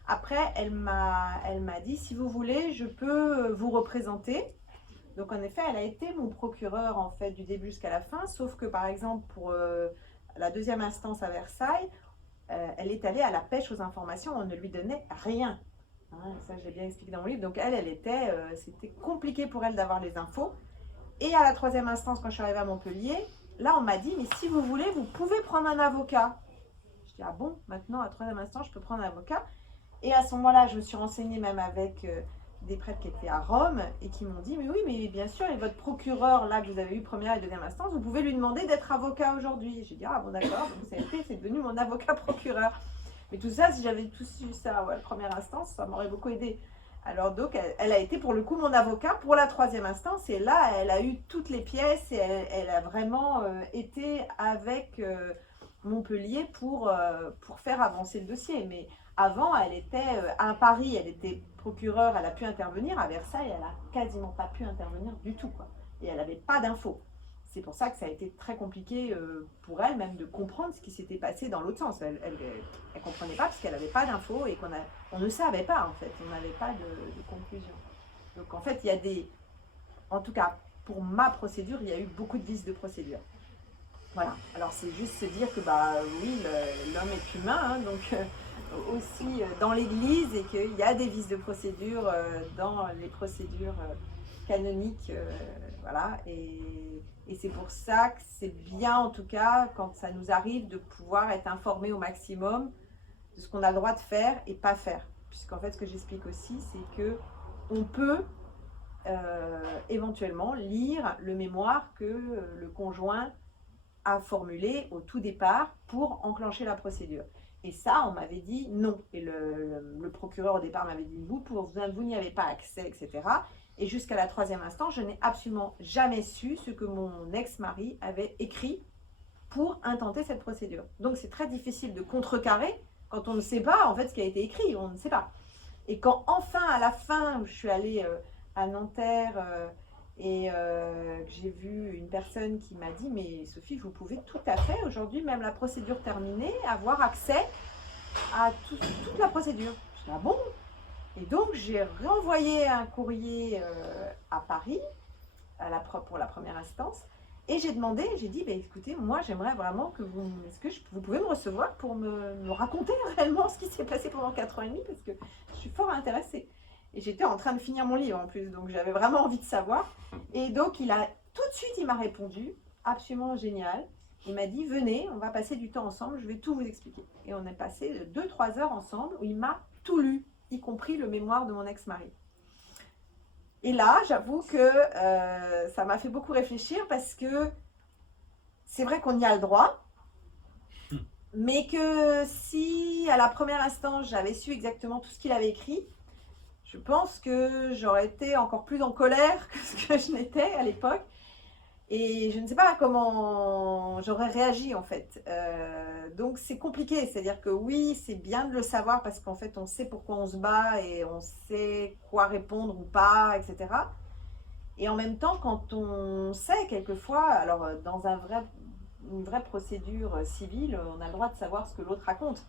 après, elle m'a dit, si vous voulez, je peux vous représenter. Donc, en effet, elle a été mon procureur, en fait, du début jusqu'à la fin, sauf que, par exemple, pour la deuxième instance à Versailles, elle est allée à la pêche aux informations, on ne lui donnait rien. Hein, ça, je l'ai bien expliqué dans mon livre. Donc, c'était compliqué pour elle d'avoir les infos. Et à la troisième instance, quand je suis arrivée à Montpellier, là, on m'a dit, mais si vous voulez, vous pouvez prendre un avocat. Je dis, ah bon, maintenant, à la troisième instance, je peux prendre un avocat. Et à ce moment-là, je me suis renseignée même avec des prêtres qui étaient à Rome et qui m'ont dit, mais oui, mais bien sûr, et votre procureur, là, que vous avez eu première et deuxième instance, vous pouvez lui demander d'être avocat aujourd'hui. J'ai dit, ah bon, d'accord, donc c'est devenu mon avocat procureur. Mais tout ça, si j'avais tout su ça à la première instance, ça m'aurait beaucoup aidé. Alors donc, elle a été pour le coup mon avocat pour la troisième instance, et là, elle a eu toutes les pièces, et elle a vraiment été avec Montpellier pour faire avancer le dossier. Mais avant, elle était à Paris, elle était procureure, elle a pu intervenir. À Versailles, elle n'a quasiment pas pu intervenir du tout, quoi. Et elle n'avait pas d'infos. C'est pour ça que ça a été très compliqué pour elle, même de comprendre ce qui s'était passé dans l'autre sens. Elle ne comprenait pas parce qu'elle n'avait pas d'infos et on ne savait pas, en fait. On n'avait pas de conclusion. Donc, en fait, il y a en tout cas, pour ma procédure, il y a eu beaucoup de vices de procédure. Voilà. Alors, c'est juste se dire que, oui, l'homme est humain, hein, donc aussi dans l'Église, et qu'il y a des vices de procédure dans les procédures canoniques, voilà. Et c'est pour ça que c'est bien, en tout cas, quand ça nous arrive, de pouvoir être informé au maximum de ce qu'on a le droit de faire et pas faire. Puisqu'en fait, ce que j'explique aussi, c'est que on peut éventuellement lire le mémoire que le conjoint a formulé au tout départ pour enclencher la procédure. Et ça, on m'avait dit non. Et le procureur au départ m'avait dit vous n'y avez pas accès, etc. Et jusqu'à la troisième instance, je n'ai absolument jamais su ce que mon ex-mari avait écrit pour intenter cette procédure. Donc c'est très difficile de contrecarrer quand on ne sait pas en fait ce qui a été écrit, on ne sait pas. Et quand enfin, à la fin, je suis allée à Nanterre et j'ai vu une personne qui m'a dit mais Sophie, vous pouvez tout à fait aujourd'hui, même la procédure terminée, avoir accès à toute la procédure. Je dis ah bon? Et donc, j'ai renvoyé un courrier à Paris pour la première instance. Et j'ai demandé, j'ai dit, écoutez, moi, j'aimerais vraiment que est-ce que vous pouvez me recevoir pour me raconter réellement ce qui s'est passé pendant 4 ans et demi, parce que je suis fort intéressée. Et j'étais en train de finir mon livre en plus, donc j'avais vraiment envie de savoir. Et donc, tout de suite, il m'a répondu, absolument génial. Il m'a dit, venez, on va passer du temps ensemble, je vais tout vous expliquer. Et on est passé 2-3 heures ensemble où il m'a tout lu, y compris le mémoire de mon ex-mari. Et là, j'avoue que ça m'a fait beaucoup réfléchir parce que c'est vrai qu'on y a le droit, mais que si à la première instance j'avais su exactement tout ce qu'il avait écrit, je pense que j'aurais été encore plus en colère que ce que je n'étais à l'époque. Et je ne sais pas comment j'aurais réagi en fait. Donc c'est compliqué, c'est-à-dire que oui, c'est bien de le savoir parce qu'en fait on sait pourquoi on se bat et on sait quoi répondre ou pas, etc. Et en même temps, quand on sait quelquefois, alors dans une vraie procédure civile, on a le droit de savoir ce que l'autre raconte.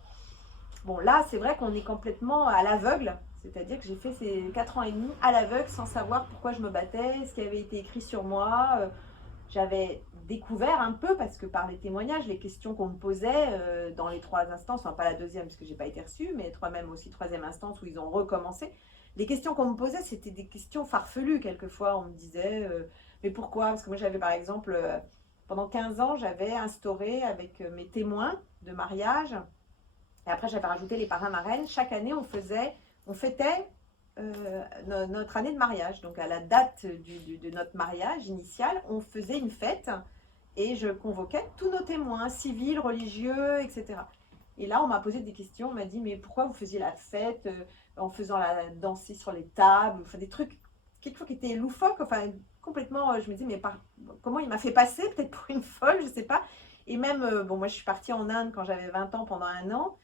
Bon, là, c'est vrai qu'on est complètement à l'aveugle, c'est-à-dire que j'ai fait ces 4 ans et demi à l'aveugle sans savoir pourquoi je me battais, ce qui avait été écrit sur moi. J'avais découvert un peu, parce que par les témoignages, les questions qu'on me posait dans les 3 instances, enfin pas la deuxième parce que j'ai pas été reçue, mais même aussi 3e instance où ils ont recommencé, les questions qu'on me posait, c'était des questions farfelues quelquefois. On me disait, mais pourquoi? Parce que moi j'avais par exemple, pendant 15 ans, j'avais instauré avec mes témoins de mariage, et après j'avais rajouté les parrains marraines, chaque année on fêtait notre année de mariage. Donc à la date de notre mariage initial, on faisait une fête et je convoquais tous nos témoins, civils, religieux, etc. Et là, on m'a posé des questions, on m'a dit, mais pourquoi vous faisiez la fête en faisant la danser sur les tables, enfin des trucs quelquefois qui étaient loufoques, enfin complètement, je me dis, mais comment il m'a fait passer, peut-être pour une folle, je sais pas. Et même, bon, moi je suis partie en Inde quand j'avais 20 ans pendant 1 an,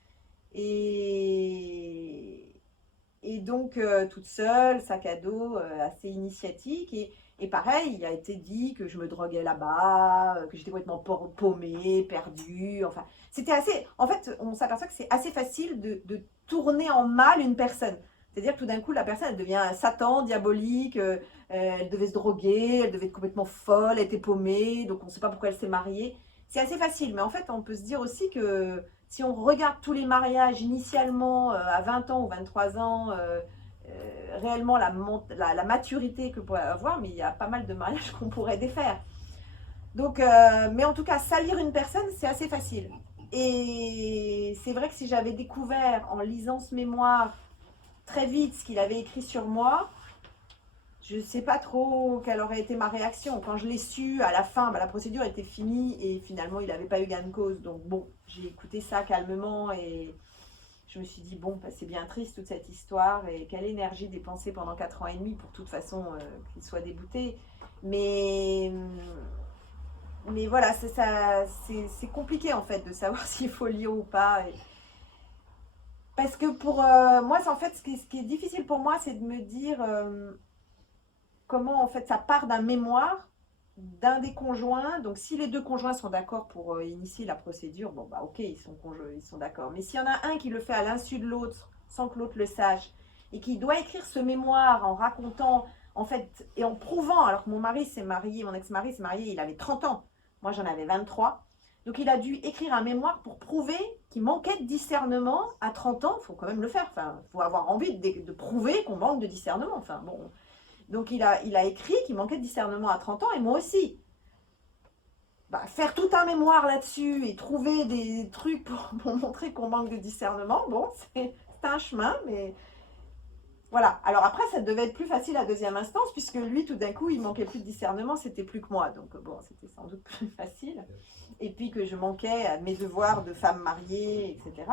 et donc, toute seule, sac à dos, assez initiatique. Et pareil, il a été dit que je me droguais là-bas, que j'étais complètement paumée, perdue. Enfin, c'était assez. En fait, on s'aperçoit que c'est assez facile de tourner en mal une personne. C'est-à-dire que tout d'un coup, la personne, elle devient Satan, diabolique, elle devait se droguer, elle devait être complètement folle, elle était paumée, donc on ne sait pas pourquoi elle s'est mariée. C'est assez facile, mais en fait, on peut se dire aussi que si on regarde tous les mariages initialement à 20 ans ou 23 ans, réellement la maturité que pourrait avoir, mais il y a pas mal de mariages qu'on pourrait défaire. Donc, mais en tout cas, salir une personne, c'est assez facile. Et c'est vrai que si j'avais découvert en lisant ce mémoire très vite ce qu'il avait écrit sur moi, je ne sais pas trop quelle aurait été ma réaction. Quand je l'ai su, à la fin, la procédure était finie et finalement, il n'avait pas eu gain de cause. Donc bon, j'ai écouté ça calmement et je me suis dit, bon, c'est bien triste toute cette histoire et quelle énergie dépensée pendant 4 ans et demi pour de toute façon qu'il soit débouté. Mais voilà, c'est compliqué en fait de savoir s'il faut lire ou pas. Parce que pour moi, en fait, ce qui est difficile pour moi, c'est de me dire comment en fait ça part d'un mémoire d'un des conjoints. Donc si les 2 conjoints sont d'accord pour initier la procédure, bon bah ok, ils sont d'accord. Mais s'il y en a un qui le fait à l'insu de l'autre, sans que l'autre le sache, et qui doit écrire ce mémoire en racontant, en fait, et en prouvant, alors que mon ex-mari s'est marié, il avait 30 ans, moi j'en avais 23. Donc il a dû écrire un mémoire pour prouver qu'il manquait de discernement à 30 ans. Il faut quand même le faire, enfin, il faut avoir envie de prouver qu'on manque de discernement. Enfin bon. Donc il a écrit qu'il manquait de discernement à 30 ans, et moi aussi. Faire tout un mémoire là-dessus et trouver des trucs pour montrer qu'on manque de discernement, bon, c'est un chemin, mais voilà. Alors après, ça devait être plus facile à 2e instance, puisque lui, tout d'un coup, il manquait plus de discernement, c'était plus que moi. Donc bon, c'était sans doute plus facile. Et puis que je manquais à mes devoirs de femme mariée, etc.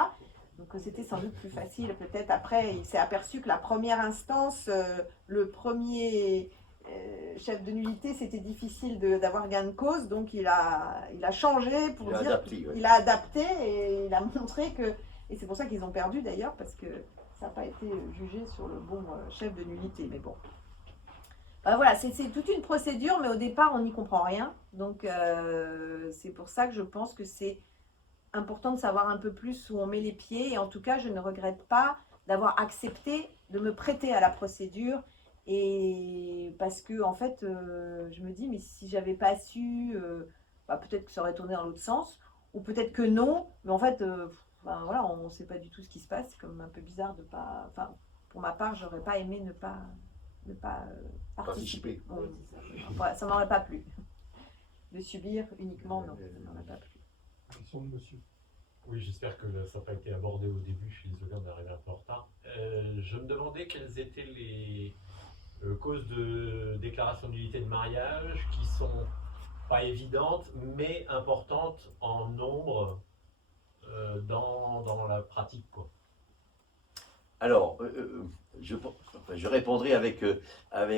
Donc c'était sans doute plus facile. Peut-être après, il s'est aperçu que la première instance, le premier chef de nullité, c'était difficile d'avoir gain de cause. Donc il a changé pour dire... Adapté, ouais. Il a adapté et il a montré que... Et c'est pour ça qu'ils ont perdu d'ailleurs, parce que ça n'a pas été jugé sur le bon chef de nullité. Mais bon. Voilà, c'est toute une procédure, mais au départ, on n'y comprend rien. Donc c'est pour ça que je pense que c'est important de savoir un peu plus où on met les pieds. Et en tout cas, je ne regrette pas d'avoir accepté de me prêter à la procédure. Et parce que, en fait, je me dis, mais si j'avais pas su, peut-être que ça aurait tourné dans l'autre sens. Ou peut-être que non. Mais en fait, voilà, on ne sait pas du tout ce qui se passe. C'est comme un peu bizarre de pas... Enfin, pour ma part, j'aurais pas aimé ne pas participer. Participer. Voilà, ça m'aurait pas plu. subir uniquement, non, ça n'en a pas plu. Question de monsieur. Oui, j'espère que ça n'a pas été abordé au début. Je suis désolé, on est arrivé un peu en retard. Je me demandais quelles étaient les causes de déclaration de nullité de mariage qui sont pas évidentes, mais importantes en nombre dans la pratique, quoi. Alors, je répondrai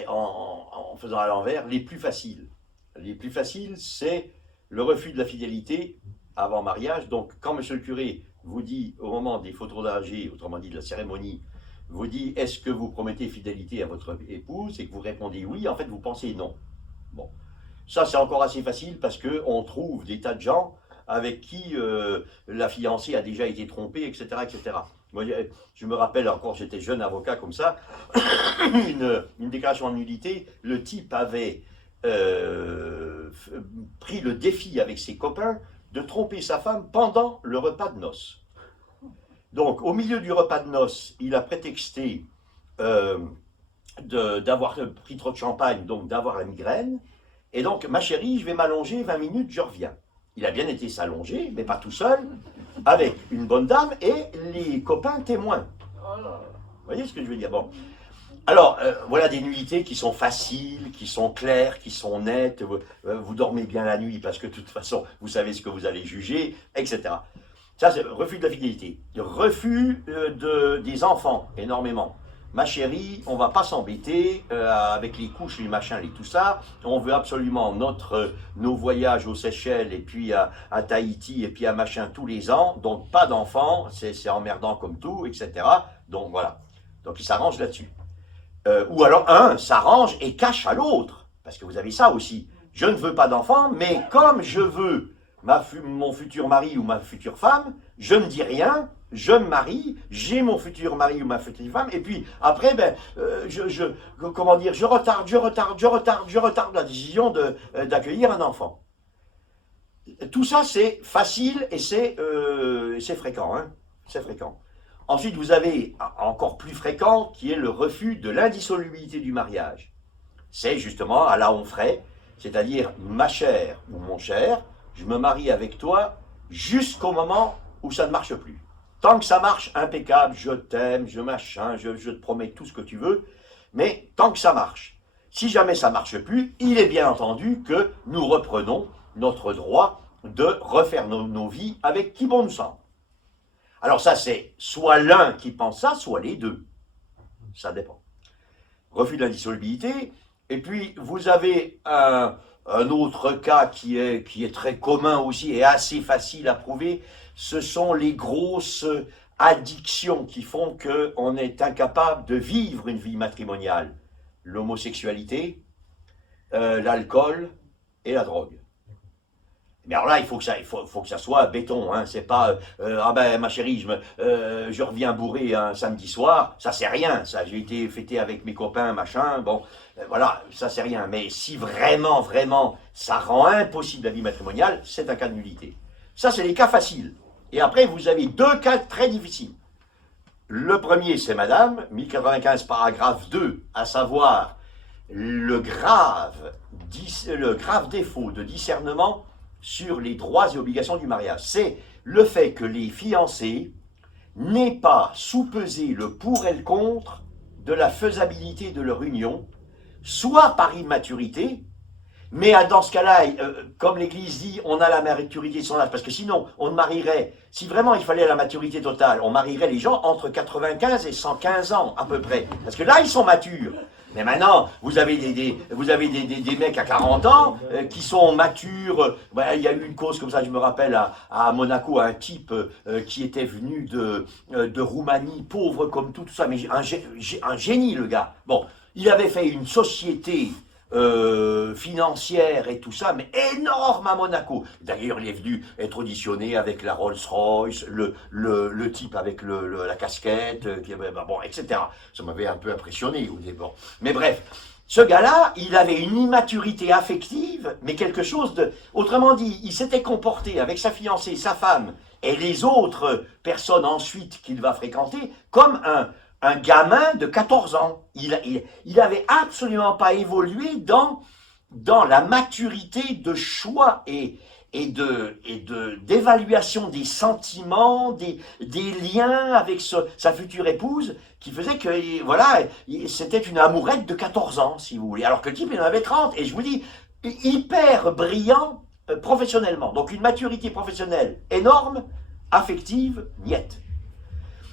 en faisant à l'envers, les plus faciles. Les plus faciles, c'est le refus de la fidélité avant mariage. Donc, quand monsieur le curé vous dit, au moment des photos d'âgé, autrement dit de la cérémonie, vous dit, est-ce que vous promettez fidélité à votre épouse, et que vous répondez oui, en fait, vous pensez non. Bon, ça, c'est encore assez facile parce qu'on trouve des tas de gens avec qui la fiancée a déjà été trompée, etc., etc. Moi, je me rappelle encore, j'étais jeune avocat comme ça, une déclaration de nullité, le type avait pris le défi avec ses copains de tromper sa femme pendant le repas de noces. Donc, au milieu du repas de noces, il a prétexté d'avoir pris trop de champagne, donc d'avoir la migraine, et donc, ma chérie, je vais m'allonger 20 minutes, je reviens. Il a bien été s'allonger, mais pas tout seul, avec une bonne dame et les copains témoins. Vous voyez ce que je veux dire? Bon. Alors, voilà des nullités qui sont faciles, qui sont claires, qui sont nettes. Vous dormez bien la nuit parce que de toute façon, vous savez ce que vous allez juger, etc. Ça, c'est refus de la fidélité. Refus des enfants, énormément. Ma chérie, on va pas s'embêter avec les couches, les machins, les tout ça. On veut absolument nos voyages aux Seychelles et puis à Tahiti et puis à machin tous les ans. Donc pas d'enfants, c'est emmerdant comme tout, etc. Donc voilà. Donc il s'arrange là-dessus. Ou alors un s'arrange et cache à l'autre. Parce que vous avez ça aussi. Je ne veux pas d'enfants, mais comme je veux mon futur mari ou ma future femme, je ne dis rien. Je me marie, j'ai mon futur mari ou ma future femme, et puis après, je retarde la décision d'accueillir un enfant. Tout ça, c'est facile et c'est fréquent. Hein, c'est fréquent. Ensuite, vous avez encore plus fréquent qui est le refus de l'indissolubilité du mariage. C'est justement à la onfray, c'est-à-dire ma chère ou mon cher, je me marie avec toi jusqu'au moment où ça ne marche plus. Tant que ça marche, impeccable, je t'aime, je te promets tout ce que tu veux, mais tant que ça marche. Si jamais ça ne marche plus, il est bien entendu que nous reprenons notre droit de refaire nos vies avec qui bon nous semble. Alors ça, c'est soit l'un qui pense ça, soit les deux. Ça dépend. Refus de l'indissolubilité. Et puis, vous avez un autre cas qui est très commun aussi et assez facile à prouver. Ce sont les grosses addictions qui font qu'on est incapable de vivre une vie matrimoniale. L'homosexualité, l'alcool et la drogue. Mais alors là, il faut que ça soit béton. Hein. C'est pas ah ben ma chérie, je reviens bourré un samedi soir. Ça c'est rien. Ça, j'ai été fêté avec mes copains, machin. Bon, voilà, ça c'est rien. Mais si vraiment, vraiment, ça rend impossible la vie matrimoniale, c'est un cas de nullité. Ça, c'est les cas faciles. Et après, vous avez deux cas très difficiles. Le premier, c'est madame, 1095 paragraphe 2, à savoir le grave défaut de discernement sur les droits et obligations du mariage. C'est le fait que les fiancés n'aient pas soupesé le pour et le contre de la faisabilité de leur union, soit par immaturité, mais dans ce cas-là, comme l'Église dit, on a la maturité de son âge, parce que sinon, on marierait, si vraiment il fallait la maturité totale, on marierait les gens entre 95 et 115 ans, à peu près. Parce que là, ils sont matures. Mais maintenant, vous avez des mecs à 40 ans qui sont matures. Il y a eu une cause comme ça, je me rappelle, à Monaco, un type qui était venu de Roumanie, pauvre comme tout ça, mais un génie, le gars. Bon, il avait fait une société financière et tout ça, mais énorme à Monaco. D'ailleurs, il est venu être auditionné avec la Rolls-Royce, le type avec la casquette, bon, etc. Ça m'avait un peu impressionné au début. Mais bref, ce gars-là, il avait une immaturité affective, mais quelque chose de... Autrement dit, il s'était comporté avec sa fiancée, sa femme, et les autres personnes ensuite qu'il va fréquenter, comme un gamin de 14 ans. Il avait absolument pas évolué dans dans la maturité de choix d'évaluation des sentiments, des liens avec sa future épouse, qui faisait que, voilà, c'était une amourette de 14 ans, si vous voulez, alors que le type, il en avait 30, et je vous dis, hyper brillant professionnellement. Donc une maturité professionnelle énorme, affective, niette.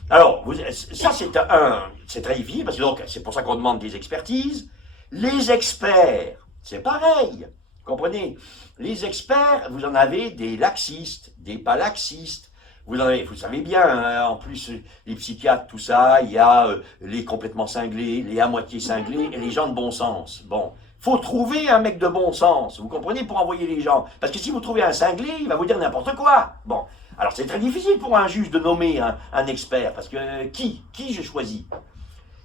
Alors, ça c'est très difficile, parce que donc c'est pour ça qu'on demande des expertises. Les experts, c'est pareil, comprenez? Les experts, vous en avez des laxistes, des pas laxistes. Vous savez bien, hein, en plus, les psychiatres, tout ça, il y a les complètement cinglés, les à moitié cinglés et les gens de bon sens. Bon, faut trouver un mec de bon sens, vous comprenez, pour envoyer les gens. Parce que si vous trouvez un cinglé, il va vous dire n'importe quoi. Bon, alors c'est très difficile pour un juge de nommer un expert, parce que qui je choisis?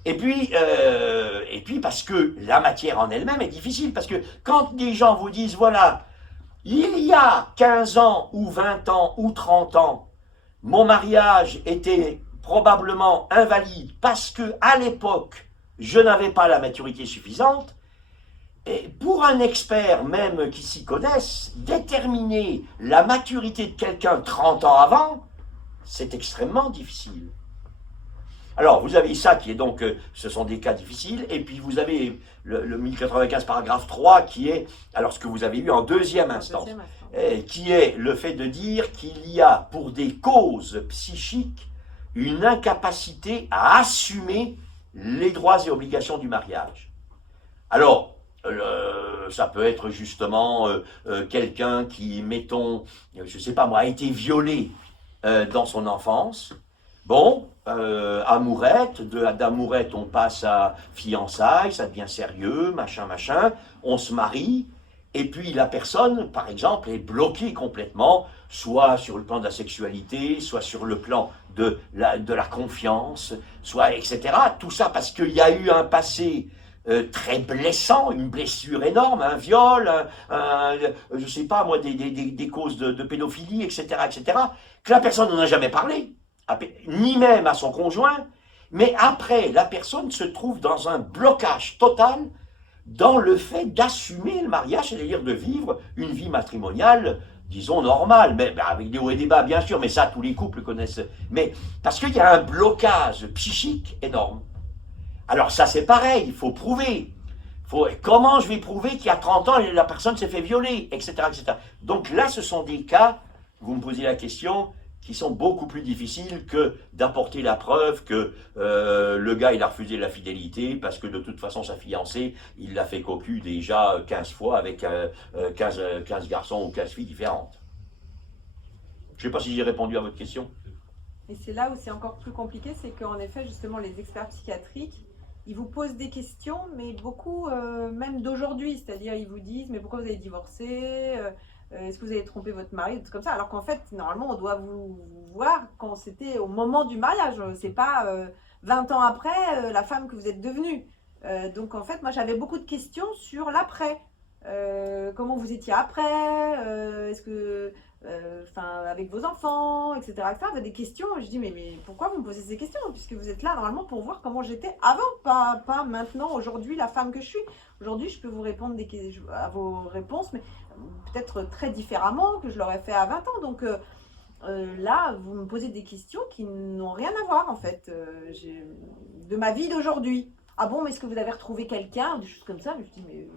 Et puis parce que la matière en elle-même est difficile, parce que quand des gens vous disent, voilà, il y a 15 ans ou 20 ans ou 30 ans, mon mariage était probablement invalide parce que à l'époque, je n'avais pas la maturité suffisante. Et pour un expert même qui s'y connaisse, déterminer la maturité de quelqu'un 30 ans avant, c'est extrêmement difficile. Alors, vous avez ça qui est donc, ce sont des cas difficiles, et puis vous avez le 1095 paragraphe 3 qui est, alors ce que vous avez eu en deuxième instance, qui est le fait de dire qu'il y a pour des causes psychiques une incapacité à assumer les droits et obligations du mariage. Alors, ça peut être justement quelqu'un qui, mettons, je ne sais pas moi, a été violé dans son enfance. Bon, amourette, d'amourette on passe à fiançailles, ça devient sérieux, machin, on se marie, et puis la personne, par exemple, est bloquée complètement, soit sur le plan de la sexualité, soit sur le plan de la confiance, soit etc. Tout ça parce qu'il y a eu un passé très blessant, une blessure énorme, un viol, je ne sais pas moi, des causes de pédophilie, etc., que la personne n'en a jamais parlé, ni même à son conjoint, mais après, la personne se trouve dans un blocage total dans le fait d'assumer le mariage, c'est-à-dire de vivre une vie matrimoniale, disons, normale, mais avec des hauts et des bas, bien sûr, mais ça, tous les couples connaissent. Mais parce qu'il y a un blocage psychique énorme. Alors ça, c'est pareil, il faut prouver. Comment je vais prouver qu'il y a 30 ans, la personne s'est fait violer, etc., etc. Donc là, ce sont des cas, vous me posez la question, qui sont beaucoup plus difficiles que d'apporter la preuve que le gars il a refusé la fidélité parce que de toute façon sa fiancée il l'a fait cocu déjà 15 fois avec 15 garçons ou 15 filles différentes. Je ne sais pas si j'ai répondu à votre question. Et c'est là où c'est encore plus compliqué, c'est qu'en effet justement les experts psychiatriques, ils vous posent des questions, mais beaucoup même d'aujourd'hui, c'est-à-dire ils vous disent mais pourquoi vous avez divorcé, est-ce que vous avez trompé votre mari, des trucs comme ça, alors qu'en fait, normalement, on doit vous voir quand c'était au moment du mariage, c'est pas 20 ans après la femme que vous êtes devenue. Donc en fait, moi j'avais beaucoup de questions sur l'après. Comment vous étiez après, est-ce que, avec vos enfants, etc. J'avais des questions, je dis mais pourquoi vous me posez ces questions, puisque vous êtes là normalement pour voir comment j'étais avant, pas maintenant, aujourd'hui, la femme que je suis. Aujourd'hui, je peux vous répondre à vos réponses, mais peut-être très différemment que je l'aurais fait à 20 ans. Donc là, vous me posez des questions qui n'ont rien à voir en fait de ma vie d'aujourd'hui. Ah bon, mais est-ce que vous avez retrouvé quelqu'un, des choses comme ça? Je me dis mais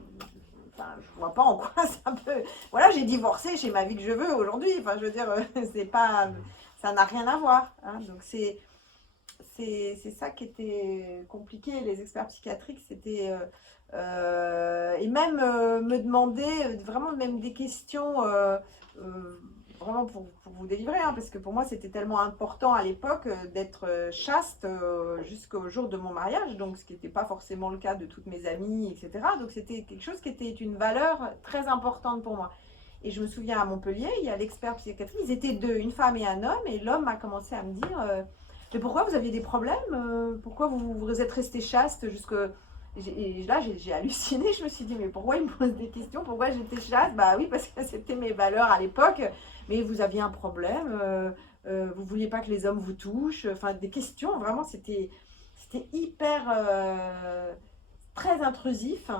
je vois pas en quoi ça peut. Voilà, j'ai divorcé, j'ai ma vie que je veux aujourd'hui. Enfin, je veux dire, c'est pas, ça n'a rien à voir. Hein. Donc c'est ça qui était compliqué. Les experts psychiatriques, c'était et même me demander vraiment même des questions vraiment pour vous délivrer, hein, parce que pour moi c'était tellement important à l'époque d'être chaste jusqu'au jour de mon mariage, donc ce qui n'était pas forcément le cas de toutes mes amies, etc. Donc c'était quelque chose qui était une valeur très importante pour moi. Et je me souviens à Montpellier, il y a l'expert psychiatrique, ils étaient deux, une femme et un homme, et l'homme a commencé à me dire mais pourquoi vous aviez des problèmes, pourquoi vous êtes resté chaste jusque... Et là, j'ai halluciné, je me suis dit, mais pourquoi il me pose des questions, pourquoi j'étais chaste? Bah oui, parce que c'était mes valeurs à l'époque, mais vous aviez un problème, vous vouliez pas que les hommes vous touchent, enfin des questions, vraiment, c'était hyper, très intrusif,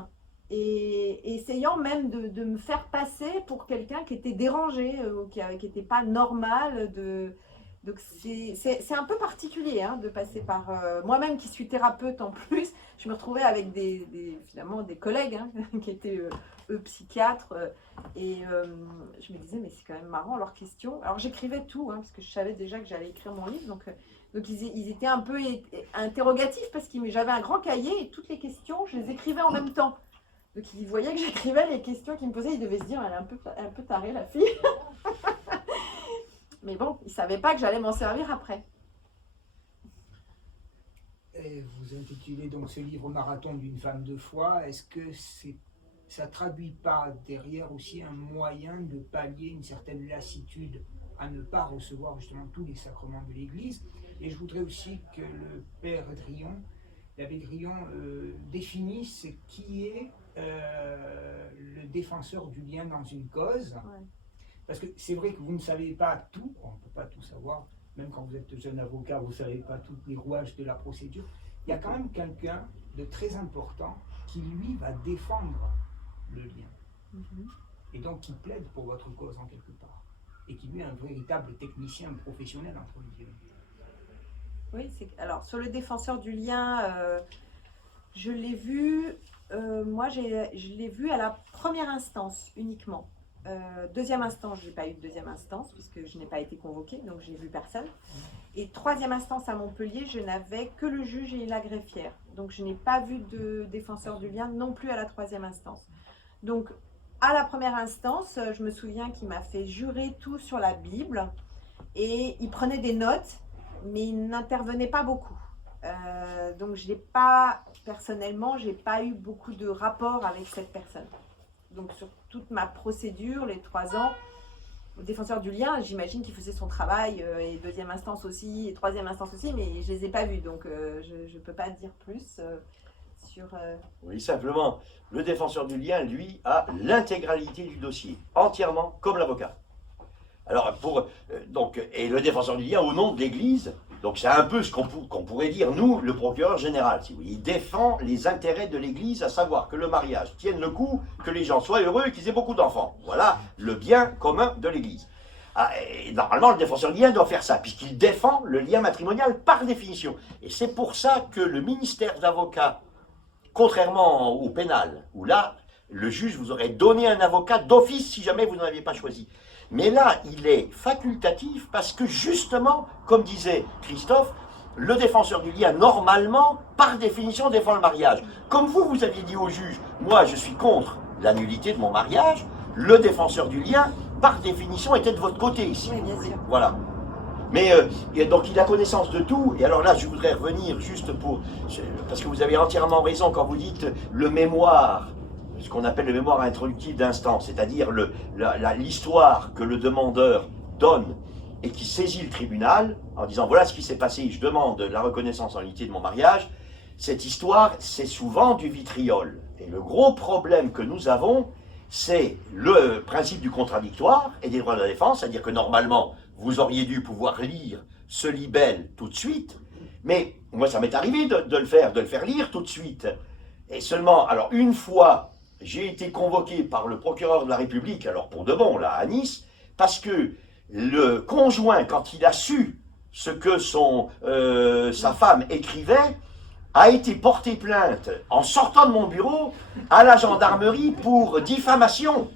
et essayant même de me faire passer pour quelqu'un qui était dérangé, ou qui n'était pas normal. Donc c'est un peu particulier hein, de passer par... moi-même qui suis thérapeute en plus, je me retrouvais avec finalement des collègues hein, qui étaient eux psychiatres, et je me disais mais c'est quand même marrant leurs questions. Alors j'écrivais tout, hein, parce que je savais déjà que j'allais écrire mon livre, donc ils étaient un peu interrogatifs parce que j'avais un grand cahier et toutes les questions, je les écrivais en même temps. Donc ils voyaient que j'écrivais les questions qu'ils me posaient, ils devaient se dire elle est un peu tarée la fille. Mais bon, ils ne savaient pas que j'allais m'en servir après. Et vous intitulez donc ce livre Marathon d'une femme de foi. Est-ce que ça ne traduit pas derrière aussi un moyen de pallier une certaine lassitude à ne pas recevoir justement tous les sacrements de l'Église? Et je voudrais aussi que le père Drillon, l'abbé Drillon, définisse qui est le défenseur du lien dans une cause. Ouais. Parce que c'est vrai que vous ne savez pas tout, on ne peut pas tout savoir, même quand vous êtes jeune avocat, vous ne savez pas tous les rouages de la procédure. Il y a quand même quelqu'un de très important qui, lui, va défendre le lien. Et donc qui plaide pour votre cause en quelque part. Et qui, lui, est un véritable technicien professionnel entre les deux. Oui, alors sur le défenseur du lien, je l'ai vu, je l'ai vu à la première instance uniquement. Deuxième instance, je n'ai pas eu de deuxième instance puisque je n'ai pas été convoquée, donc je n'ai vu personne. Et troisième instance à Montpellier, je n'avais que le juge et la greffière. Donc je n'ai pas vu de défenseur du lien non plus à la troisième instance. Donc à la première instance, je me souviens qu'il m'a fait jurer tout sur la Bible et il prenait des notes, mais il n'intervenait pas beaucoup. Donc personnellement, je n'ai pas eu beaucoup de rapport avec cette personne. Donc sur toute ma procédure, les 3 ans, le défenseur du lien, j'imagine qu'il faisait son travail, et deuxième instance aussi, et troisième instance aussi, mais je ne les ai pas vus, donc je ne peux pas dire plus sur... Oui, simplement, le défenseur du lien, lui, a l'intégralité du dossier, entièrement, comme l'avocat. Alors, et le défenseur du lien, au nom de l'Église, donc c'est un peu ce qu'on pourrait dire, nous, le procureur général, si vous voulez. Il défend les intérêts de l'Église, à savoir que le mariage tienne le coup, que les gens soient heureux et qu'ils aient beaucoup d'enfants. Voilà le bien commun de l'Église. Et normalement, le défenseur du lien doit faire ça, puisqu'il défend le lien matrimonial par définition. Et c'est pour ça que le ministère d'avocat, contrairement au pénal, où là, le juge vous aurait donné un avocat d'office si jamais vous n'en aviez pas choisi. Mais là, il est facultatif parce que justement, comme disait Christophe, le défenseur du lien, normalement, par définition, défend le mariage. Comme vous aviez dit au juge, moi je suis contre la nullité de mon mariage, le défenseur du lien, par définition, était de votre côté, si Oui, vous bien voulez. sûr. Voilà. Mais donc il a connaissance de tout, et alors là je voudrais revenir juste parce que vous avez entièrement raison quand vous dites le mémoire, ce qu'on appelle le mémoire introductif d'instance, c'est-à-dire l'histoire que le demandeur donne et qui saisit le tribunal en disant voilà ce qui s'est passé, je demande la reconnaissance en nullité de mon mariage. Cette histoire, c'est souvent du vitriol. Et le gros problème que nous avons, c'est le principe du contradictoire et des droits de la défense, c'est-à-dire que normalement, vous auriez dû pouvoir lire ce libelle tout de suite, mais moi ça m'est arrivé de le faire lire tout de suite. Et seulement, alors une fois, j'ai été convoqué par le procureur de la République, alors pour de bon, là, à Nice, parce que le conjoint, quand il a su ce que sa femme écrivait, a été porté plainte en sortant de mon bureau à la gendarmerie pour diffamation.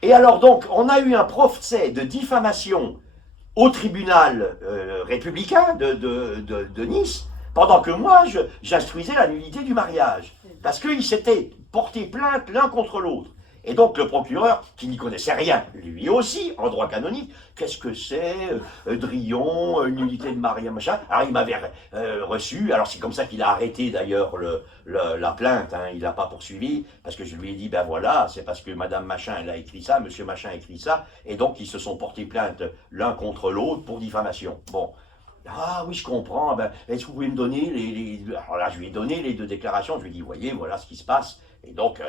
Et alors donc, on a eu un procès de diffamation au tribunal républicain de Nice, pendant que moi, j'instruisais la nullité du mariage. Parce qu'ils s'étaient portés plainte l'un contre l'autre. Et donc le procureur, qui n'y connaissait rien, lui aussi, en droit canonique, qu'est-ce que c'est, Drillon, nullité de mariage, machin. Alors il m'avait reçu, alors c'est comme ça qu'il a arrêté d'ailleurs la plainte, hein, il n'a pas poursuivi, parce que je lui ai dit, ben voilà, c'est parce que madame machin, elle a écrit ça, monsieur machin a écrit ça, et donc ils se sont portés plainte l'un contre l'autre pour diffamation. Bon. Ah oui, je comprends, ben, est-ce que vous pouvez me donner Alors là, je lui ai donné les 2 déclarations, je lui ai dit, voyez, voilà ce qui se passe. Et donc...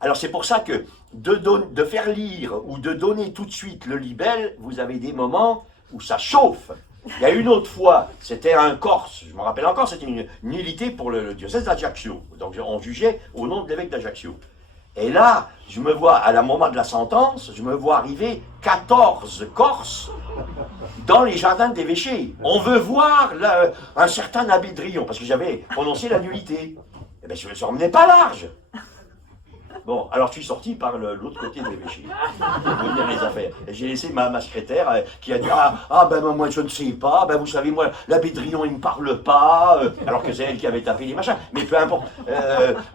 alors c'est pour ça que de faire lire ou de donner tout de suite le libelle, vous avez des moments où ça chauffe. Il y a une autre fois, c'était un Corse, je me rappelle encore, c'était une nullité pour le diocèse d'Ajaccio. Donc on jugeait au nom de l'évêque d'Ajaccio. Et là, je me vois, à la moment de la sentence, je me vois arriver 14 Corses dans les jardins de l'évêché. On veut voir un certain abbé Drillon, parce que j'avais prononcé la nullité. Eh bien, je ne me emmenais pas large. Bon, alors je suis sorti par l'autre côté de l'évêché pour vous dire les affaires. Et j'ai laissé ma secrétaire qui a dit ben moi je ne sais pas, ben vous savez moi l'abbé Drillon il ne me parle pas, alors que c'est elle qui avait tapé les machins, mais peu importe.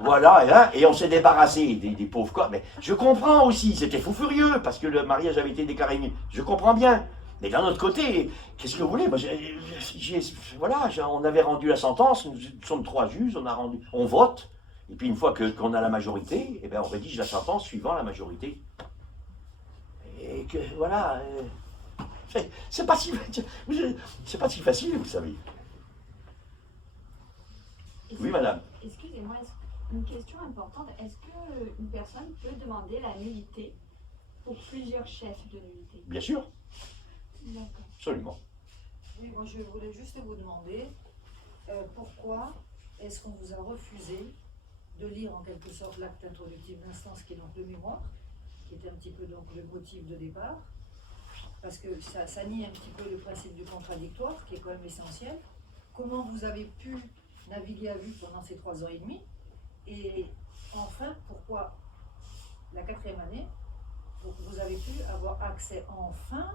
Voilà, hein, et on s'est débarrassé des pauvres corps. Mais je comprends aussi, c'était fou furieux parce que le mariage avait été déclaré nul. Je comprends bien. Mais d'un autre côté, qu'est-ce que vous voulez? Moi, voilà, on avait rendu la sentence, nous sommes 3 juges, on vote. Et puis une fois qu'on a la majorité, eh bien, on rédige la sentence suivant la majorité. Et que voilà, c'est pas si facile, vous savez. Oui, madame. Excusez-moi, une question importante. Est-ce qu'une personne peut demander la nullité pour plusieurs chefs de nullité? Bien sûr, D'accord. absolument. Oui, moi je voulais juste vous demander pourquoi est-ce qu'on vous a refusé de lire en quelque sorte l'acte introductif d'instance qui est donc le mémoire, qui était un petit peu donc le motif de départ, parce que ça nie un petit peu le principe du contradictoire, qui est quand même essentiel. Comment vous avez pu naviguer à vue pendant ces 3 ans et demi? Et enfin, pourquoi la 4e année, vous avez pu avoir accès enfin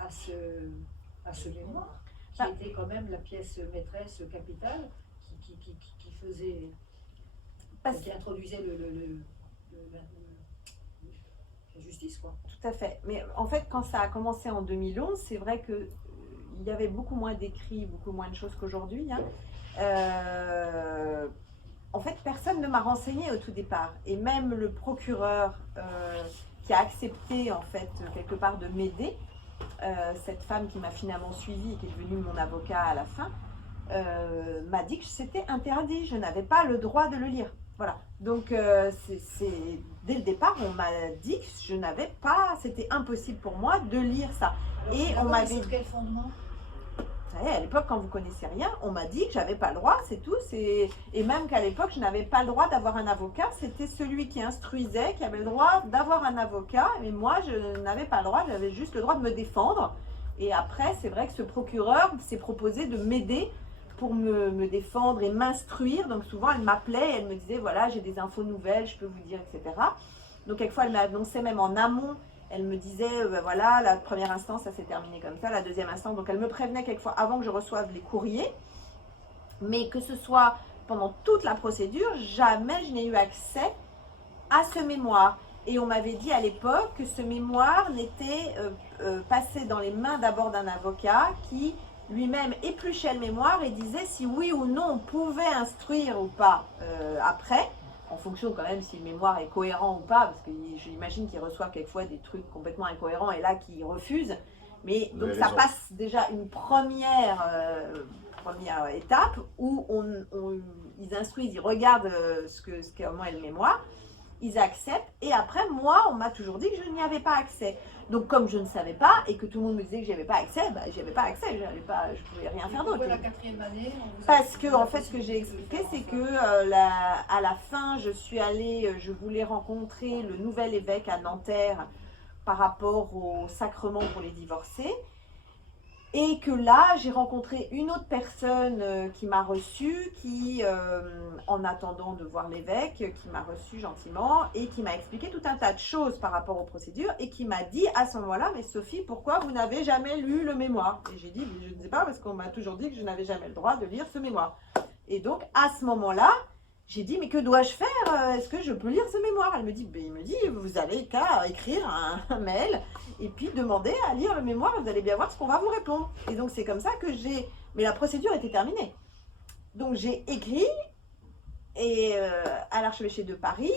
à ce mémoire, qui était quand même la pièce maîtresse capitale, qui faisait... qui introduisait la justice, quoi. Tout à fait. Mais en fait, quand ça a commencé en 2011, c'est vrai que il y avait beaucoup moins d'écrits, beaucoup moins de choses qu'aujourd'hui. Hein. En fait, personne ne m'a renseigné au tout départ. Et même le procureur qui a accepté, en fait, quelque part de m'aider, cette femme qui m'a finalement suivie et qui est devenue mon avocat à la fin, m'a dit que c'était interdit. Je n'avais pas le droit de le lire. Voilà, donc dès le départ, on m'a dit que je n'avais pas, c'était impossible pour moi de lire ça. Alors, et on m'avait... Sur quel fondement? Vous savez, à l'époque, quand vous connaissez rien, on m'a dit que j'avais pas le droit, c'est tout. Et même qu'à l'époque, je n'avais pas le droit d'avoir un avocat. C'était celui qui instruisait qui avait le droit d'avoir un avocat. Mais moi, je n'avais pas le droit, j'avais juste le droit de me défendre. Et après, c'est vrai que ce procureur s'est proposé de m'aider pour me défendre et m'instruire. Donc souvent, elle m'appelait, elle me disait, voilà, j'ai des infos nouvelles, je peux vous dire, etc. Donc quelquefois, elle m'annonçait même en amont. Elle me disait, voilà, la première instance, ça s'est terminé comme ça, la deuxième instance. Donc elle me prévenait quelquefois avant que je reçoive les courriers. Mais que ce soit pendant toute la procédure, jamais je n'ai eu accès à ce mémoire. Et on m'avait dit à l'époque que ce mémoire n'était passé dans les mains d'abord d'un avocat qui lui-même épluchait le mémoire et disait si oui ou non on pouvait instruire ou pas après, en fonction quand même si le mémoire est cohérent ou pas, parce que j'imagine qu'il reçoit quelquefois des trucs complètement incohérents et là qu'il refuse. Mais donc ça passe déjà une première étape où ils instruisent, ils regardent comment est le mémoire, ils acceptent et après moi on m'a toujours dit que je n'y avais pas accès. Donc comme je ne savais pas et que tout le monde me disait que j'avais pas accès, j'avais pas accès, je pouvais rien faire d'autre. La 4e année, parce que en fait ce que j'ai expliqué c'est que à la fin je voulais rencontrer le nouvel évêque à Nanterre par rapport au sacrement pour les divorcés. Et que là, j'ai rencontré une autre personne qui m'a reçue, qui, en attendant de voir l'évêque, qui m'a reçue gentiment et qui m'a expliqué tout un tas de choses par rapport aux procédures et qui m'a dit à ce moment-là, mais Sophie, pourquoi vous n'avez jamais lu le mémoire? Et j'ai dit, je ne sais pas, parce qu'on m'a toujours dit que je n'avais jamais le droit de lire ce mémoire. Et donc, à ce moment-là, j'ai dit, mais que dois-je faire? Est-ce que je peux lire ce mémoire? Elle me dit, vous avez qu'à écrire un mail et puis demander à lire le mémoire, vous allez bien voir ce qu'on va vous répondre. Et donc c'est comme ça que mais la procédure était terminée. Donc j'ai écrit et, à l'archevêché de Paris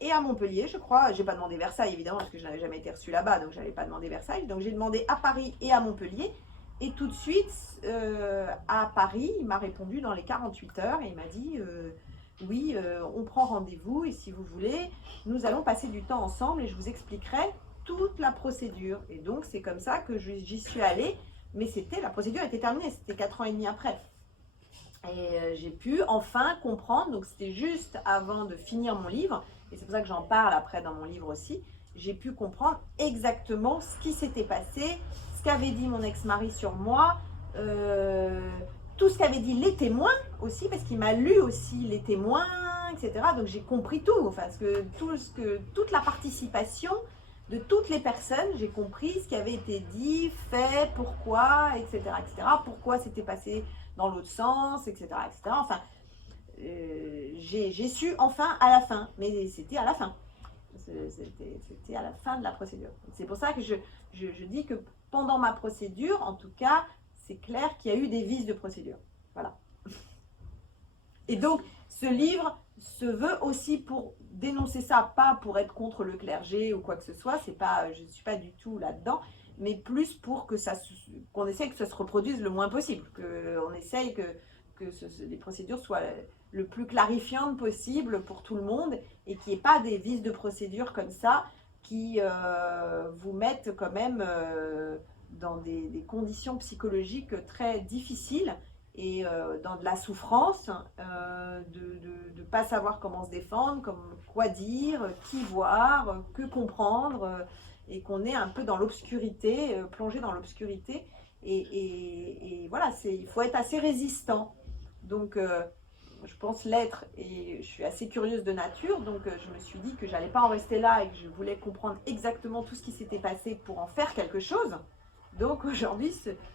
et à Montpellier, je crois. J'ai pas demandé Versailles, évidemment, parce que je n'avais jamais été reçue là-bas, donc je n'avais pas demandé Versailles. Donc j'ai demandé à Paris et à Montpellier. Et tout de suite, à Paris, il m'a répondu dans les 48 heures et il m'a dit... oui, on prend rendez-vous et si vous voulez, nous allons passer du temps ensemble et je vous expliquerai toute la procédure. Et donc, c'est comme ça que j'y suis allée mais la procédure était terminée, c'était 4 ans et demi après. Et j'ai pu enfin comprendre, donc c'était juste avant de finir mon livre, et c'est pour ça que j'en parle après dans mon livre aussi, j'ai pu comprendre exactement ce qui s'était passé, ce qu'avait dit mon ex-mari sur moi, tout ce qu'avaient dit les témoins aussi, parce qu'il m'a lu aussi les témoins, etc. Donc j'ai compris tout, enfin, toute la participation de toutes les personnes, j'ai compris ce qui avait été dit, fait, pourquoi, etc. Pourquoi c'était passé dans l'autre sens, etc. Enfin, j'ai su enfin à la fin, mais c'était à la fin. C'était à la fin de la procédure. C'est pour ça que je dis que pendant ma procédure, en tout cas, c'est clair qu'il y a eu des vices de procédure. Voilà. Et donc, ce livre se veut aussi pour dénoncer ça, pas pour être contre le clergé ou quoi que ce soit, je ne suis pas du tout là-dedans, mais plus pour qu'on essaye que ça se reproduise le moins possible, qu'on essaye que les procédures soient le plus clarifiantes possible pour tout le monde et qu'il n'y ait pas des vices de procédure comme ça qui vous mettent quand même dans des conditions psychologiques très difficiles et dans de la souffrance, de ne pas savoir comment se défendre, quoi dire, qui voir, que comprendre, et qu'on est un peu dans l'obscurité, plongé dans l'obscurité. Et voilà, il faut être assez résistant. Donc, je pense l'être, et je suis assez curieuse de nature, donc je me suis dit que j'allais pas en rester là et que je voulais comprendre exactement tout ce qui s'était passé pour en faire quelque chose. Donc aujourd'hui,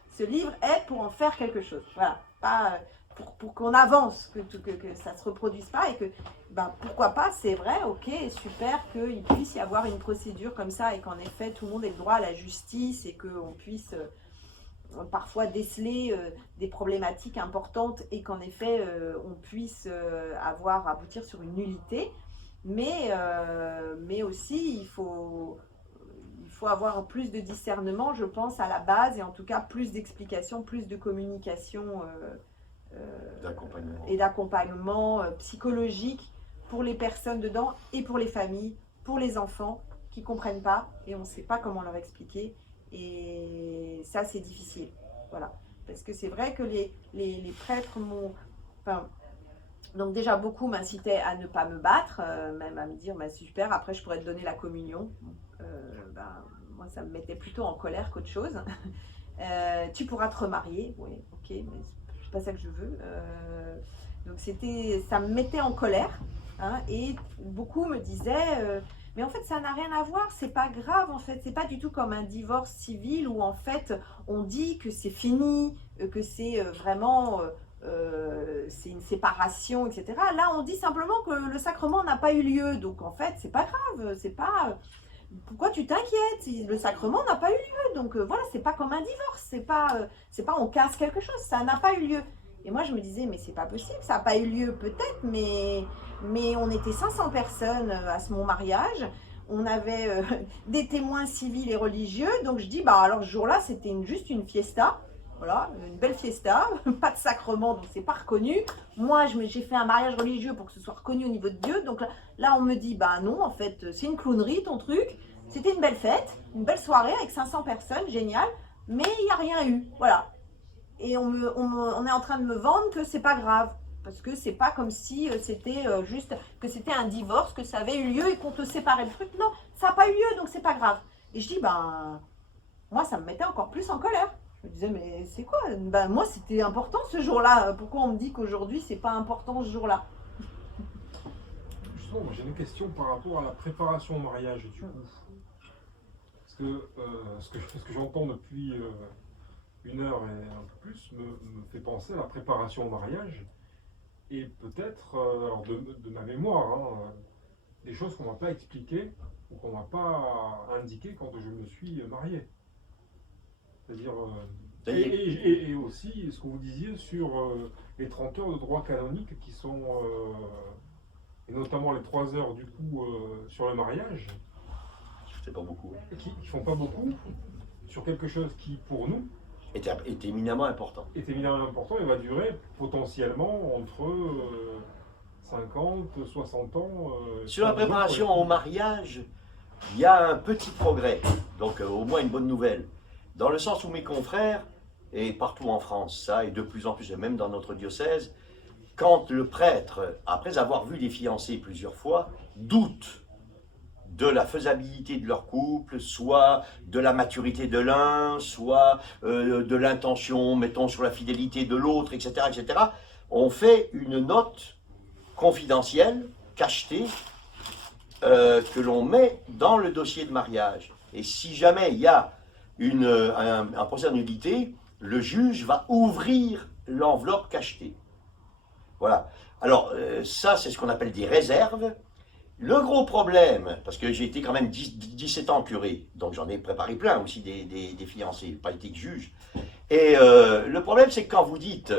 ce livre est pour en faire quelque chose. Voilà, pas pour qu'on avance, que ça ne se reproduise pas et que, pourquoi pas, c'est vrai, ok, super qu'il puisse y avoir une procédure comme ça et qu'en effet, tout le monde ait le droit à la justice et qu'on puisse parfois déceler des problématiques importantes et qu'en effet, on puisse aboutir sur une nullité. Mais aussi, il faut avoir plus de discernement, je pense, à la base, et en tout cas plus d'explications, plus de communication et d'accompagnement psychologique pour les personnes dedans et pour les familles, pour les enfants qui ne comprennent pas et on ne sait pas comment leur expliquer. Et ça, c'est difficile. Voilà. Parce que c'est vrai que les prêtres m'ont... Enfin, donc déjà, beaucoup m'incitaient à ne pas me battre, même à me dire, super, après je pourrais te donner la communion. Moi, ça me mettait plutôt en colère qu'autre chose. Tu pourras te remarier. Oui, ok, mais c'est pas ça que je veux. Donc ça me mettait en colère. Hein, et beaucoup me disaient... mais en fait, ça n'a rien à voir, c'est pas grave en fait, c'est pas du tout comme un divorce civil où en fait on dit que c'est fini, que c'est vraiment c'est une séparation, etc. Là, on dit simplement que le sacrement n'a pas eu lieu, donc en fait, c'est pas grave, c'est pas. Pourquoi tu t'inquiètes? Le sacrement n'a pas eu lieu, donc voilà, c'est pas comme un divorce, c'est pas on casse quelque chose, ça n'a pas eu lieu. Et moi, je me disais, mais c'est pas possible, ça n'a pas eu lieu peut-être, mais on était 500 personnes à mon mariage, on avait des témoins civils et religieux, donc je dis, alors ce jour-là, c'était juste une fiesta, voilà, une belle fiesta, pas de sacrement, donc c'est pas reconnu. Moi, j'ai fait un mariage religieux pour que ce soit reconnu au niveau de Dieu, donc là on me dit, non, en fait, c'est une clownerie ton truc, c'était une belle fête, une belle soirée avec 500 personnes, génial, mais il n'y a rien eu, voilà. Et on est en train de me vendre que c'est pas grave. Parce que c'est pas comme si c'était juste que c'était un divorce, que ça avait eu lieu et qu'on te séparait le truc. Non, ça n'a pas eu lieu, donc c'est pas grave. Et je dis, moi, ça me mettait encore plus en colère. Je me disais, mais c'est quoi? Moi, c'était important ce jour-là. Pourquoi on me dit qu'aujourd'hui, c'est pas important ce jour-là? Justement, j'ai une question par rapport à la préparation au mariage, du coup. Parce que ce que j'entends depuis 1 heure et un peu plus me fait penser à la préparation au mariage. Et peut-être, de ma mémoire, des choses qu'on ne m'a pas expliquées ou qu'on ne m'a pas indiquées quand je me suis marié. C'est-à-dire, et aussi ce que vous disiez sur les 30 heures de droit canonique qui sont, et notamment les 3 heures du coup sur le mariage. C'est pas beaucoup. Qui ne font pas beaucoup sur quelque chose qui, pour nous, est éminemment important. Est éminemment important et va durer potentiellement entre 50, 60 ans. Sur la préparation au mariage, il y a un petit progrès, donc au moins une bonne nouvelle. Dans le sens où mes confrères et partout en France, ça, et de plus en plus, et même dans notre diocèse, quand le prêtre, après avoir vu les fiancés plusieurs fois, doute de la faisabilité de leur couple, soit de la maturité de l'un, soit de l'intention, mettons, sur la fidélité de l'autre, etc., etc., on fait une note confidentielle, cachetée, que l'on met dans le dossier de mariage. Et si jamais il y a un procès de nullité, le juge va ouvrir l'enveloppe cachetée. Voilà. Alors, ça, c'est ce qu'on appelle des réserves. Le gros problème, parce que j'ai été quand même 17 ans curé, donc j'en ai préparé plein aussi des fiancés, pas été que juge. Et le problème, c'est que quand vous dites,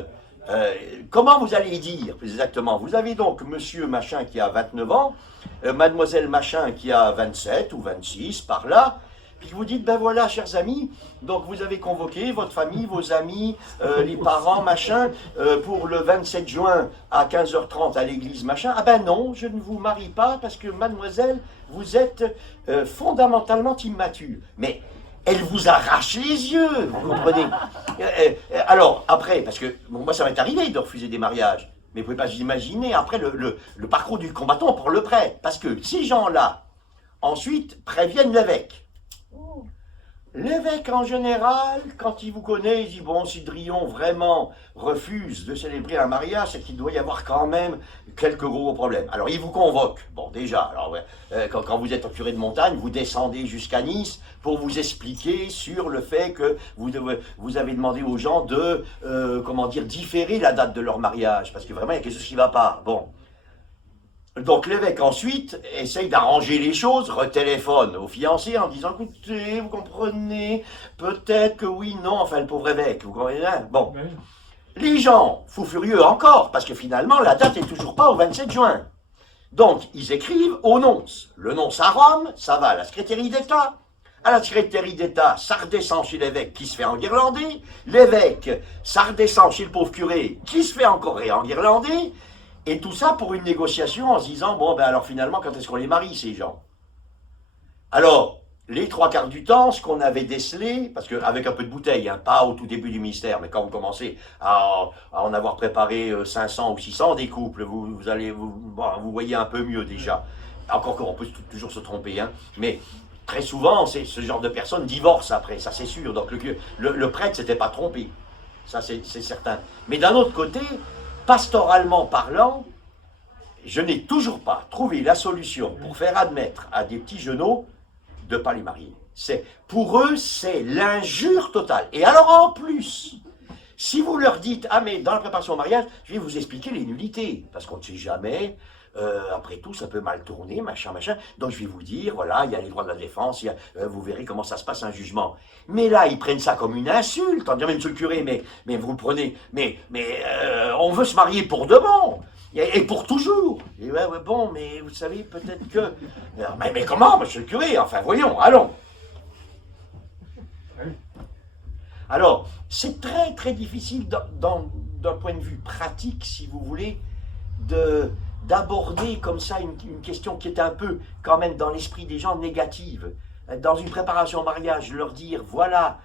comment vous allez dire plus exactement? Vous avez donc monsieur machin qui a 29 ans, mademoiselle machin qui a 27 ou 26, par là, puis vous dites, ben voilà, chers amis, donc vous avez convoqué votre famille, vos amis, les parents, machin, pour le 27 juin à 15h30 à l'église, machin. Ah ben non, je ne vous marie pas parce que mademoiselle, vous êtes fondamentalement immature. Mais elle vous arrache les yeux, vous comprenez? Alors, après, parce que bon, moi ça m'est arrivé de refuser des mariages, mais vous ne pouvez pas imaginer après le parcours du combattant pour le prêtre, parce que ces gens-là, ensuite, préviennent l'évêque. L'évêque, en général, quand il vous connaît, il dit, bon, si Drillon vraiment refuse de célébrer un mariage, c'est qu'il doit y avoir quand même quelques gros problèmes. Alors, il vous convoque. Bon, déjà, alors, ouais, quand vous êtes au curé de montagne, vous descendez jusqu'à Nice pour vous expliquer sur le fait que vous avez demandé aux gens de, comment dire, différer la date de leur mariage, parce que vraiment, il y a quelque chose qui ne va pas. Bon. Donc l'évêque ensuite essaye d'arranger les choses, retéléphone au fiancé en disant, écoutez, vous comprenez, peut-être que oui, non, enfin le pauvre évêque, vous comprenez, hein? Bon. Oui. Les gens, fous furieux encore, parce que finalement la date n'est toujours pas au 27 juin. Donc ils écrivent au nonce. Le nonce à Rome, ça va à la secrétaire d'État. À la secrétaire d'État, ça redescend chez l'évêque qui se fait enguirlander. L'évêque, ça redescend chez le pauvre curé qui se fait encore réenguirlander. Et tout ça pour une négociation en se disant, bon, ben alors finalement, quand est-ce qu'on les marie, ces gens? Alors, les trois quarts du temps, ce qu'on avait décelé, parce qu'avec un peu de bouteille, hein, pas au tout début du mystère, mais quand vous commencez à en avoir préparé 500 ou 600 des couples, vous voyez un peu mieux déjà. Encore qu'on peut toujours se tromper, hein, mais très souvent, ce genre de personnes divorcent après, ça c'est sûr. Donc le prêtre s'était pas trompé, ça c'est certain. Mais d'un autre côté, pastoralement parlant, je n'ai toujours pas trouvé la solution pour faire admettre à des petits genoux de ne pas les marier. Pour eux, c'est l'injure totale. Et alors en plus, si vous leur dites, ah mais dans la préparation au mariage, je vais vous expliquer les nullités, parce qu'on ne sait jamais, après tout, ça peut mal tourner, machin, machin. Donc je vais vous dire, voilà, il y a les droits de la défense, vous verrez comment ça se passe un jugement. Mais là, ils prennent ça comme une insulte, en disant, mais monsieur le curé, mais vous prenez, on veut se marier pour de bon, et pour toujours. Et ouais, bon, mais vous savez, peut-être que... Mais comment, monsieur le curé? Enfin, voyons, allons. Alors, c'est très, très difficile, d'un point de vue pratique, si vous voulez, d'aborder comme ça une question qui est un peu quand même dans l'esprit des gens négative. Dans une préparation au mariage, leur dire, voilà.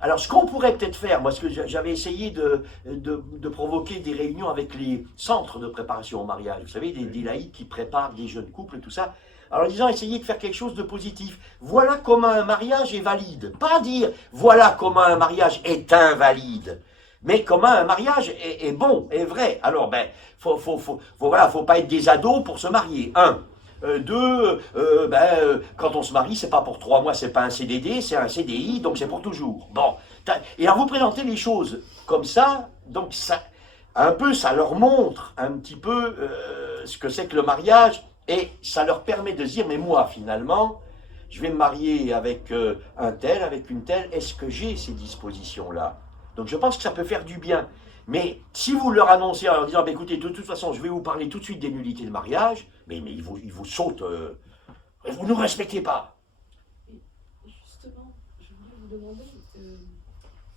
Alors ce qu'on pourrait peut-être faire, moi ce que j'avais essayé de provoquer des réunions avec les centres de préparation au mariage, vous savez, des laïcs qui préparent des jeunes couples, tout ça, alors en disant, essayez de faire quelque chose de positif. Voilà comment un mariage est valide. Pas dire, voilà comment un mariage est invalide. Mais comment un mariage est bon, est vrai. Alors, ben, faut pas être des ados pour se marier. Un. Deux, quand on se marie, c'est pas pour 3 mois, c'est pas un CDD, c'est un CDI, donc c'est pour toujours. Bon. Et alors vous présentez les choses comme ça, donc ça, un peu, ça leur montre un petit peu ce que c'est que le mariage, et ça leur permet de se dire, mais moi, finalement, je vais me marier avec un tel, avec une telle, est-ce que j'ai ces dispositions-là? Donc je pense que ça peut faire du bien. Mais si vous leur annoncez en leur disant, écoutez, de toute façon, je vais vous parler tout de suite des nullités de mariage, mais ils vous sautent, vous ne nous respectez pas. Et justement, je voulais vous demander,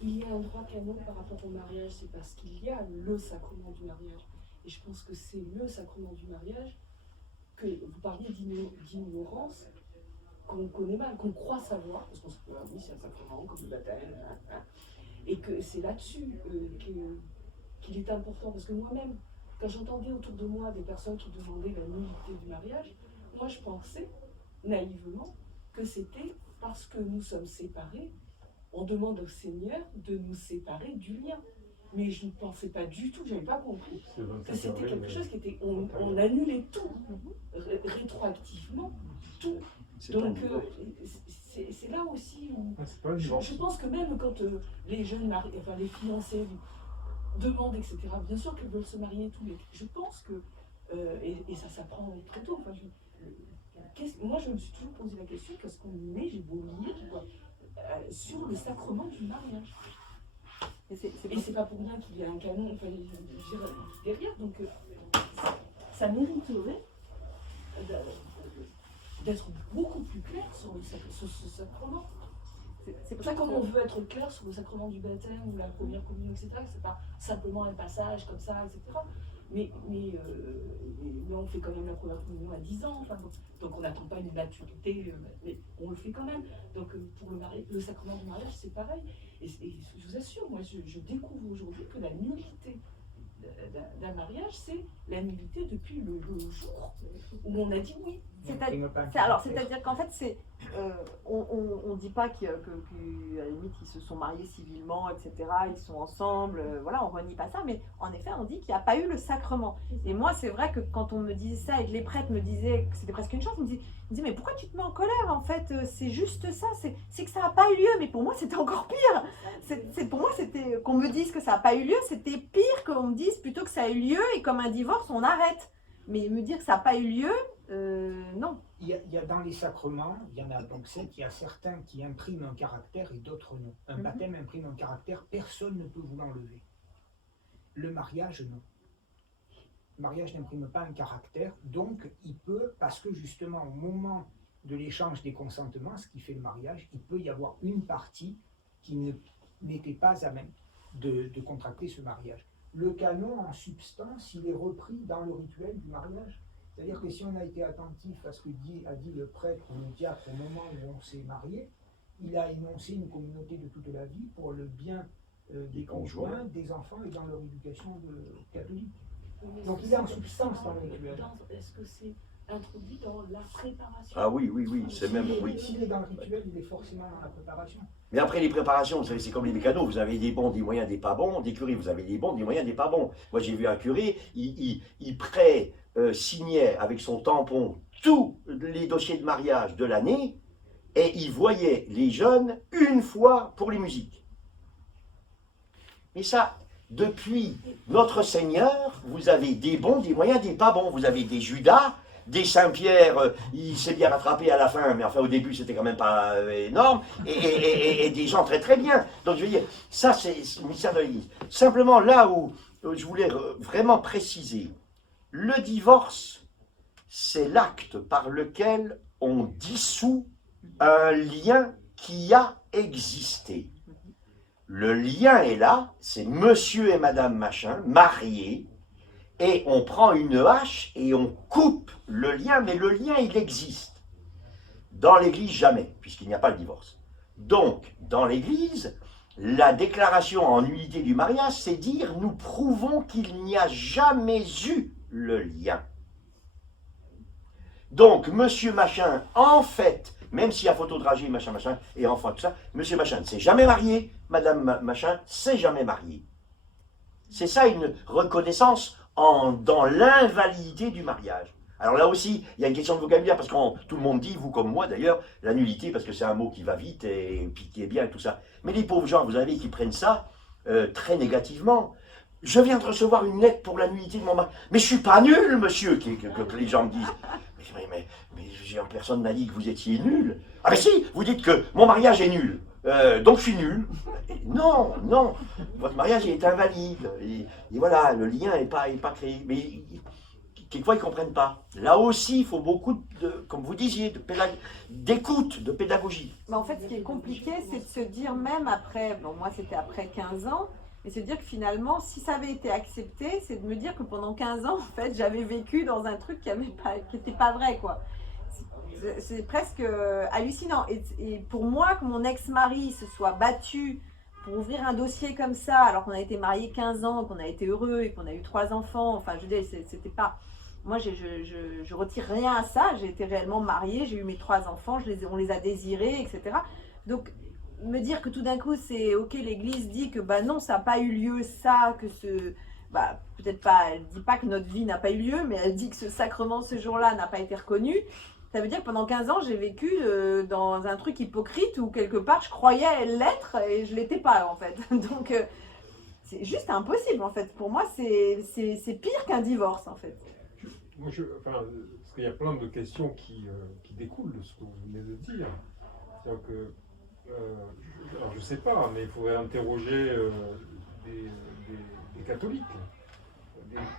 il y a un droit canon par rapport au mariage, c'est parce qu'il y a le sacrement du mariage. Et je pense que c'est le sacrement du mariage que vous parliez d'ignorance, qu'on connaît mal, qu'on croit savoir, parce qu'on se dit, ah oui, c'est un sacrement, comme le baptême, Et que c'est là-dessus qu'il est important. Parce que moi-même, quand j'entendais autour de moi des personnes qui demandaient la nullité du mariage, moi je pensais naïvement que c'était parce que nous sommes séparés, on demande au Seigneur de nous séparer du lien. Mais je ne pensais pas du tout, je n'avais pas compris que c'était quelque chose qui était, on annulait tout, rétroactivement, tout. Donc c'est là aussi où je pense que même quand les jeunes enfin les fiancés demandent, etc., bien sûr qu'ils veulent se marier et tout, mais je pense que, et ça s'apprend très tôt, enfin, moi je me suis toujours posé la question, qu'est-ce qu'on met, j'ai beau lire, sur le sacrement du mariage. Et c'est pas pour rien qu'il y a un canon, enfin, je dirais, derrière, donc ça mériterait d'être beaucoup plus clair sur ce sacrement. C'est pour ça que quand on veut être clair sur le sacrement du baptême ou la première communion, etc., c'est pas simplement un passage comme ça, etc. Mais on fait quand même la première communion à 10 ans, enfin, donc on n'attend pas une maturité, mais on le fait quand même. Donc pour le sacrement du mariage, c'est pareil. Et je vous assure, moi je découvre aujourd'hui que la nullité d'un mariage, c'est la nullité depuis le jour où on a dit oui. C'est-à-dire qu'en fait, on ne dit pas qu'à la limite ils se sont mariés civilement, etc., ils sont ensemble, voilà, on renie pas ça, mais en effet on dit qu'il n'y a pas eu le sacrement. Et moi c'est vrai que quand on me disait ça et que les prêtres me disaient que c'était presque une chance, ils me disaient mais pourquoi tu te mets en colère en fait, c'est juste ça, c'est que ça n'a pas eu lieu, mais pour moi c'était encore pire. Pour moi c'était qu'on me dise que ça n'a pas eu lieu, c'était pire qu'on me dise plutôt que ça a eu lieu et comme un divorce on arrête. Mais me dire que ça n'a pas eu lieu, non. Il y a dans les sacrements, il y en a donc 7, il y a certains qui impriment un caractère et d'autres non. Un baptême imprime un caractère, personne ne peut vous l'enlever. Le mariage, non. Le mariage n'imprime pas un caractère, donc il peut, parce que justement au moment de l'échange des consentements, ce qui fait le mariage, il peut y avoir une partie qui n'était pas à même de contracter ce mariage. Le canon, en substance, il est repris dans le rituel du mariage. C'est-à-dire que si on a été attentif à ce que a dit le prêtre ou le diacre au moment où on s'est marié, il a énoncé une communauté de toute la vie pour le bien des conjoints, des enfants et dans leur éducation catholique. Donc il est en substance dans le rituel. Est-ce que c'est introduit dans la préparation? Ah oui, c'est même, oui. S'il est dans le rituel, il est forcément dans la préparation. Mais après les préparations, vous savez, c'est comme les mécanos, vous avez des bons, des moyens, des pas bons, des curés, vous avez des bons, des moyens, des pas bons. Moi j'ai vu un curé, il signait avec son tampon tous les dossiers de mariage de l'année et il voyait les jeunes une fois pour les musiques. Mais ça, depuis notre Seigneur, vous avez des bons, des moyens, des pas bons. Vous avez des Judas, des Saint-Pierre, il s'est bien rattrapé à la fin, mais enfin au début c'était quand même pas énorme, et des gens très très bien. Donc je veux dire, ça c'est le mystère de l'Église. Simplement là où je voulais vraiment préciser, le divorce, c'est l'acte par lequel on dissout un lien qui a existé. Le lien est là, c'est monsieur et madame machin, mariés, et on prend une hache et on coupe le lien, mais le lien, il existe. Dans l'Église, jamais, puisqu'il n'y a pas le divorce. Donc, dans l'Église, la déclaration en nullité du mariage, c'est dire, nous prouvons qu'il n'y a jamais eu le lien. Donc, monsieur machin, en fait, même s'il y a photo de dragée, machin, et enfant, tout ça, monsieur machin ne s'est jamais marié, madame machin s'est jamais mariée. C'est ça une reconnaissance dans l'invalidité du mariage. Alors là aussi, il y a une question de vocabulaire, parce que tout le monde dit, vous comme moi d'ailleurs, la nullité, parce que c'est un mot qui va vite et puis qui est bien et tout ça. Mais les pauvres gens, vous savez, qui prennent ça très négativement. Je viens de recevoir une lettre pour la nullité de mon mari. Mais je suis pas nul, monsieur, que les gens me disent. Mais personne n'a dit que vous étiez nul. Ah mais si, vous dites que mon mariage est nul. Donc je suis nul. Non, votre mariage est invalide. Et voilà, le lien n'est pas créé. Mais quelquefois, ils ne comprennent pas. Là aussi, il faut beaucoup, comme vous disiez, d'écoute, de pédagogie. Mais en fait, ce qui est compliqué, c'est de se dire même après, bon moi c'était après 15 ans, mais se dire que finalement, si ça avait été accepté, c'est de me dire que pendant 15 ans, en fait, j'avais vécu dans un truc qui n'était pas vrai, quoi. C'est presque hallucinant. Et pour moi, que mon ex-mari se soit battu pour ouvrir un dossier comme ça, alors qu'on a été mariés 15 ans, qu'on a été heureux et qu'on a eu 3 enfants, enfin, je veux dire, c'était pas. Moi, je retire rien à ça. J'ai été réellement mariée, j'ai eu mes 3 enfants, on les a désirés, etc. Donc, me dire que tout d'un coup, c'est ok, l'Église dit que bah non, ça n'a pas eu lieu, ça, que ce. Bah, peut-être pas, elle dit pas que notre vie n'a pas eu lieu, mais elle dit que ce sacrement, ce jour-là, n'a pas été reconnu. Ça veut dire que pendant 15 ans, j'ai vécu dans un truc hypocrite où quelque part, je croyais l'être et je l'étais pas, en fait. Donc, c'est juste impossible, en fait. Pour moi, c'est pire qu'un divorce, en fait. Moi, parce qu'il y a plein de questions qui découlent de ce que vous venez de dire. C'est-à-dire que, alors je sais pas, mais il faudrait interroger des catholiques,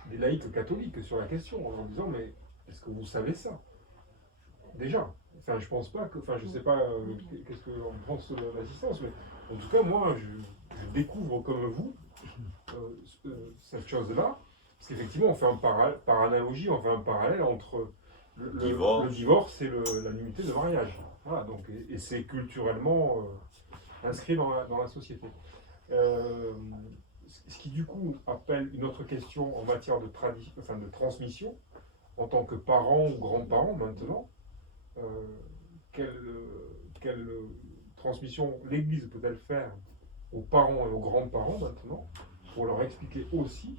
des laïcs catholiques sur la question, en leur disant, mais est-ce que vous savez ça? Déjà. Enfin, je pense pas que, enfin, je sais pas qu'est-ce que l'on pense de l'assistance, mais en tout cas, moi, je découvre comme vous cette chose-là. Parce qu'effectivement, on fait par analogie, on fait un parallèle entre le divorce et la nullité de mariage. Voilà, donc, et c'est culturellement inscrit dans la société. Ce qui du coup appelle une autre question en matière de transmission, en tant que parent ou grand-parent maintenant, quelle transmission l'Église peut-elle faire aux parents et aux grands-parents maintenant, pour leur expliquer aussi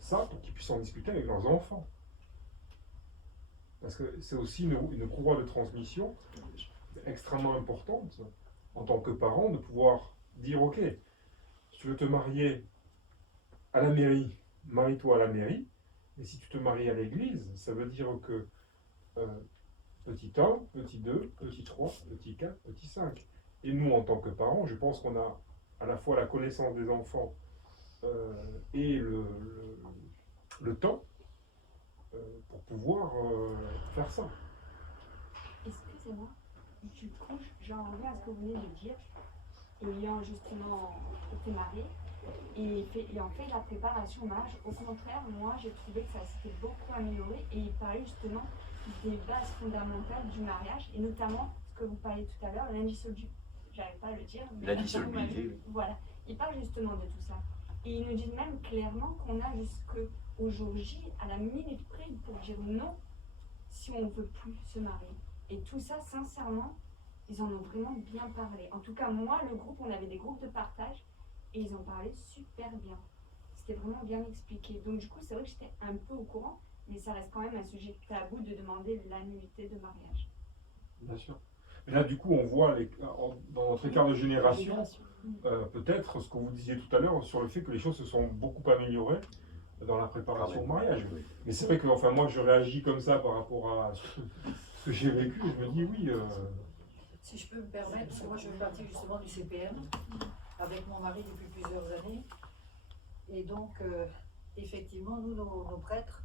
ça, pour qu'ils puissent en discuter avec leurs enfants. Parce que c'est aussi une courroie de transmission extrêmement importante en tant que parent, de pouvoir dire, ok, si tu veux te marier à la mairie, marie-toi à la mairie, et si tu te maries à l'église, ça veut dire que petit 1, petit 2, petit 3, petit 4, petit 5. Et nous, en tant que parents, je pense qu'on a à la fois la connaissance des enfants et le temps pour pouvoir faire ça. Excusez-moi, du coup, j'en reviens à ce que vous venez de dire. Ayant justement été mariée et ayant fait la préparation au mariage, au contraire, moi j'ai trouvé que ça s'était beaucoup amélioré et il parlait justement des bases fondamentales du mariage et notamment ce que vous parliez tout à l'heure, l'indissolubilité. J'arrive pas à le dire. Mais L'indissolubilité. Voilà, il parle justement de tout ça. Et il nous dit même clairement qu'on a jusqu'au jour J, à la minute près, pour dire non si on ne veut plus se marier. Et tout ça, sincèrement, ils en ont vraiment bien parlé. En tout cas, moi, le groupe, on avait des groupes de partage et ils en parlaient super bien. C'était vraiment bien expliqué. Donc du coup, c'est vrai que j'étais un peu au courant, mais ça reste quand même un sujet tabou de demander l'annuité de mariage. Bien sûr. Et là, du coup, on voit dans notre écart de génération, peut-être ce que vous disiez tout à l'heure sur le fait que les choses se sont beaucoup améliorées dans la préparation au mariage. Mais c'est vrai que, enfin, moi, je réagis comme ça par rapport à ce que j'ai vécu et je me dis oui. Si je peux me permettre, parce que moi je fais partie justement du CPM, avec mon mari depuis plusieurs années. Et donc, effectivement, nous, nos prêtres,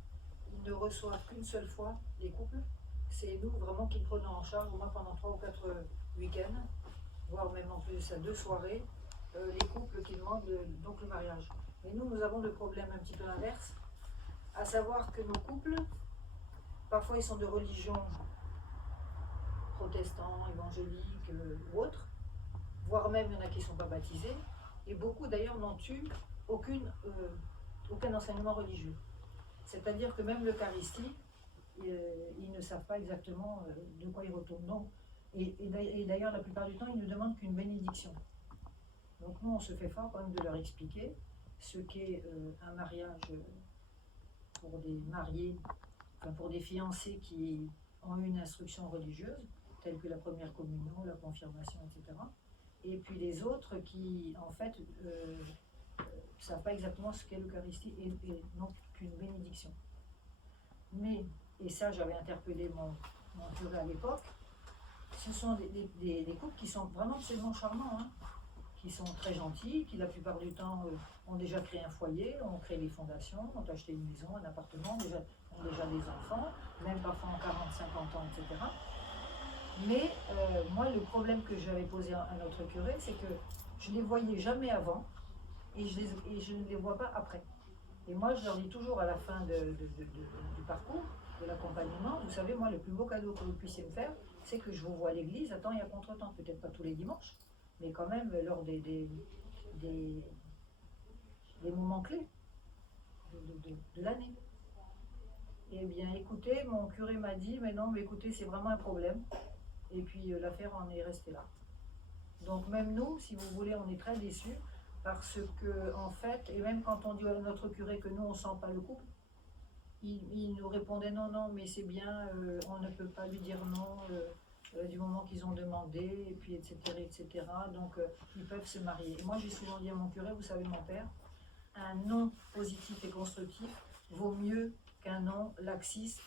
ils ne reçoivent qu'une seule fois les couples. C'est nous vraiment qui prenons en charge, au moins pendant 3 ou 4 week-ends, voire même en plus à 2 soirées, les couples qui demandent donc le mariage. Mais nous avons le problème un petit peu inverse, à savoir que nos couples, parfois ils sont de religion protestants, évangéliques ou autres, voire même il y en a qui ne sont pas baptisés, et beaucoup d'ailleurs n'ont eu aucun enseignement religieux. C'est-à-dire que même l'Eucharistie, ils ne savent pas exactement de quoi ils retournent. Non. Et d'ailleurs, la plupart du temps, ils ne demandent qu'une bénédiction. Donc nous, on se fait fort quand même de leur expliquer ce qu'est un mariage pour des mariés, enfin pour des fiancés qui ont une instruction religieuse, telle que la première communion, la confirmation, etc. Et puis les autres qui, en fait, ne savent pas exactement ce qu'est l'Eucharistie et n'ont qu'une bénédiction. Mais, et ça j'avais interpellé mon curé à l'époque, ce sont des couples qui sont vraiment absolument charmants, hein, qui sont très gentils, qui la plupart du temps ont déjà créé un foyer, ont créé les fondations, ont acheté une maison, un appartement, ont déjà des enfants, même parfois en 40, 50 ans, etc. Mais moi, le problème que j'avais posé à notre curé, c'est que je ne les voyais jamais avant et je ne les vois pas après. Et moi, je leur dis toujours à la fin du parcours, de l'accompagnement, vous savez, moi, le plus beau cadeau que vous puissiez me faire, c'est que je vous vois à l'église à temps et à contre-temps, peut-être pas tous les dimanches, mais quand même lors des des moments clés de l'année. Eh bien, écoutez, mon curé m'a dit, mais non, mais écoutez, c'est vraiment un problème. Et puis, l'affaire en est restée là. Donc, même nous, si vous voulez, on est très déçus, parce que, en fait, et même quand on dit à notre curé que nous, on ne sent pas le couple, il nous répondait, non, non, mais c'est bien, on ne peut pas lui dire non, du moment qu'ils ont demandé, et puis, etc., etc. Donc, ils peuvent se marier. Et moi, j'ai souvent dit à mon curé, vous savez, mon père, un non positif et constructif vaut mieux qu'un non laxiste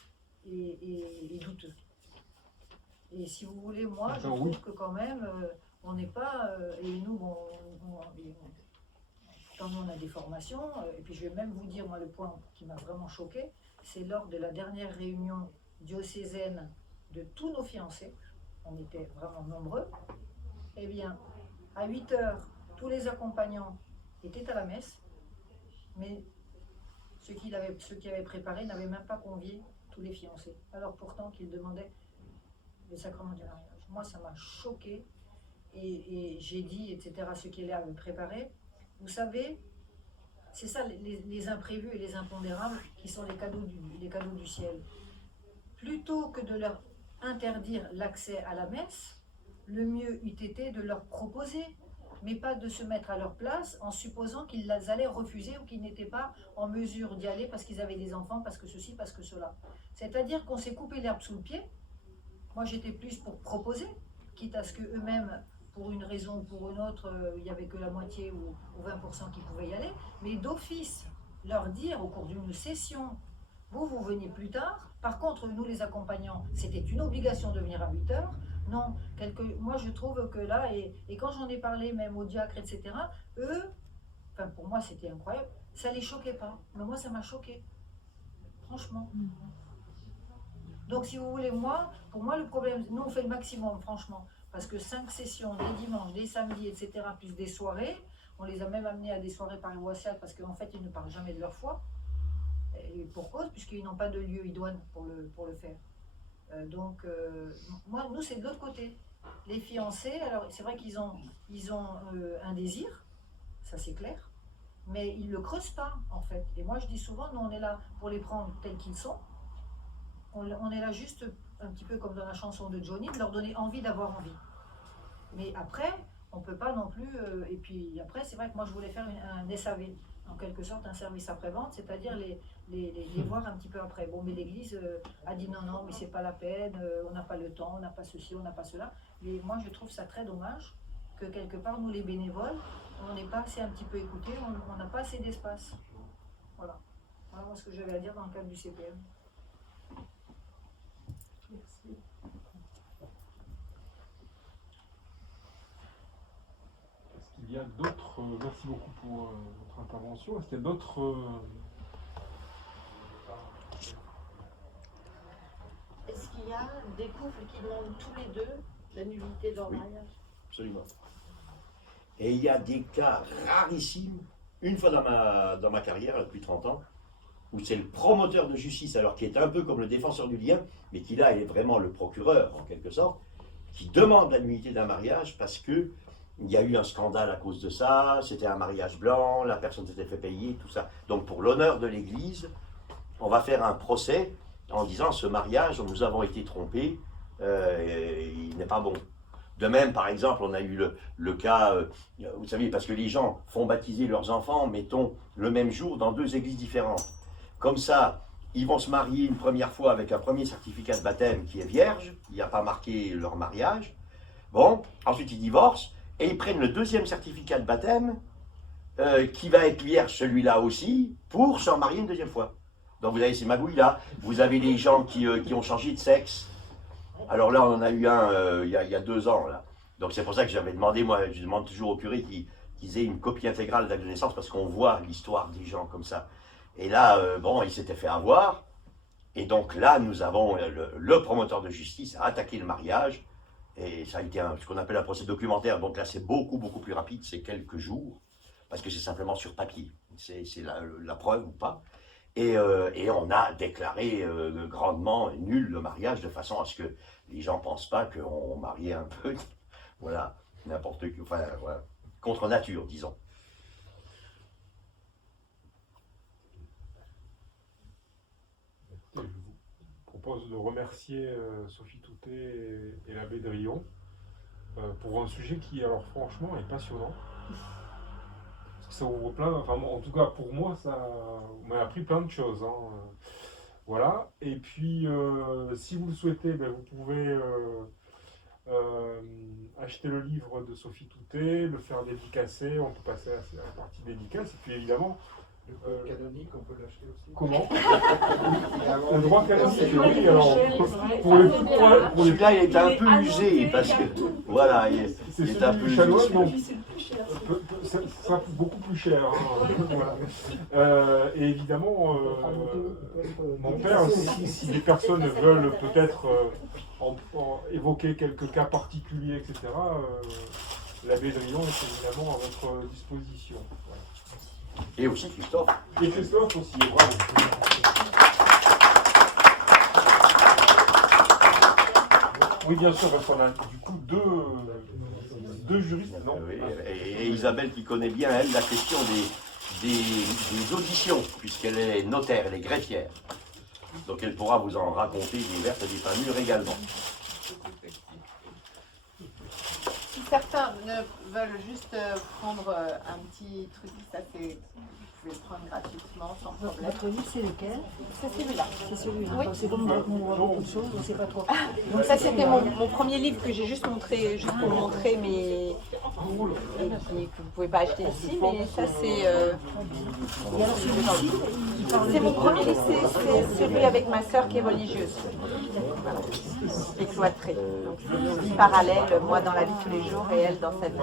et douteux. Et si vous voulez, moi, je trouve que quand même, on n'est pas... et nous, quand on a des formations, et puis je vais même vous dire, moi, le point qui m'a vraiment choqué, c'est lors de la dernière réunion diocésaine de tous nos fiancés, on était vraiment nombreux, eh bien, à 8 heures, tous les accompagnants étaient à la messe, mais ceux qui avaient préparé n'avaient même pas convié tous les fiancés, alors pourtant qu'ils demandaient le sacrement du mariage. Moi, ça m'a choqué, et j'ai dit, etc., ceux qui allaient préparer, vous savez, c'est ça les imprévus et les impondérables qui sont les cadeaux du ciel. Plutôt que de leur interdire l'accès à la messe, le mieux eût été de leur proposer, mais pas de se mettre à leur place en supposant qu'ils allaient refuser ou qu'ils n'étaient pas en mesure d'y aller parce qu'ils avaient des enfants, parce que ceci, parce que cela. C'est-à-dire qu'on s'est coupé l'herbe sous le pied. Moi, j'étais plus pour proposer, quitte à ce qu'eux-mêmes, pour une raison ou pour une autre, il n'y avait que la moitié ou 20% qui pouvaient y aller, mais d'office, leur dire au cours d'une session, vous veniez plus tard, par contre, nous les accompagnants, c'était une obligation de venir à 8 heures, non, moi je trouve que là, et quand j'en ai parlé même aux diacres, etc., eux, enfin pour moi c'était incroyable, ça les choquait pas, mais moi ça m'a choqué, franchement. Donc si vous voulez, pour moi le problème, nous on fait le maximum franchement, parce que 5 sessions, des dimanches, des samedis, etc., plus des soirées, on les a même amenés à des soirées paroissiales parce qu'en fait ils ne parlent jamais de leur foi, et pour cause, puisqu'ils n'ont pas de lieu idoine pour le faire. Nous c'est de l'autre côté. Les fiancés, alors c'est vrai qu'ils ont un désir, ça c'est clair, mais ils ne le creusent pas en fait. Et moi je dis souvent, nous on est là pour les prendre tels qu'ils sont, on est là juste un petit peu comme dans la chanson de Johnny, de leur donner envie d'avoir envie. Mais après, on ne peut pas non plus, et puis après c'est vrai que moi je voulais faire un SAV, en quelque sorte un service après-vente, c'est-à-dire les voir un petit peu après. Bon, mais l'Église a dit non, non, mais c'est pas la peine, on n'a pas le temps, on n'a pas ceci, on n'a pas cela. Mais moi, je trouve ça très dommage que quelque part, nous les bénévoles, on n'est pas assez un petit peu écoutés, on n'a pas assez d'espace. Voilà. Voilà ce que j'avais à dire dans le cadre du CPM. Merci. Est-ce qu'il y a d'autres... merci beaucoup pour votre intervention. Est-ce qu'il y a d'autres... Est-ce qu'il y a des couples qui demandent tous les deux la nullité de leur mariage? Absolument. Et il y a des cas rarissimes, une fois dans ma carrière, depuis 30 ans, où c'est le promoteur de justice, alors qui est un peu comme le défenseur du lien, mais qui là est vraiment le procureur en quelque sorte, qui demande la nullité d'un mariage parce que il y a eu un scandale à cause de ça, c'était un mariage blanc, la personne s'était fait payer, tout ça. Donc pour l'honneur de l'Église, on va faire un procès en disant ce mariage, nous avons été trompés, il n'est pas bon. De même, par exemple, on a eu le cas, vous savez, parce que les gens font baptiser leurs enfants, mettons, le même jour dans 2 églises différentes. Comme ça, ils vont se marier une première fois avec un premier certificat de baptême qui est vierge, il n'y a pas marqué leur mariage. Bon, ensuite ils divorcent et ils prennent le 2e certificat de baptême qui va être vierge, celui-là aussi, pour se remarier une 2e fois. Donc vous avez ces magouilles-là. Vous avez des gens qui ont changé de sexe. Alors là, on en a eu un il y a 2 ans. Là. Donc c'est pour ça que j'avais demandé, moi, je demande toujours au curé qu'ils aient une copie intégrale de l'acte de naissance parce qu'on voit l'histoire des gens comme ça. Et là, bon, il s'était fait avoir. Et donc là, nous avons le promoteur de justice a attaqué le mariage. Et ça a été ce qu'on appelle un procès documentaire. Donc là, c'est beaucoup, beaucoup plus rapide. C'est quelques jours. Parce que c'est simplement sur papier. C'est la preuve ou pas. Et on a déclaré grandement nul le mariage de façon à ce que les gens ne pensent pas qu'on mariait un peu, voilà, n'importe quoi, enfin, voilà, contre nature, disons. propose de remercier Sophie Toutet et l'abbé Drillon pour un sujet qui, alors franchement, est passionnant. Parce que ça ouvre plein, enfin en tout cas pour moi, ça m'a appris plein de choses. Hein. Voilà. Et puis, si vous le souhaitez, ben, vous pouvez acheter le livre de Sophie Toutet, le faire dédicacer, on peut passer à la partie dédicace. Et puis évidemment, le droit canonique, on peut l'acheter aussi. comment le droit canonique, oui, alors pour les Celui-là, il est un peu usé parce que voilà, il c'est est un peu celui du usé. chanoine, donc Puis c'est le plus cher. ça sera beaucoup plus cher. Hein. Voilà. Et évidemment, mon père, si des personnes veulent peut-être évoquer quelques cas particuliers, etc., l'abbé Drillon est évidemment à votre disposition. Voilà. Et aussi Christophe. Et Christophe aussi, bravo. Oui, bien sûr, parce qu'on a du coup deux juristes. Non. Oui, et Isabelle qui connaît bien, elle, la question des auditions, puisqu'elle est notaire, elle est greffière. Donc elle pourra vous en raconter diverses et des pas mûres également. Si certains veulent juste prendre un petit truc, ça c'est, vous pouvez le prendre gratuitement sans problème. Votre livre, c'est lequel? C'est celui-là. C'est celui-là. Oui. C'est comme on voit beaucoup de choses, on ne sait pas trop. Donc ça c'était mon premier livre que j'ai juste montré, juste pour montrer mes... et puis, que vous pouvez pas acheter ici, mais ça c'est... Et alors celui-ci, il parle C'est de mon quoi? premier livre, c'est celui avec ma sœur qui est religieuse. Voilà. Et cloîtrée. Donc c'est nos vies parallèles, moi dans la vie de tous les jours et elle dans sa vie.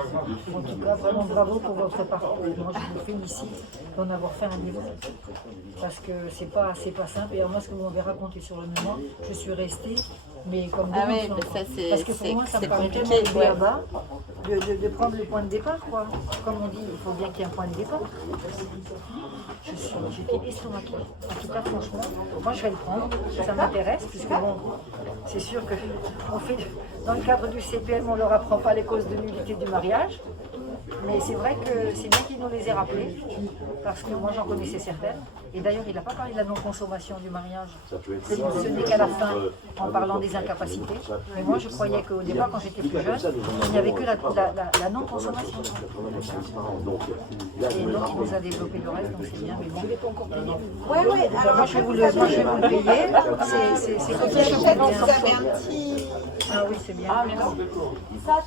En tout cas, vraiment bravo pour votre parcours. Moi, je vous félicite d'en avoir fait un livre. Parce que c'est pas simple. Et moi, ce que vous m'avez raconté sur le moment, je suis restée, mais comme Ah des oui, enfants. mais ça c'est Parce que pour moi, ça me paraît tellement compliqué. élevé à bas de prendre le point de départ, quoi. Comme on dit, il faut bien qu'il y ait un point de départ. J'étais estomaquée. En tout cas, franchement, moi, je vais le prendre. Ça m'intéresse, puisque bon, c'est sûr que on fait, dans le cadre du CPM, on ne leur apprend pas les causes de nullité du mariage. Mais c'est vrai que c'est bien qu'il nous les ait rappelées, parce que moi j'en connaissais certaines. Et d'ailleurs, il n'a pas parlé de la non-consommation du mariage. Ce n'est qu'à la fin, en parlant des incapacités. Mais moi je croyais qu'au départ, quand j'étais plus jeune, il n'y avait que la non-consommation. Et donc il nous a développé le reste, donc c'est bien. Mais bon. Je ne l'ai pas encore payé. Ouais, alors Moi je vais vous le payer. C'est comme ça que je vous avez bien. un petit... Ah oui, c'est bien. Ça, de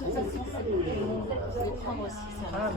toute façon, c'est pour les prendre aussi. Ah,